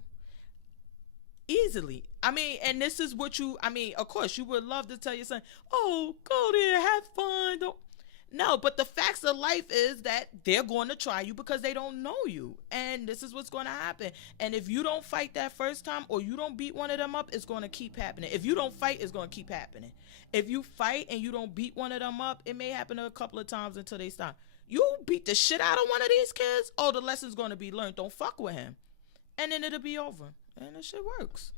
Easily. I mean, and this is what of course, you would love to tell your son, oh, go there, have fun. No, but the facts of life is that they're going to try you because they don't know you. And this is what's going to happen. And if you don't fight that first time or you don't beat one of them up, it's going to keep happening. If you don't fight, it's going to keep happening. If you fight and you don't beat one of them up, it may happen a couple of times until they stop. You beat the shit out of one of these kids, the lesson's going to be learned. Don't fuck with him. And then it'll be over. And the shit works.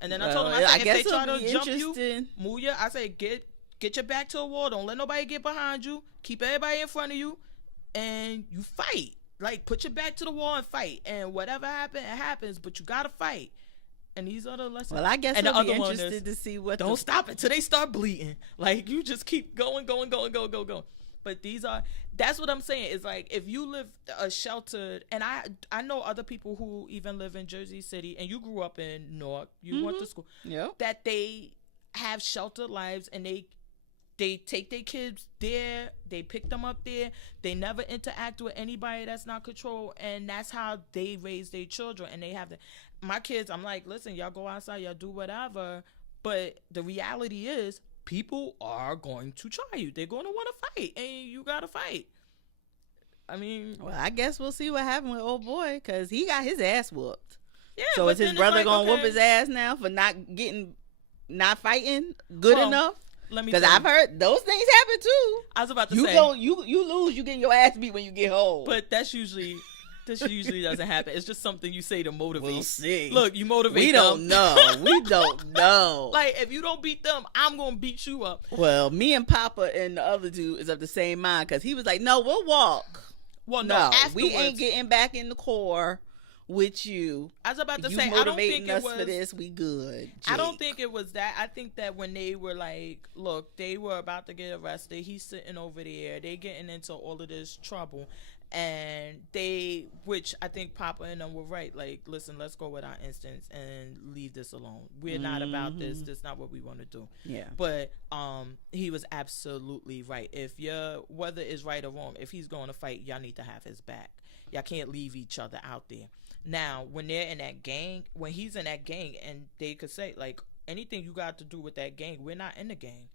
And then I told him, I said, if they try to jump you, move you, I say, get your back to the wall. Don't let nobody get behind you. Keep everybody in front of you. And you fight. Like, put your back to the wall and fight. And whatever happens, it happens. But you got to fight. And these are the lessons. Well, I guess I'll be interested to see what... Don't stop until they start bleeding. Like, you just keep going. But that's what I'm saying. Is like, if you live a sheltered, and I know other people who even live in Jersey City, and you grew up in Newark, you went to school, that they have sheltered lives, and they take their kids there, they pick them up there, they never interact with anybody that's not controlled, and that's how they raise their children. And they have my kids, I'm like, listen, y'all go outside, y'all do whatever, but the reality is, people are going to try you. They're going to want to fight, and you got to fight. I mean... Well, I guess we'll see what happened with old boy, because he got his ass whooped. Yeah, so is his brother going to whoop his ass now for not fighting good enough? Because I've heard those things happen, too. I was about to say... You lose, you getting your ass beat when you get home. But this usually doesn't happen. It's just something you say to motivate. We'll see. Look, you motivate We don't know. Like, if you don't beat them, I'm going to beat you up. Well, me and Papa and the other dude is of the same mind, because he was like, no, we'll walk. Well, no, we ain't getting back in the core with you. I was about to say, I don't think it was... for this, we good, Jake. I don't think it was that. I think that when they were like, look, they were about to get arrested. He's sitting over there. They getting into all of this trouble. And which I think Papa and them were right. Like, listen, let's go with our instincts and leave this alone. We're not about this. That's not what we want to do. Yeah. But he was absolutely right. Whether it's right or wrong, if he's going to fight, y'all need to have his back. Y'all can't leave each other out there. Now, when they're in that gang, when he's in that gang, and they could say, like, anything you got to do with that gang, we're not in the gang.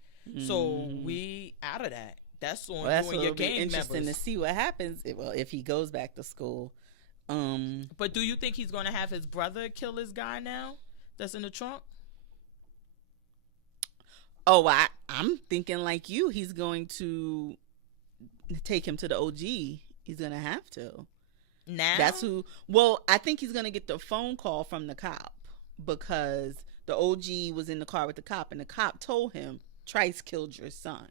So we out of that. That's on you and your gang members. Interesting to see what happens. If he goes back to school. But do you think he's going to have his brother kill his guy now? That's in the trunk. Oh, I'm thinking like you. He's going to take him to the OG. He's going to have to. Now? That's who. Well, I think he's going to get the phone call from the cop because the OG was in the car with the cop, and the cop told him, Trice killed your son.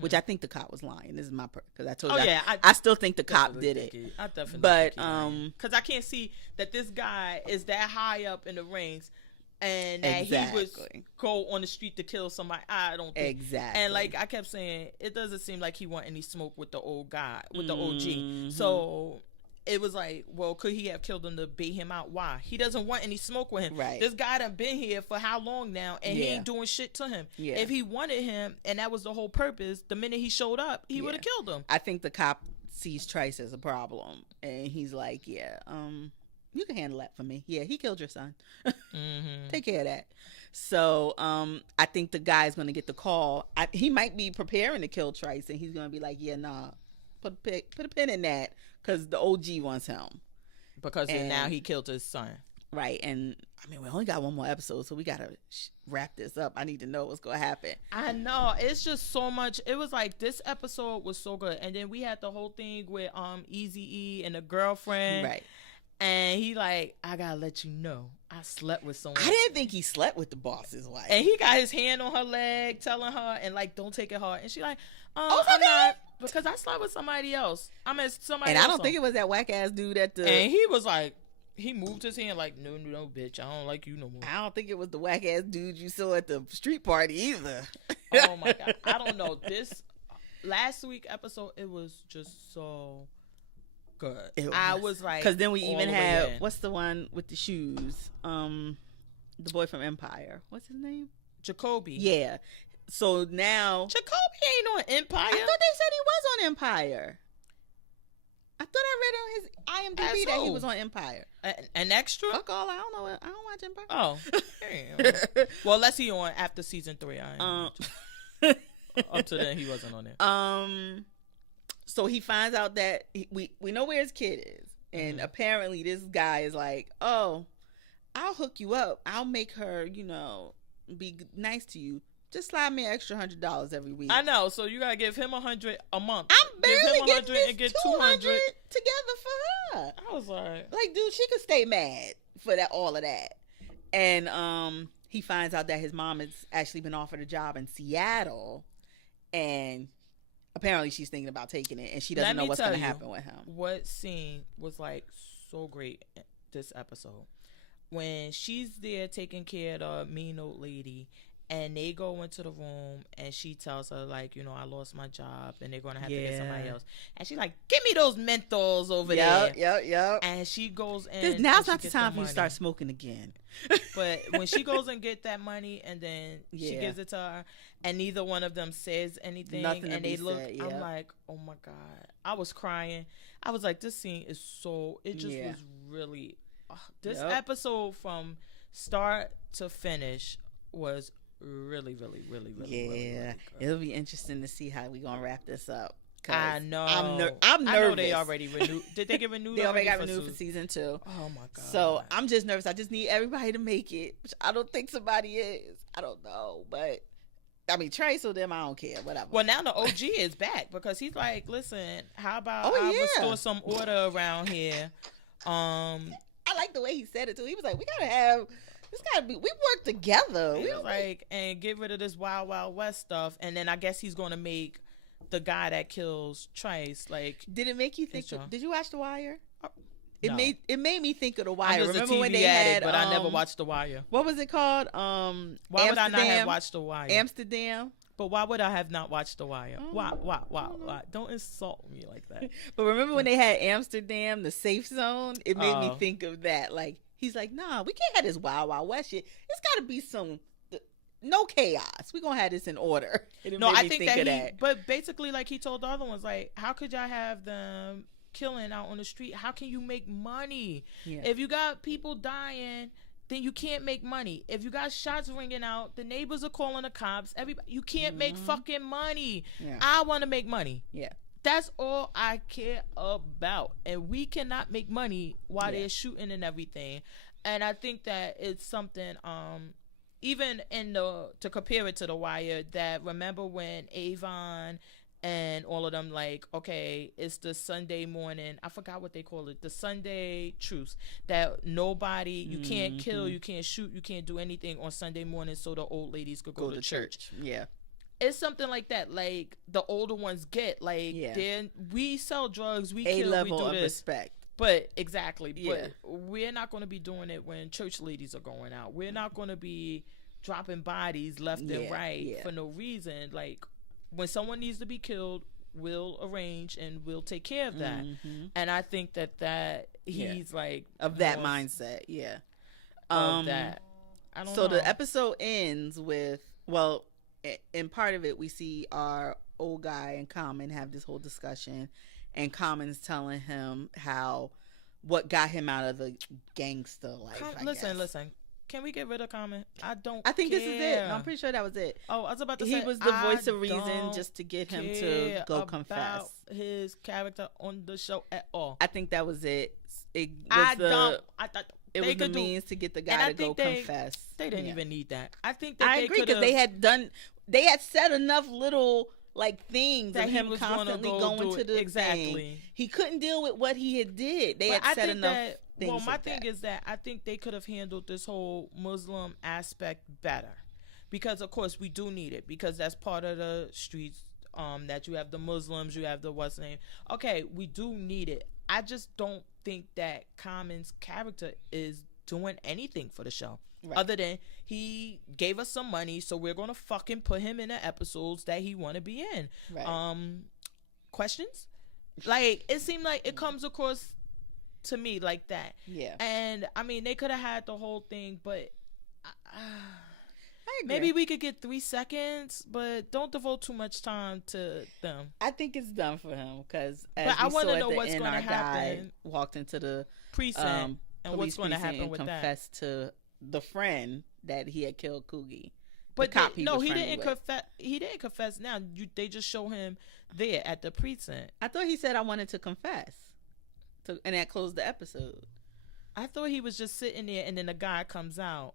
Which I think the cop was lying. This is my because I told you. I still think the cop did it. I definitely. But because I can't see that this guy is that high up in the rings, and that he would go on the street to kill somebody. I don't think exactly. And like I kept saying, it doesn't seem like he want any smoke with the old guy, with the OG. So it was like, well, could he have killed him to bait him out? Why? He doesn't want any smoke with him. Right. This guy done been here for how long now, and he ain't doing shit to him. Yeah. If he wanted him, and that was the whole purpose, the minute he showed up, he would have killed him. I think the cop sees Trice as a problem, and he's like, yeah, you can handle that for me. Yeah, he killed your son. Take care of that. So I think the guy's going to get the call. He might be preparing to kill Trice, and he's going to be like, yeah, nah, put a pin in that. Because the OG wants him. Because now he killed his son. Right. And, I mean, we only got one more episode, so we got to wrap this up. I need to know what's going to happen. I know. It's just so much. It was like, this episode was so good. And then we had the whole thing with Eazy-E and the girlfriend. Right. And he like, I got to let you know, I slept with someone. I didn't think he slept with the boss's wife. And he got his hand on her leg, telling her, and like, don't take it hard. And she like, oh, I'm not. Because I slept with somebody else. I mean, somebody else. And I don't think it was that whack ass dude at the. And he was like, he moved his hand like, no, bitch, I don't like you no more. I don't think it was the whack ass dude you saw at the street party either. Oh my God. I don't know. This last week episode, it was just so good. I was like, because then we even had, what's the one with the shoes? The boy from Empire. What's his name? Jacoby. Yeah. So now Jacoby ain't on Empire. I thought they said he was on Empire. I thought I read on his IMDb that he was on Empire. An extra? Fuck all. I don't know. I don't watch Empire. Oh, damn. Well, unless he on after season 3. Up to then, he wasn't on there. So he finds out that we know where his kid is, and apparently this guy is like, oh, I'll hook you up. I'll make her, be nice to you. Just slide me an extra $100 every week. I know. So you gotta give him $100 a month. I'm barely give him $100 getting this and get $200 $200 together for her. I was like, dude, she could stay mad for that, all of that. And he finds out that his mom has actually been offered a job in Seattle, and apparently she's thinking about taking it, and she doesn't know what's going to happen with him. What scene was like so great this episode? When she's there taking care of the mean old lady, and they go into the room, and she tells her, like, I lost my job, and they're going to have to get somebody else. And she's like, give me those menthols over there. Yep. And she goes in. Now's not the time for you to start smoking again. But when she goes and get that money, and then she gives it to her, and neither one of them says anything, and they look, I'm like, oh my God. I was crying. I was like, this scene is so, it just was really, this episode from start to finish was really, really, really, really, really good. It'll be interesting to see how we gonna wrap this up. I know. I'm nervous. I know they already renewed. Did they get renewed? They already got renewed for season 2. Oh my God. So I'm just nervous. I just need everybody to make it, which I don't think somebody is. I don't know, but I mean, Trace or them, I don't care. Whatever. Well, now the OG is back because he's like, listen, how about I restore some order around here? I like the way he said it too. He was like, we work together. We was like, and get rid of this Wild Wild West stuff. And then I guess he's going to make the guy that kills Trice, like. Did it make you think? Did you watch The Wire? It No. made me think of The Wire. Remember when they had? But I never watched The Wire. What was it called? Why would I not have watched The Wire? Amsterdam. But why would I have not watched The Wire? Why? Don't insult me like that. But remember when they had Amsterdam, the safe zone? It made me think of that. Like, he's like, nah, we can't have this Wild Wild West shit. It's got to be no chaos. We're going to have this in order. No, I think that but basically, like he told the other ones, like, how could y'all have them killing out on the street? How can you make money? Yeah. If you got people dying, then you can't make money. If you got shots ringing out, the neighbors are calling the cops. You can't make fucking money. Yeah. I want to make money. Yeah. That's all I care about. And we cannot make money while they're shooting and everything. And I think that it's something, even to compare it to The Wire, that remember when Avon and all of them like, okay, it's the Sunday morning. I forgot what they call it. The Sunday truce that nobody, you can't kill, you can't shoot, you can't do anything on Sunday morning, so the old ladies could go to church. Yeah. It's something like that. Like the older ones get like, we sell drugs, we kill, level we do of this. Respect. But exactly. But we're not going to be doing it when church ladies are going out. We're not going to be dropping bodies left and right for no reason. Like when someone needs to be killed, we'll arrange and we'll take care of that. And I think that he's like of that mindset. Yeah. Of that. I don't know. So the episode ends with, well, in part of it, we see our old guy and Common have this whole discussion, and Common's telling him what got him out of the gangster life. Listen. Can we get rid of Common? I think this is it. No, I'm pretty sure that was it. Oh, I was about to say he was the voice of reason, just to get him to go confess his character on the show at all. I think that was it. It was the means to get the guy to go confess. They didn't even need that. I think I agree, because they had said enough little like things that of him constantly going to the thing. He couldn't deal with what he had did. They had said enough things. Well, my thing is that I think they could have handled this whole Muslim aspect better, because of course we do need it, because that's part of the streets. That you have the Muslims, you have the what's name. Okay, we do need it. I just don't think that Common's character is doing anything for the show. Right. Other than he gave us some money, so we're gonna fucking put him in the episodes that he want to be in. Right. Questions? Like, it seemed like it comes across to me like that. Yeah. And I mean, they could have had the whole thing, but maybe we could get 3 seconds, but don't devote too much time to them. I think it's done for him, because I want to know what's going to happen. Walked into the precinct and what's going to happen with that. Confessed to the friend that he had killed Coogie. But he didn't confess. He didn't confess. Now they just show him there at the precinct. I thought he said, "I wanted to confess," and that closed the episode. I thought he was just sitting there, and then the guy comes out.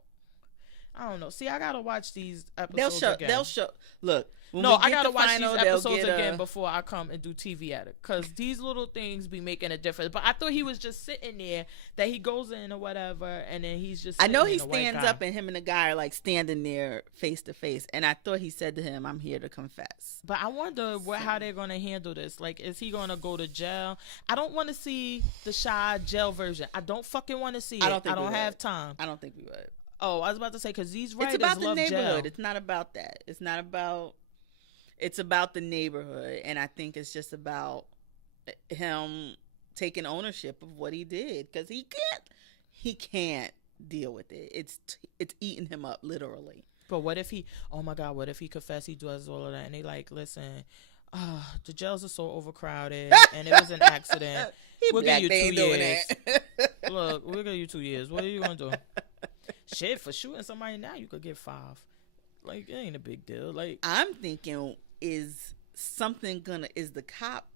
I don't know. See, I gotta watch these episodes again. They'll show. Look, I gotta watch these episodes again before I come and do TV at it, because these little things be making a difference. But I thought he was just sitting there, that he goes in or whatever, and then he's just. I know he stands up, and him and the guy are like standing there face to face, and I thought he said to him, "I'm here to confess." But I wonder how they're gonna handle this. Like, is he gonna go to jail? I don't want to see the Shy jail version. I don't fucking want to see it. I don't have time. I don't think we would. Oh, I was about to say, because these writers love jail. It's about the neighborhood. Jail. It's not about that. It's about the neighborhood, and I think it's just about him taking ownership of what he did, because he can't deal with it. It's eating him up, literally. But what if he? Oh my God! What if he confessed he does all of that, and they like, listen, the jails are so overcrowded, and it was an accident. We'll give you 2 years. Look, we'll give you 2 years. What are you gonna do? Shit, for shooting somebody now, you could get 5. Like, it ain't a big deal. Like, I'm thinking, is the cop,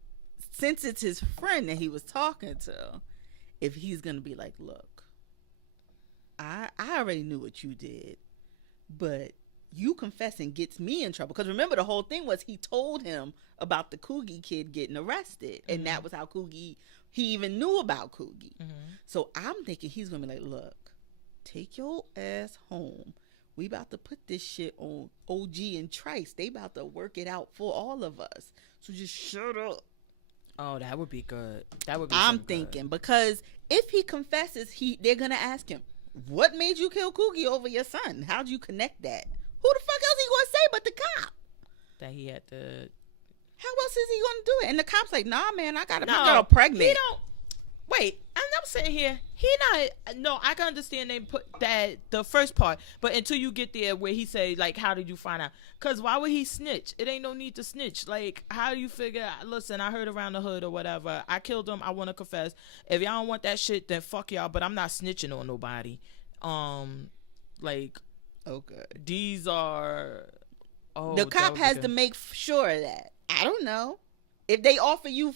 since it's his friend that he was talking to, if he's gonna be like, look, I already knew what you did, but you confessing gets me in trouble. Because remember, the whole thing was he told him about the Coogie kid getting arrested, and that was how he even knew about Coogie. So I'm thinking he's gonna be like, look, take your ass home. We about to put this shit on OG and Trice. They about to work it out for all of us. So just shut up. Oh, that would be good. That would be. I'm thinking good. Because if he confesses, they're gonna ask him, "What made you kill Coogie over your son? How'd you connect that? Who the fuck else he gonna say but the cop? That he had to. How else is he gonna do it?" And the cop's like, "Nah, man, I got my girl pregnant." He don't. Wait, I'm sitting here. I can understand they put that the first part, but until you get there where he say, like, how did you find out? Because why would he snitch? It ain't no need to snitch. Like, how do you figure, listen, I heard around the hood or whatever. I killed him. I want to confess. If y'all don't want that shit, then fuck y'all, but I'm not snitching on nobody. Like, oh, good. These are, the cop has to make sure of that. I don't know. If they offer you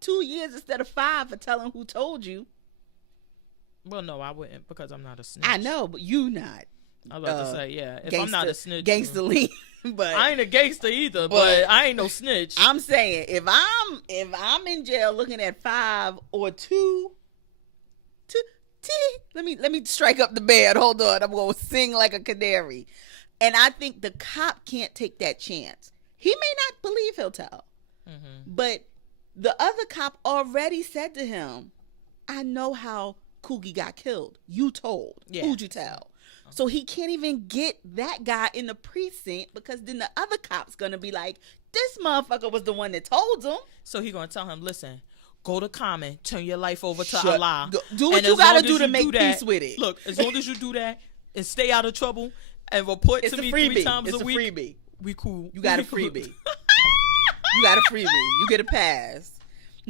2 years instead of 5 for telling who told you. Well, no, I wouldn't, because I'm not a snitch. I know, but you not. I was about to say, yeah. If I'm not a snitch, gangster lean, but I ain't a gangster either. But I ain't no snitch. I'm saying if I'm in jail looking at 5 or 2, let me strike up the bed. Hold on, I'm gonna sing like a canary. And I think the cop can't take that chance. He may not believe he'll tell, but the other cop already said to him, "I know how Coogie got killed. You told. Yeah. Who'd you tell?" So he can't even get that guy in the precinct because then the other cop's going to be like, this motherfucker was the one that told him. So he going to tell him, listen, go to Common, turn your life over to Allah. Do what you got to do to make peace with it. Look, as long as you do that and stay out of trouble and report to me 3 times a week. It's a freebie. We cool. You got a freebie. You got a freebie. You get a pass.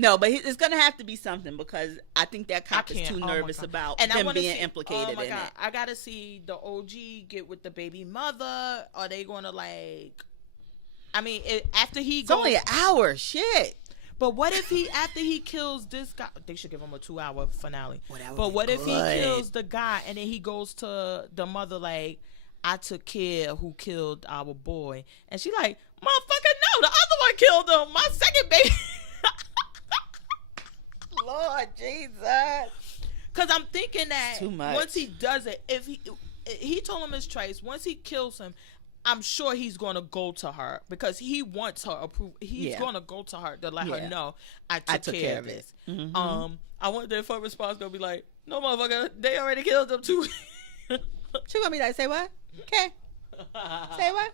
No, but it's going to have to be something because I think that cop is too nervous about him being implicated in it. I got to see the OG get with the baby mother. Are they going to I mean, after he it's goes. It's only an hour. Shit. But what if after he kills this guy, they should give him a 2-hour finale. But what if he kills the guy and then he goes to the mother like, I took care of who killed our boy. And she like, motherfucker, no, the other one killed him. My second baby. Lord Jesus. Because I'm thinking that once he does it, if he told him his trace, once he kills him, I'm sure he's going to go to her because he wants her approval. He's going to go to her to let her know I took care of this. Mm-hmm. I wonder if her response going to be like, no, motherfucker, they already killed him too. She going to be like, say what? Okay. Say what?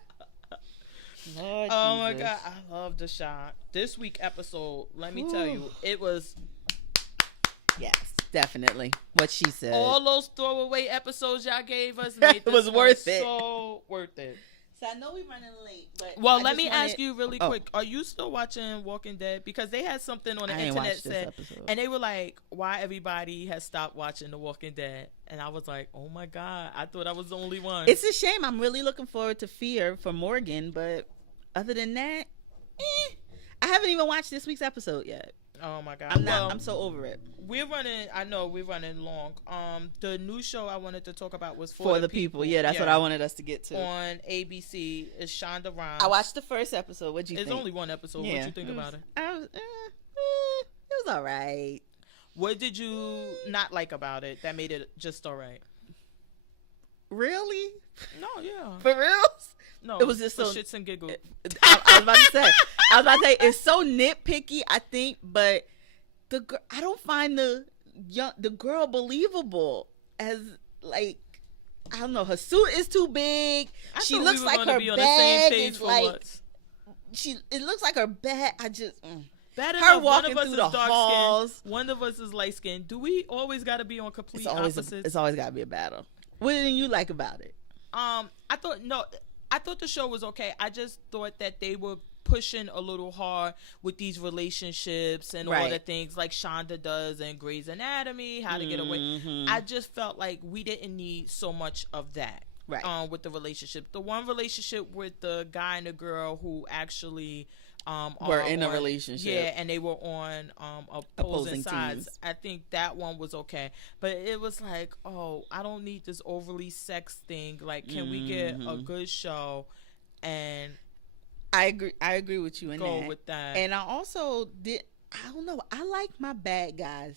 Lord oh Jesus. My God, I love the shot. This week episode, let me tell you, it was. Yes, definitely. What she said. All those throwaway episodes y'all gave us made this was worth it. So worth it. So I know we're running late, but let me ask you really quick: are you still watching Walking Dead? Because they had something on the internet said, and they were like, "Why everybody has stopped watching The Walking Dead?" And I was like, "Oh my God, I thought I was the only one." It's a shame. I'm really looking forward to Fear for Morgan, but other than that, I haven't even watched this week's episode yet. Oh my God, I'm so over it. We're running long. The new show I wanted to talk about was For the People. Yeah, that's what I wanted us to get to. On ABC, is Shonda Rhimes. I watched the first episode. What'd you think? It's only one episode. Yeah. What'd you think about it? It was all right. What did you not like about it that made it just all right? Really? No, yeah. For real? No, it was just so shits and giggles. I was about to say it's so nitpicky, I think, but I don't find the girl believable as like I don't know. Her suit is too big. She looks like her bag is like it looks like her bag. I just her walking through the halls. One of us is light skinned. Do we always got to be on complete opposites? It's always got to be a battle. What did you like about it? I thought the show was okay. I just thought that they were pushing a little hard with these relationships and all the things like Shonda does in Grey's Anatomy, How to Get Away. I just felt like we didn't need so much of that with the relationship. The one relationship with the guy and the girl who actually were in a relationship. Yeah, and they were on opposing sides. Teams. I think that one was okay. But it was like, oh, I don't need this overly sex thing. Like, can we get a good show? And I agree with you in go with that. And I also I don't know. I like my bad guys,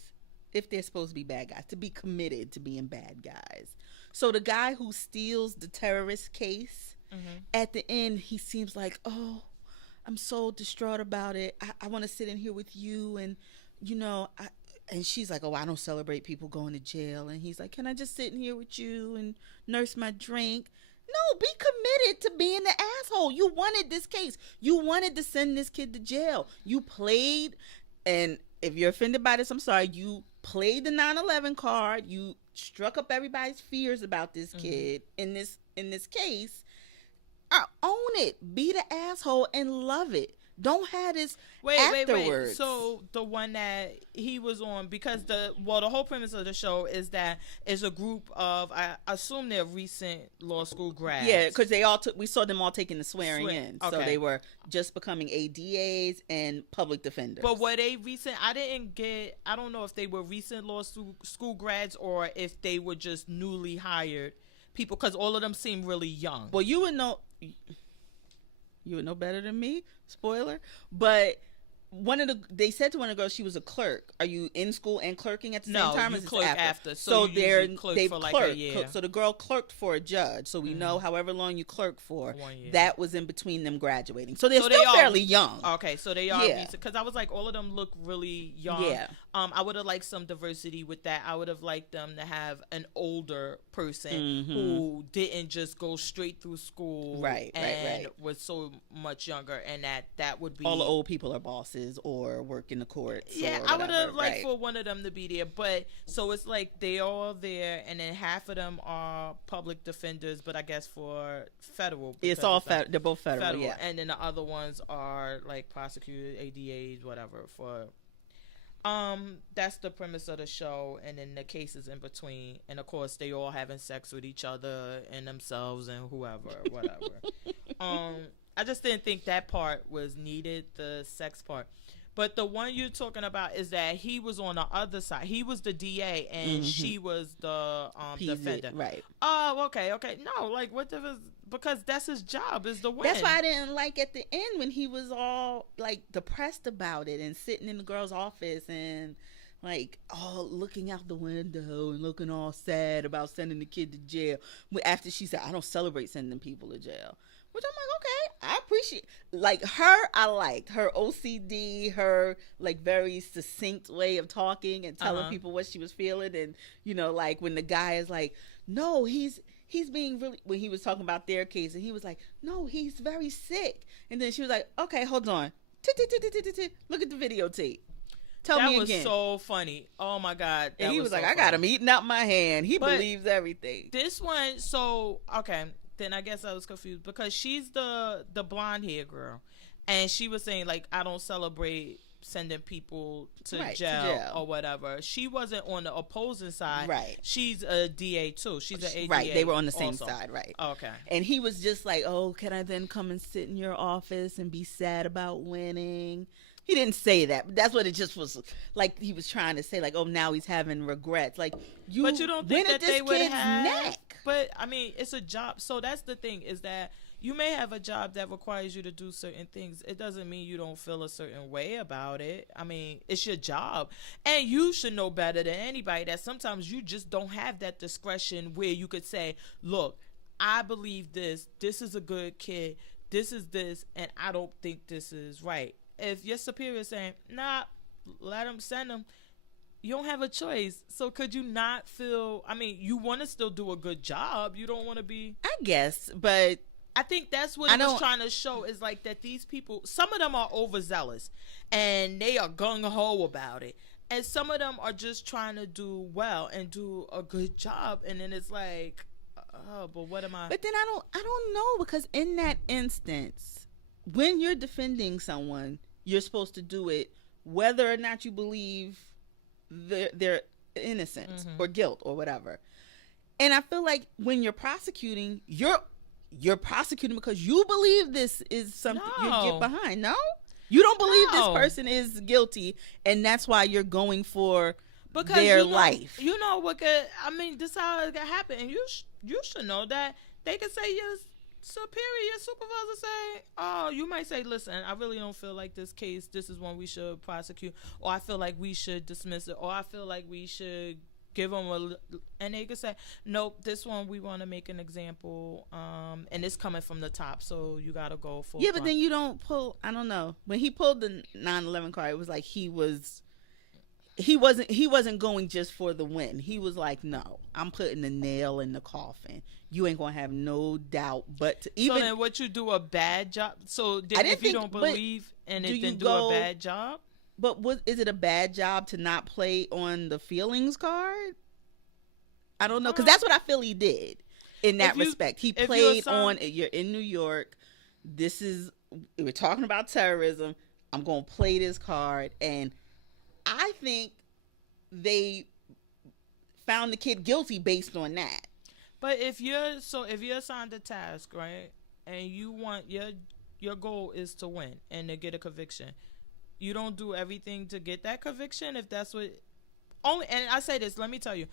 if they're supposed to be bad guys, to be committed to being bad guys. So the guy who steals the terrorist case, at the end, he seems like, oh, I'm so distraught about it. I want to sit in here with you. And, and she's like, oh, I don't celebrate people going to jail. And he's like, can I just sit in here with you and nurse my drink? No, be committed to being the asshole. You wanted this case. You wanted to send this kid to jail. You played, and if you're offended by this, I'm sorry. You played the 9/11 card. You struck up everybody's fears about this kid in this case. Own it. Be the asshole and love it. Don't have this afterwards. Wait. So the one that he was on, because the whole premise of the show is that it's a group of, I assume they're recent law school grads. Yeah, because we saw them all taking the swearing in. Okay. So they were just becoming ADAs and public defenders. But were they recent? I don't know if they were recent law school grads or if they were just newly hired people, because all of them seem really young. Well, you would know better than me. Spoiler, but. They said to one of the girls she was a clerk. Are you in school and clerking at the same time? No, you clerk after. So they've for like a year. So the girl clerked for a judge. So we know however long you clerk for, that was in between them graduating. So they're still fairly young. Okay, so they are recent. Because I was like, all of them look really young. Yeah. I would have liked some diversity with that. I would have liked them to have an older person who didn't just go straight through school, right, was so much younger, and that would be all the old people are bosses or work in the courts. Yeah, I would have liked for one of them to be there, but so it's like they all there, and then half of them are public defenders, but I guess for federal. It's all they're both federal, yeah. And then the other ones are like prosecutors, ADAs, whatever. For that's the premise of the show, and then the cases in between, and of course they all having sex with each other and themselves and whoever, whatever. I just didn't think that part was needed, the sex part. But the one you're talking about is that he was on the other side. He was the DA and she was the defendant. Right. Oh, okay. No, like what the, because that's his job, is the win. That's why I didn't like at the end when he was all like depressed about it and sitting in the girl's office and like all looking out the window and looking all sad about sending the kid to jail. After she said, I don't celebrate sending people to jail. Which I'm like, okay, I appreciate, like her, I liked her OCD, her like very succinct way of talking and telling people what she was feeling. And, you know, like when the guy is like, no, he's being really, when he was talking about their case and he was like, no, he's very sick. And then she was like, okay, hold on. Look at the videotape. Tell me again. That was so funny. Oh my God. And he was like, I got him eating out my hand. He believes everything. This one, so, okay. Then I guess I was confused because she's the blonde hair girl, and she was saying like, I don't celebrate sending people to jail or whatever. She wasn't on the opposing side. Right. She's a DA too. She's an ADA. Right. They were on the same side. Right. Okay. And he was just like, oh, can I then come and sit in your office and be sad about winning? He didn't say that, but that's what it just was like. He was trying to say like, oh, now he's having regrets. Like but you don't think that they would have neck. But I mean, it's a job. So that's the thing, is that you may have a job that requires you to do certain things. It doesn't mean you don't feel a certain way about it. I mean, it's your job. And you should know better than anybody that sometimes you just don't have that discretion where you could say, look, I believe this. This is a good kid. This is this. And I don't think this is right. If your superior is saying, nah, let them send them, you don't have a choice. So could you not feel, I mean, you want to still do a good job. You don't want to be. I guess, but. I think that's what it was trying to show, is like that these people, some of them are overzealous and they are gung-ho about it. And some of them are just trying to do well and do a good job. And then it's like, oh, but what am I? But then I don't know, because in that instance, when you're defending someone, you're supposed to do it whether or not you believe their innocence or guilt or whatever. And I feel like when you're prosecuting, you're prosecuting because you believe this is something you get behind. No, you don't believe this person is guilty, and that's why you're going for their life. You know what? I mean, this is how it can happen, and you should know that they can say your superior, supervisor say, oh, you might say, listen, I really don't feel like this case, this is one we should prosecute, or I feel like we should dismiss it, or I feel like we should give them and they could say, nope, this one we want to make an example, and it's coming from the top, so you gotta go for but then you don't pull. I don't know, when he pulled the 9/11 card, it was like he wasn't going just for the win. He was like, no, I'm putting the nail in the coffin. You ain't gonna have no doubt. But to even, so then what, you do a bad job? So if you don't believe in it, then do a bad job? But is it a bad job to not play on the feelings card? I don't know, because that's what I feel he did in that respect. He played on, you're in New York. We're talking about terrorism. I'm going to play this card. And I think they found the kid guilty based on that. But if you're assigned a task, right, and you want your goal is to win and to get a conviction, you don't do everything to get that conviction. If that's what only, and I say this, let me tell you,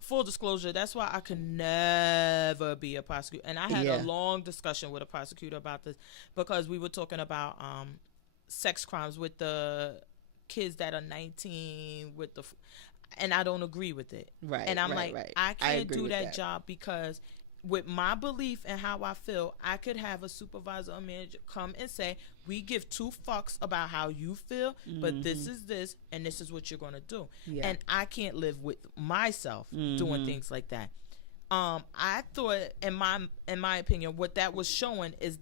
full disclosure, that's why I could never be a prosecutor. And I had a long discussion with a prosecutor about this because we were talking about sex crimes with the kids that are 19 with the and I don't agree with it. Right. And I'm I can't do that that job because with my belief and how I feel, I could have a supervisor or manager come and say, we give 2 fucks about how you feel, but this is this and this is what you're going to do. Yeah. And I can't live with myself doing things like that. I thought, in my opinion, what that was showing is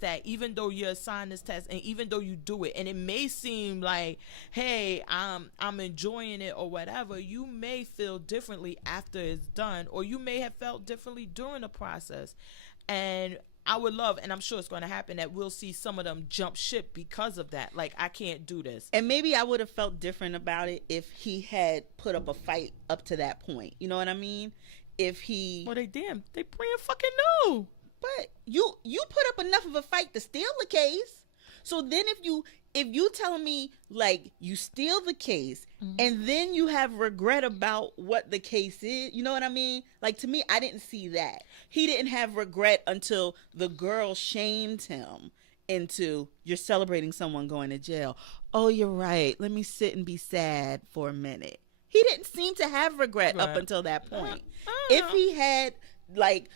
that even though you're assigned this test and even though you do it and it may seem like, hey, I'm enjoying it or whatever, you may feel differently after it's done, or you may have felt differently during the process. And I would love, and I'm sure it's going to happen, that we'll see some of them jump ship because of that. Like, I can't do this. And maybe I would have felt different about it if he had put up a fight up to that point. You know what I mean? If he... Well, they brand fucking new. But you put up enough of a fight to steal the case. So then if you telling me like you steal the case and then you have regret about what the case is, you know what I mean? Like, to me, I didn't see that. He didn't have regret until the girl shamed him into, you're celebrating someone going to jail. Oh, you're right. Let me sit and be sad for a minute. He didn't seem to have regret up until that point. If he had like,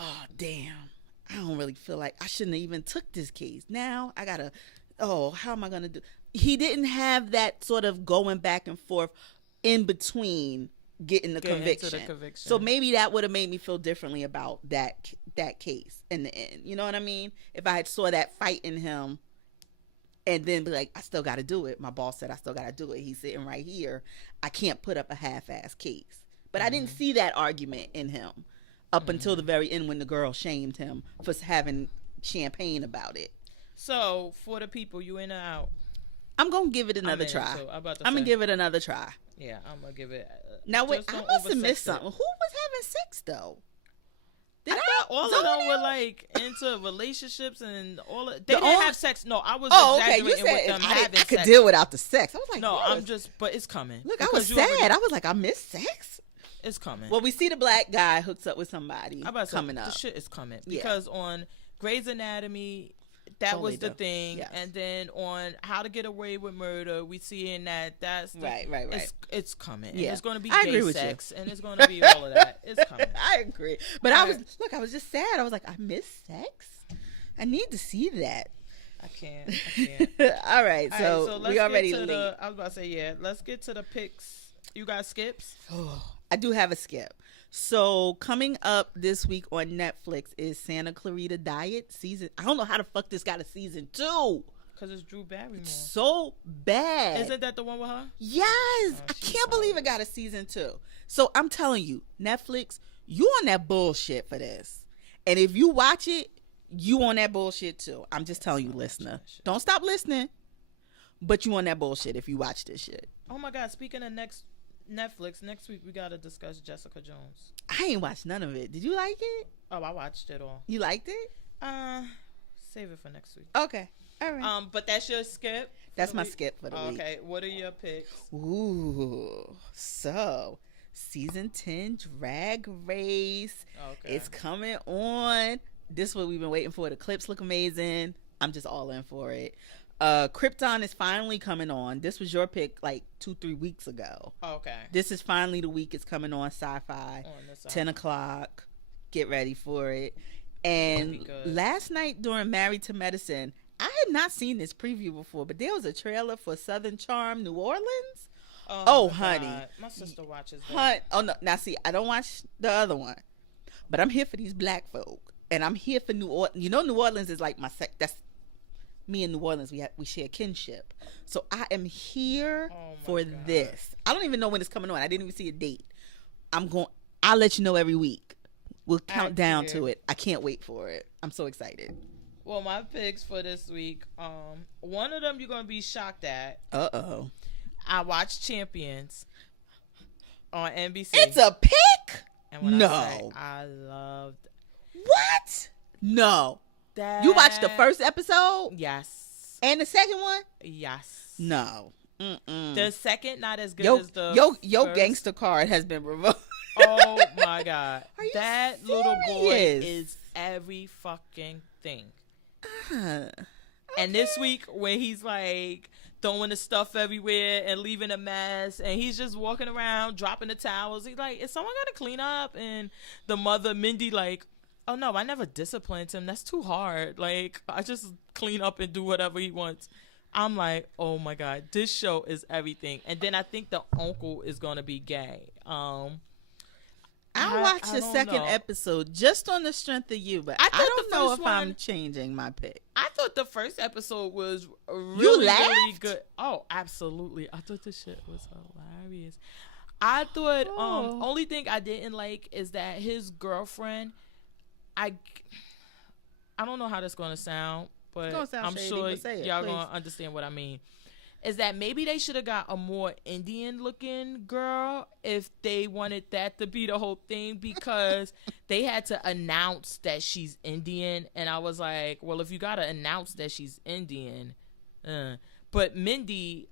oh, damn, I don't really feel like I shouldn't have even took this case. Now I gotta, how am I going to do? He didn't have that sort of going back and forth in between getting the conviction. So maybe that would have made me feel differently about that case in the end. You know what I mean? If I had saw that fight in him and then be like, I still got to do it. My boss said I still got to do it. He's sitting right here. I can't put up a half-ass case. But I didn't see that argument in him up until the very end when the girl shamed him for having champagne about it. So, for the people, you in or out? I'm going to give it another try. I'm going to give it another try. Yeah, I'm going to give it... now, wait, I must have missed something. Who was having sex, though? I thought all of them were like into relationships and all of... They didn't have sex. No, I was exaggerating with them having sex. I could deal without the sex. I was like, no, I'm just... But it's coming. Look, I was sad. I was like, I missed sex. It's coming. Well, we see the black guy hooks up with somebody coming up. The shit is coming. Because on Grey's Anatomy, that was the thing. Yes. And then on How to Get Away with Murder, we see in that's the, right. It's coming. Yeah. And it's going to be gay sex. And it's going to be all of that. It's coming. I agree. But I was just sad. I was like, I miss sex? I need to see that. I can't. All right. So we already late. I was about to say, yeah. Let's get to the picks. You got skips? Oh, I do have a skip. So coming up this week on Netflix is Santa Clarita Diet season. I don't know how the fuck this got a season 2. Because it's Drew Barrymore. So bad. Isn't that the one with her? Yes. I can't believe it got a season 2. So I'm telling you, Netflix, you on that bullshit for this. And if you watch it, you on that bullshit too. I'm just telling you, listener. Don't stop listening. But you on that bullshit if you watch this shit. Oh my God. Speaking of Netflix, next week we gotta discuss Jessica Jones. I ain't watched none of it. Did you like it? Oh, I watched it all. You liked it? Save it for next week. Okay. All right. But that's your skip? That's my skip for the week. Okay. What are your picks? Ooh. So, season 10 Drag Race. Okay. It's coming on. This is what we've been waiting for. The clips look amazing. I'm just all in for it. Krypton is finally coming on. This was your pick like 2-3 weeks ago. Okay. This is finally the week it's coming on Sci-Fi. 10 o'clock. Get ready for it. And last night during Married to Medicine, I had not seen this preview before, but there was a trailer for Southern Charm New Orleans. Oh honey. God. My sister watches that. Oh no. Now see, I don't watch the other one. But I'm here for these black folk. And I'm here for New Orleans. You know, New Orleans is like that's me and New Orleans. We share kinship. So I am here for this. I don't even know when it's coming on. I didn't even see a date. I'll let you know every week. We'll count down to it. I can't wait for it. I'm so excited. Well, my picks for this week, one of them you're going to be shocked at. Uh-oh. I watched Champions on NBC. It's a pick? And when I loved. What? No. You watched the first episode? Yes. And the second one? Yes. No. Mm-mm. The second, not as good as the Your gangster card has been revoked. Oh my God. That serious? little boy is every fucking thing. Okay. And this week when he's like throwing the stuff everywhere and leaving a mess, and he's just walking around dropping the towels, he's like, is someone gonna clean up? And the mother, Mindy, like, oh no, I never disciplined him, that's too hard, like I just clean up and do whatever he wants. I'm like, oh my God, this show is everything. And then I think the uncle is gonna be gay. I'll watch the second episode just on the strength of you, but I don't know if I'm changing my pick. I thought the first episode was really good. Oh, absolutely. I thought the shit was hilarious. I thought only thing I didn't like is that his girlfriend, I don't know how that's going to sound, but I'm sure y'all going to understand what I mean. Is that maybe they should have got a more Indian looking girl if they wanted that to be the whole thing, because they had to announce that she's Indian. And I was like, well, if you got to announce that she's Indian. But Mindy,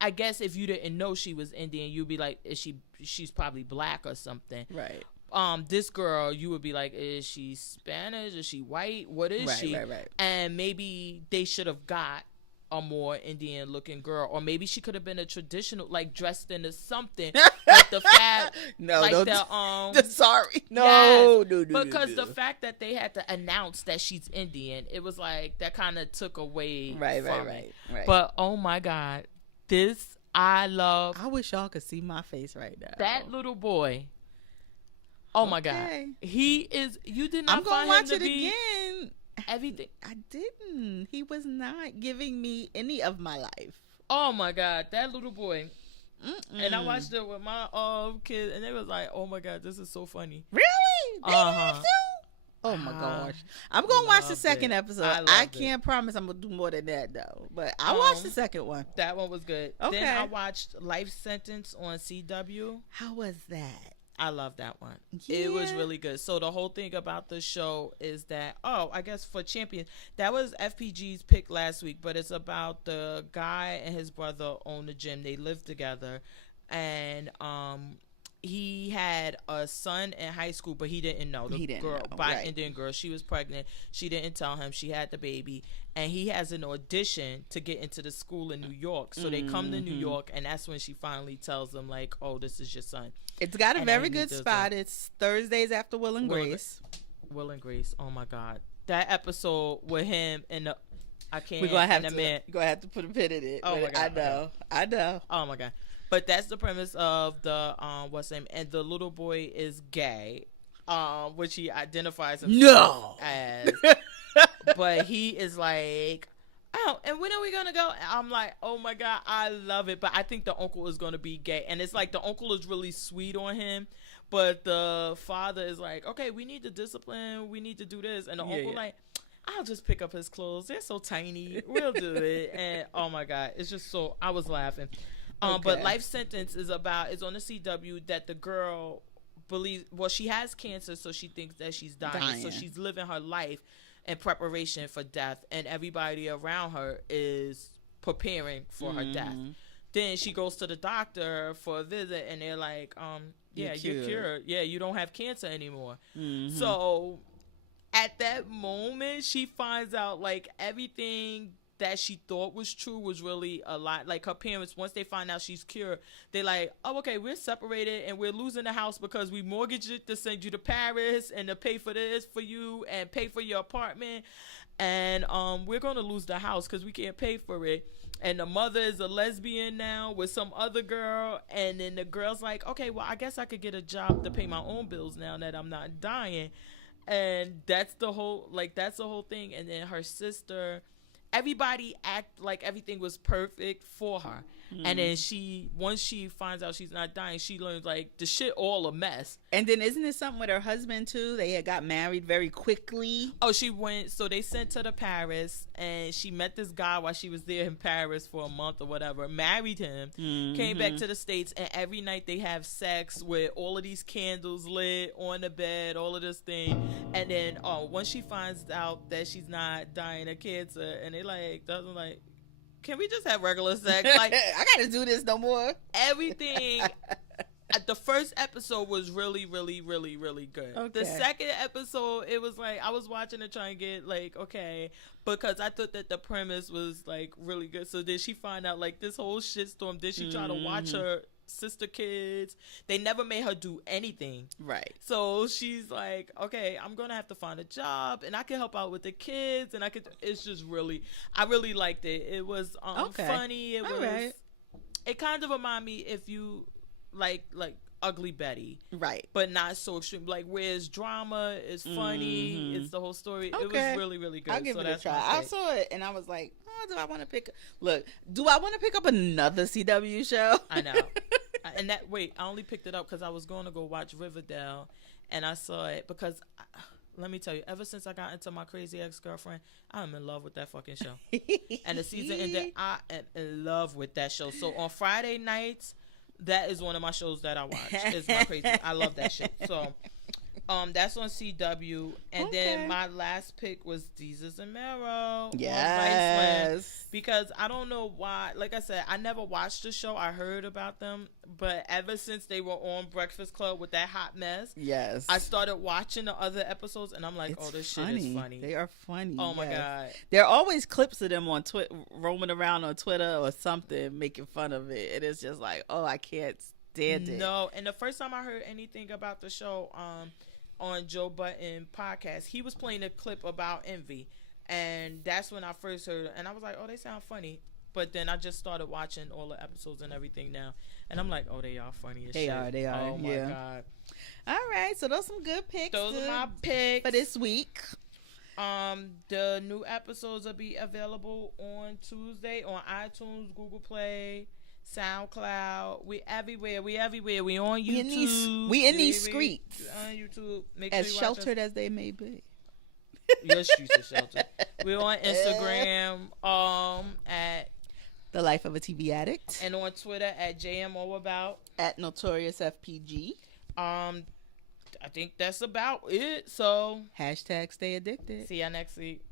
I guess if you didn't know she was Indian, you'd be like, she's probably black or something. Right. This girl, you would be like, is she Spanish? Is she white? What is she? Right. And maybe they should have got a more Indian looking girl, or maybe she could have been a traditional, like dressed into something like the fact sorry because the fact that they had to announce that she's Indian, it was like that kind of took away from it. But oh my God, this I love. I wish y'all could see my face right now. That little boy, oh my God, he is. You did not. I'm gonna watch it again. Everything. I didn't. He was not giving me any of my life. Oh my God, that little boy. And I watched it with my kids, and they was like, "Oh my God, this is so funny." Really? Oh my gosh, I'm gonna watch the second episode. I can't promise I'm gonna do more than that though, but I watched the second one. That one was good. Okay. Then I watched Life Sentence on CW. How was that? I love that one. Yeah. It was really good. So the whole thing about the show is that, I guess for Champions, that was FPG's pick last week, but it's about the guy and his brother own the gym. They live together, and he had a son in high school, but he didn't know. Indian girl, she was pregnant. She didn't tell him she had the baby, and he has an audition to get into the school in New York. So they come to New York, and that's when she finally tells them, like, oh, this is your son. It's got a very good spot. It's Thursdays after Will and Grace. Will and Grace. Oh my God, that episode with him and the We're gonna have to put a pin in it. Oh my God, I know. Oh my God. But that's the premise of the what's his name, and the little boy is gay, which he identifies himself as. But he is like, oh, and when are we gonna go? And I'm like, oh my God, I love it. But I think the uncle is gonna be gay, and it's like the uncle is really sweet on him, but the father is like, okay, we need to discipline, we need to do this, and the uncle like, I'll just pick up his clothes. They're so tiny. We'll do it. And oh my God, it's just so, I was laughing. But Life Sentence is on the CW that the girl believes, well, she has cancer, so she thinks that she's dying. So she's living her life in preparation for death, and everybody around her is preparing for her death. Then she goes to the doctor for a visit, and they're like, you're cured. Yeah, you don't have cancer anymore. So at that moment, she finds out like everything that she thought was true was really a lie. Like her parents, once they find out she's cured, they're like, oh, okay, we're separated and we're losing the house because we mortgaged it to send you to Paris and to pay for this for you and pay for your apartment. And we're going to lose the house because we can't pay for it. And the mother is a lesbian now with some other girl. And then the girl's like, okay, well, I guess I could get a job to pay my own bills now that I'm not dying. And that's the whole thing. And then her sister, everybody act like everything was perfect for her. And then once she finds out she's not dying, she learns like the shit all a mess. And then isn't it something with her husband too? They had got married very quickly. Oh, so they sent her to Paris, and she met this guy while she was there in Paris for a month or whatever, married him, came back to the States, and every night they have sex with all of these candles lit on the bed, all of this thing. And then once she finds out that she's not dying of cancer, and they doesn't like, can we just have regular sex? Like, I gotta do this no more. Everything. the first episode was really, really, really, really good. Okay. The second episode, it was like I was watching it trying to get like okay, because I thought that the premise was like really good. So then she find out like this whole shitstorm. Then she try to watch her sister kids. They never made her do anything. Right. So she's like, okay, I'm gonna have to find a job, and I can help out with the kids, and I could. It's just really, I really liked it. It was funny. It was. Right. It kind of reminded me if you like Ugly Betty, right? But not so extreme. Like whereas drama is funny, it's the whole story. Okay. It was really, really good. I'll give it a try. I saw it and I was like, oh, do I want to pick? Look, do I want to pick up another CW show? I know. And that I only picked it up because I was going to go watch Riverdale, and I saw it because. Let me tell you, ever since I got into My Crazy Ex-Girlfriend, I'm in love with that fucking show. And the season ended, I am in love with that show. So on Friday nights, that is one of my shows that I watch. It's My Crazy. I love that shit. So that's on CW. And then my last pick was Jesus and Mero. Yes. Because I don't know why. Like I said, I never watched the show. I heard about them. But ever since they were on Breakfast Club with that hot mess, yes, I started watching the other episodes, and I'm like, oh, this shit is funny. They are funny. Oh, my God. There are always clips of them on Twitter, roaming around on Twitter or something, making fun of it. And it's just like, oh, I can't stand it. No, and the first time I heard anything about the show on Joe Budden podcast, he was playing a clip about Envy. And that's when I first heard it. And I was like, oh, they sound funny. But then I just started watching all the episodes and everything now. And I'm like, oh, they are funny as shit. They are. Oh, my God. All right. So those are some good picks. Those are my picks. For this week. The new episodes will be available on Tuesday on iTunes, Google Play, SoundCloud. We everywhere. We on YouTube. We in these streets. On YouTube. As sheltered as they may be. Your streets are sheltered. We're on Instagram at The Life of a TV Addict. And on Twitter at JMOabout. At Notorious FPG. I think that's about it. So #stay addicted. See y'all next week.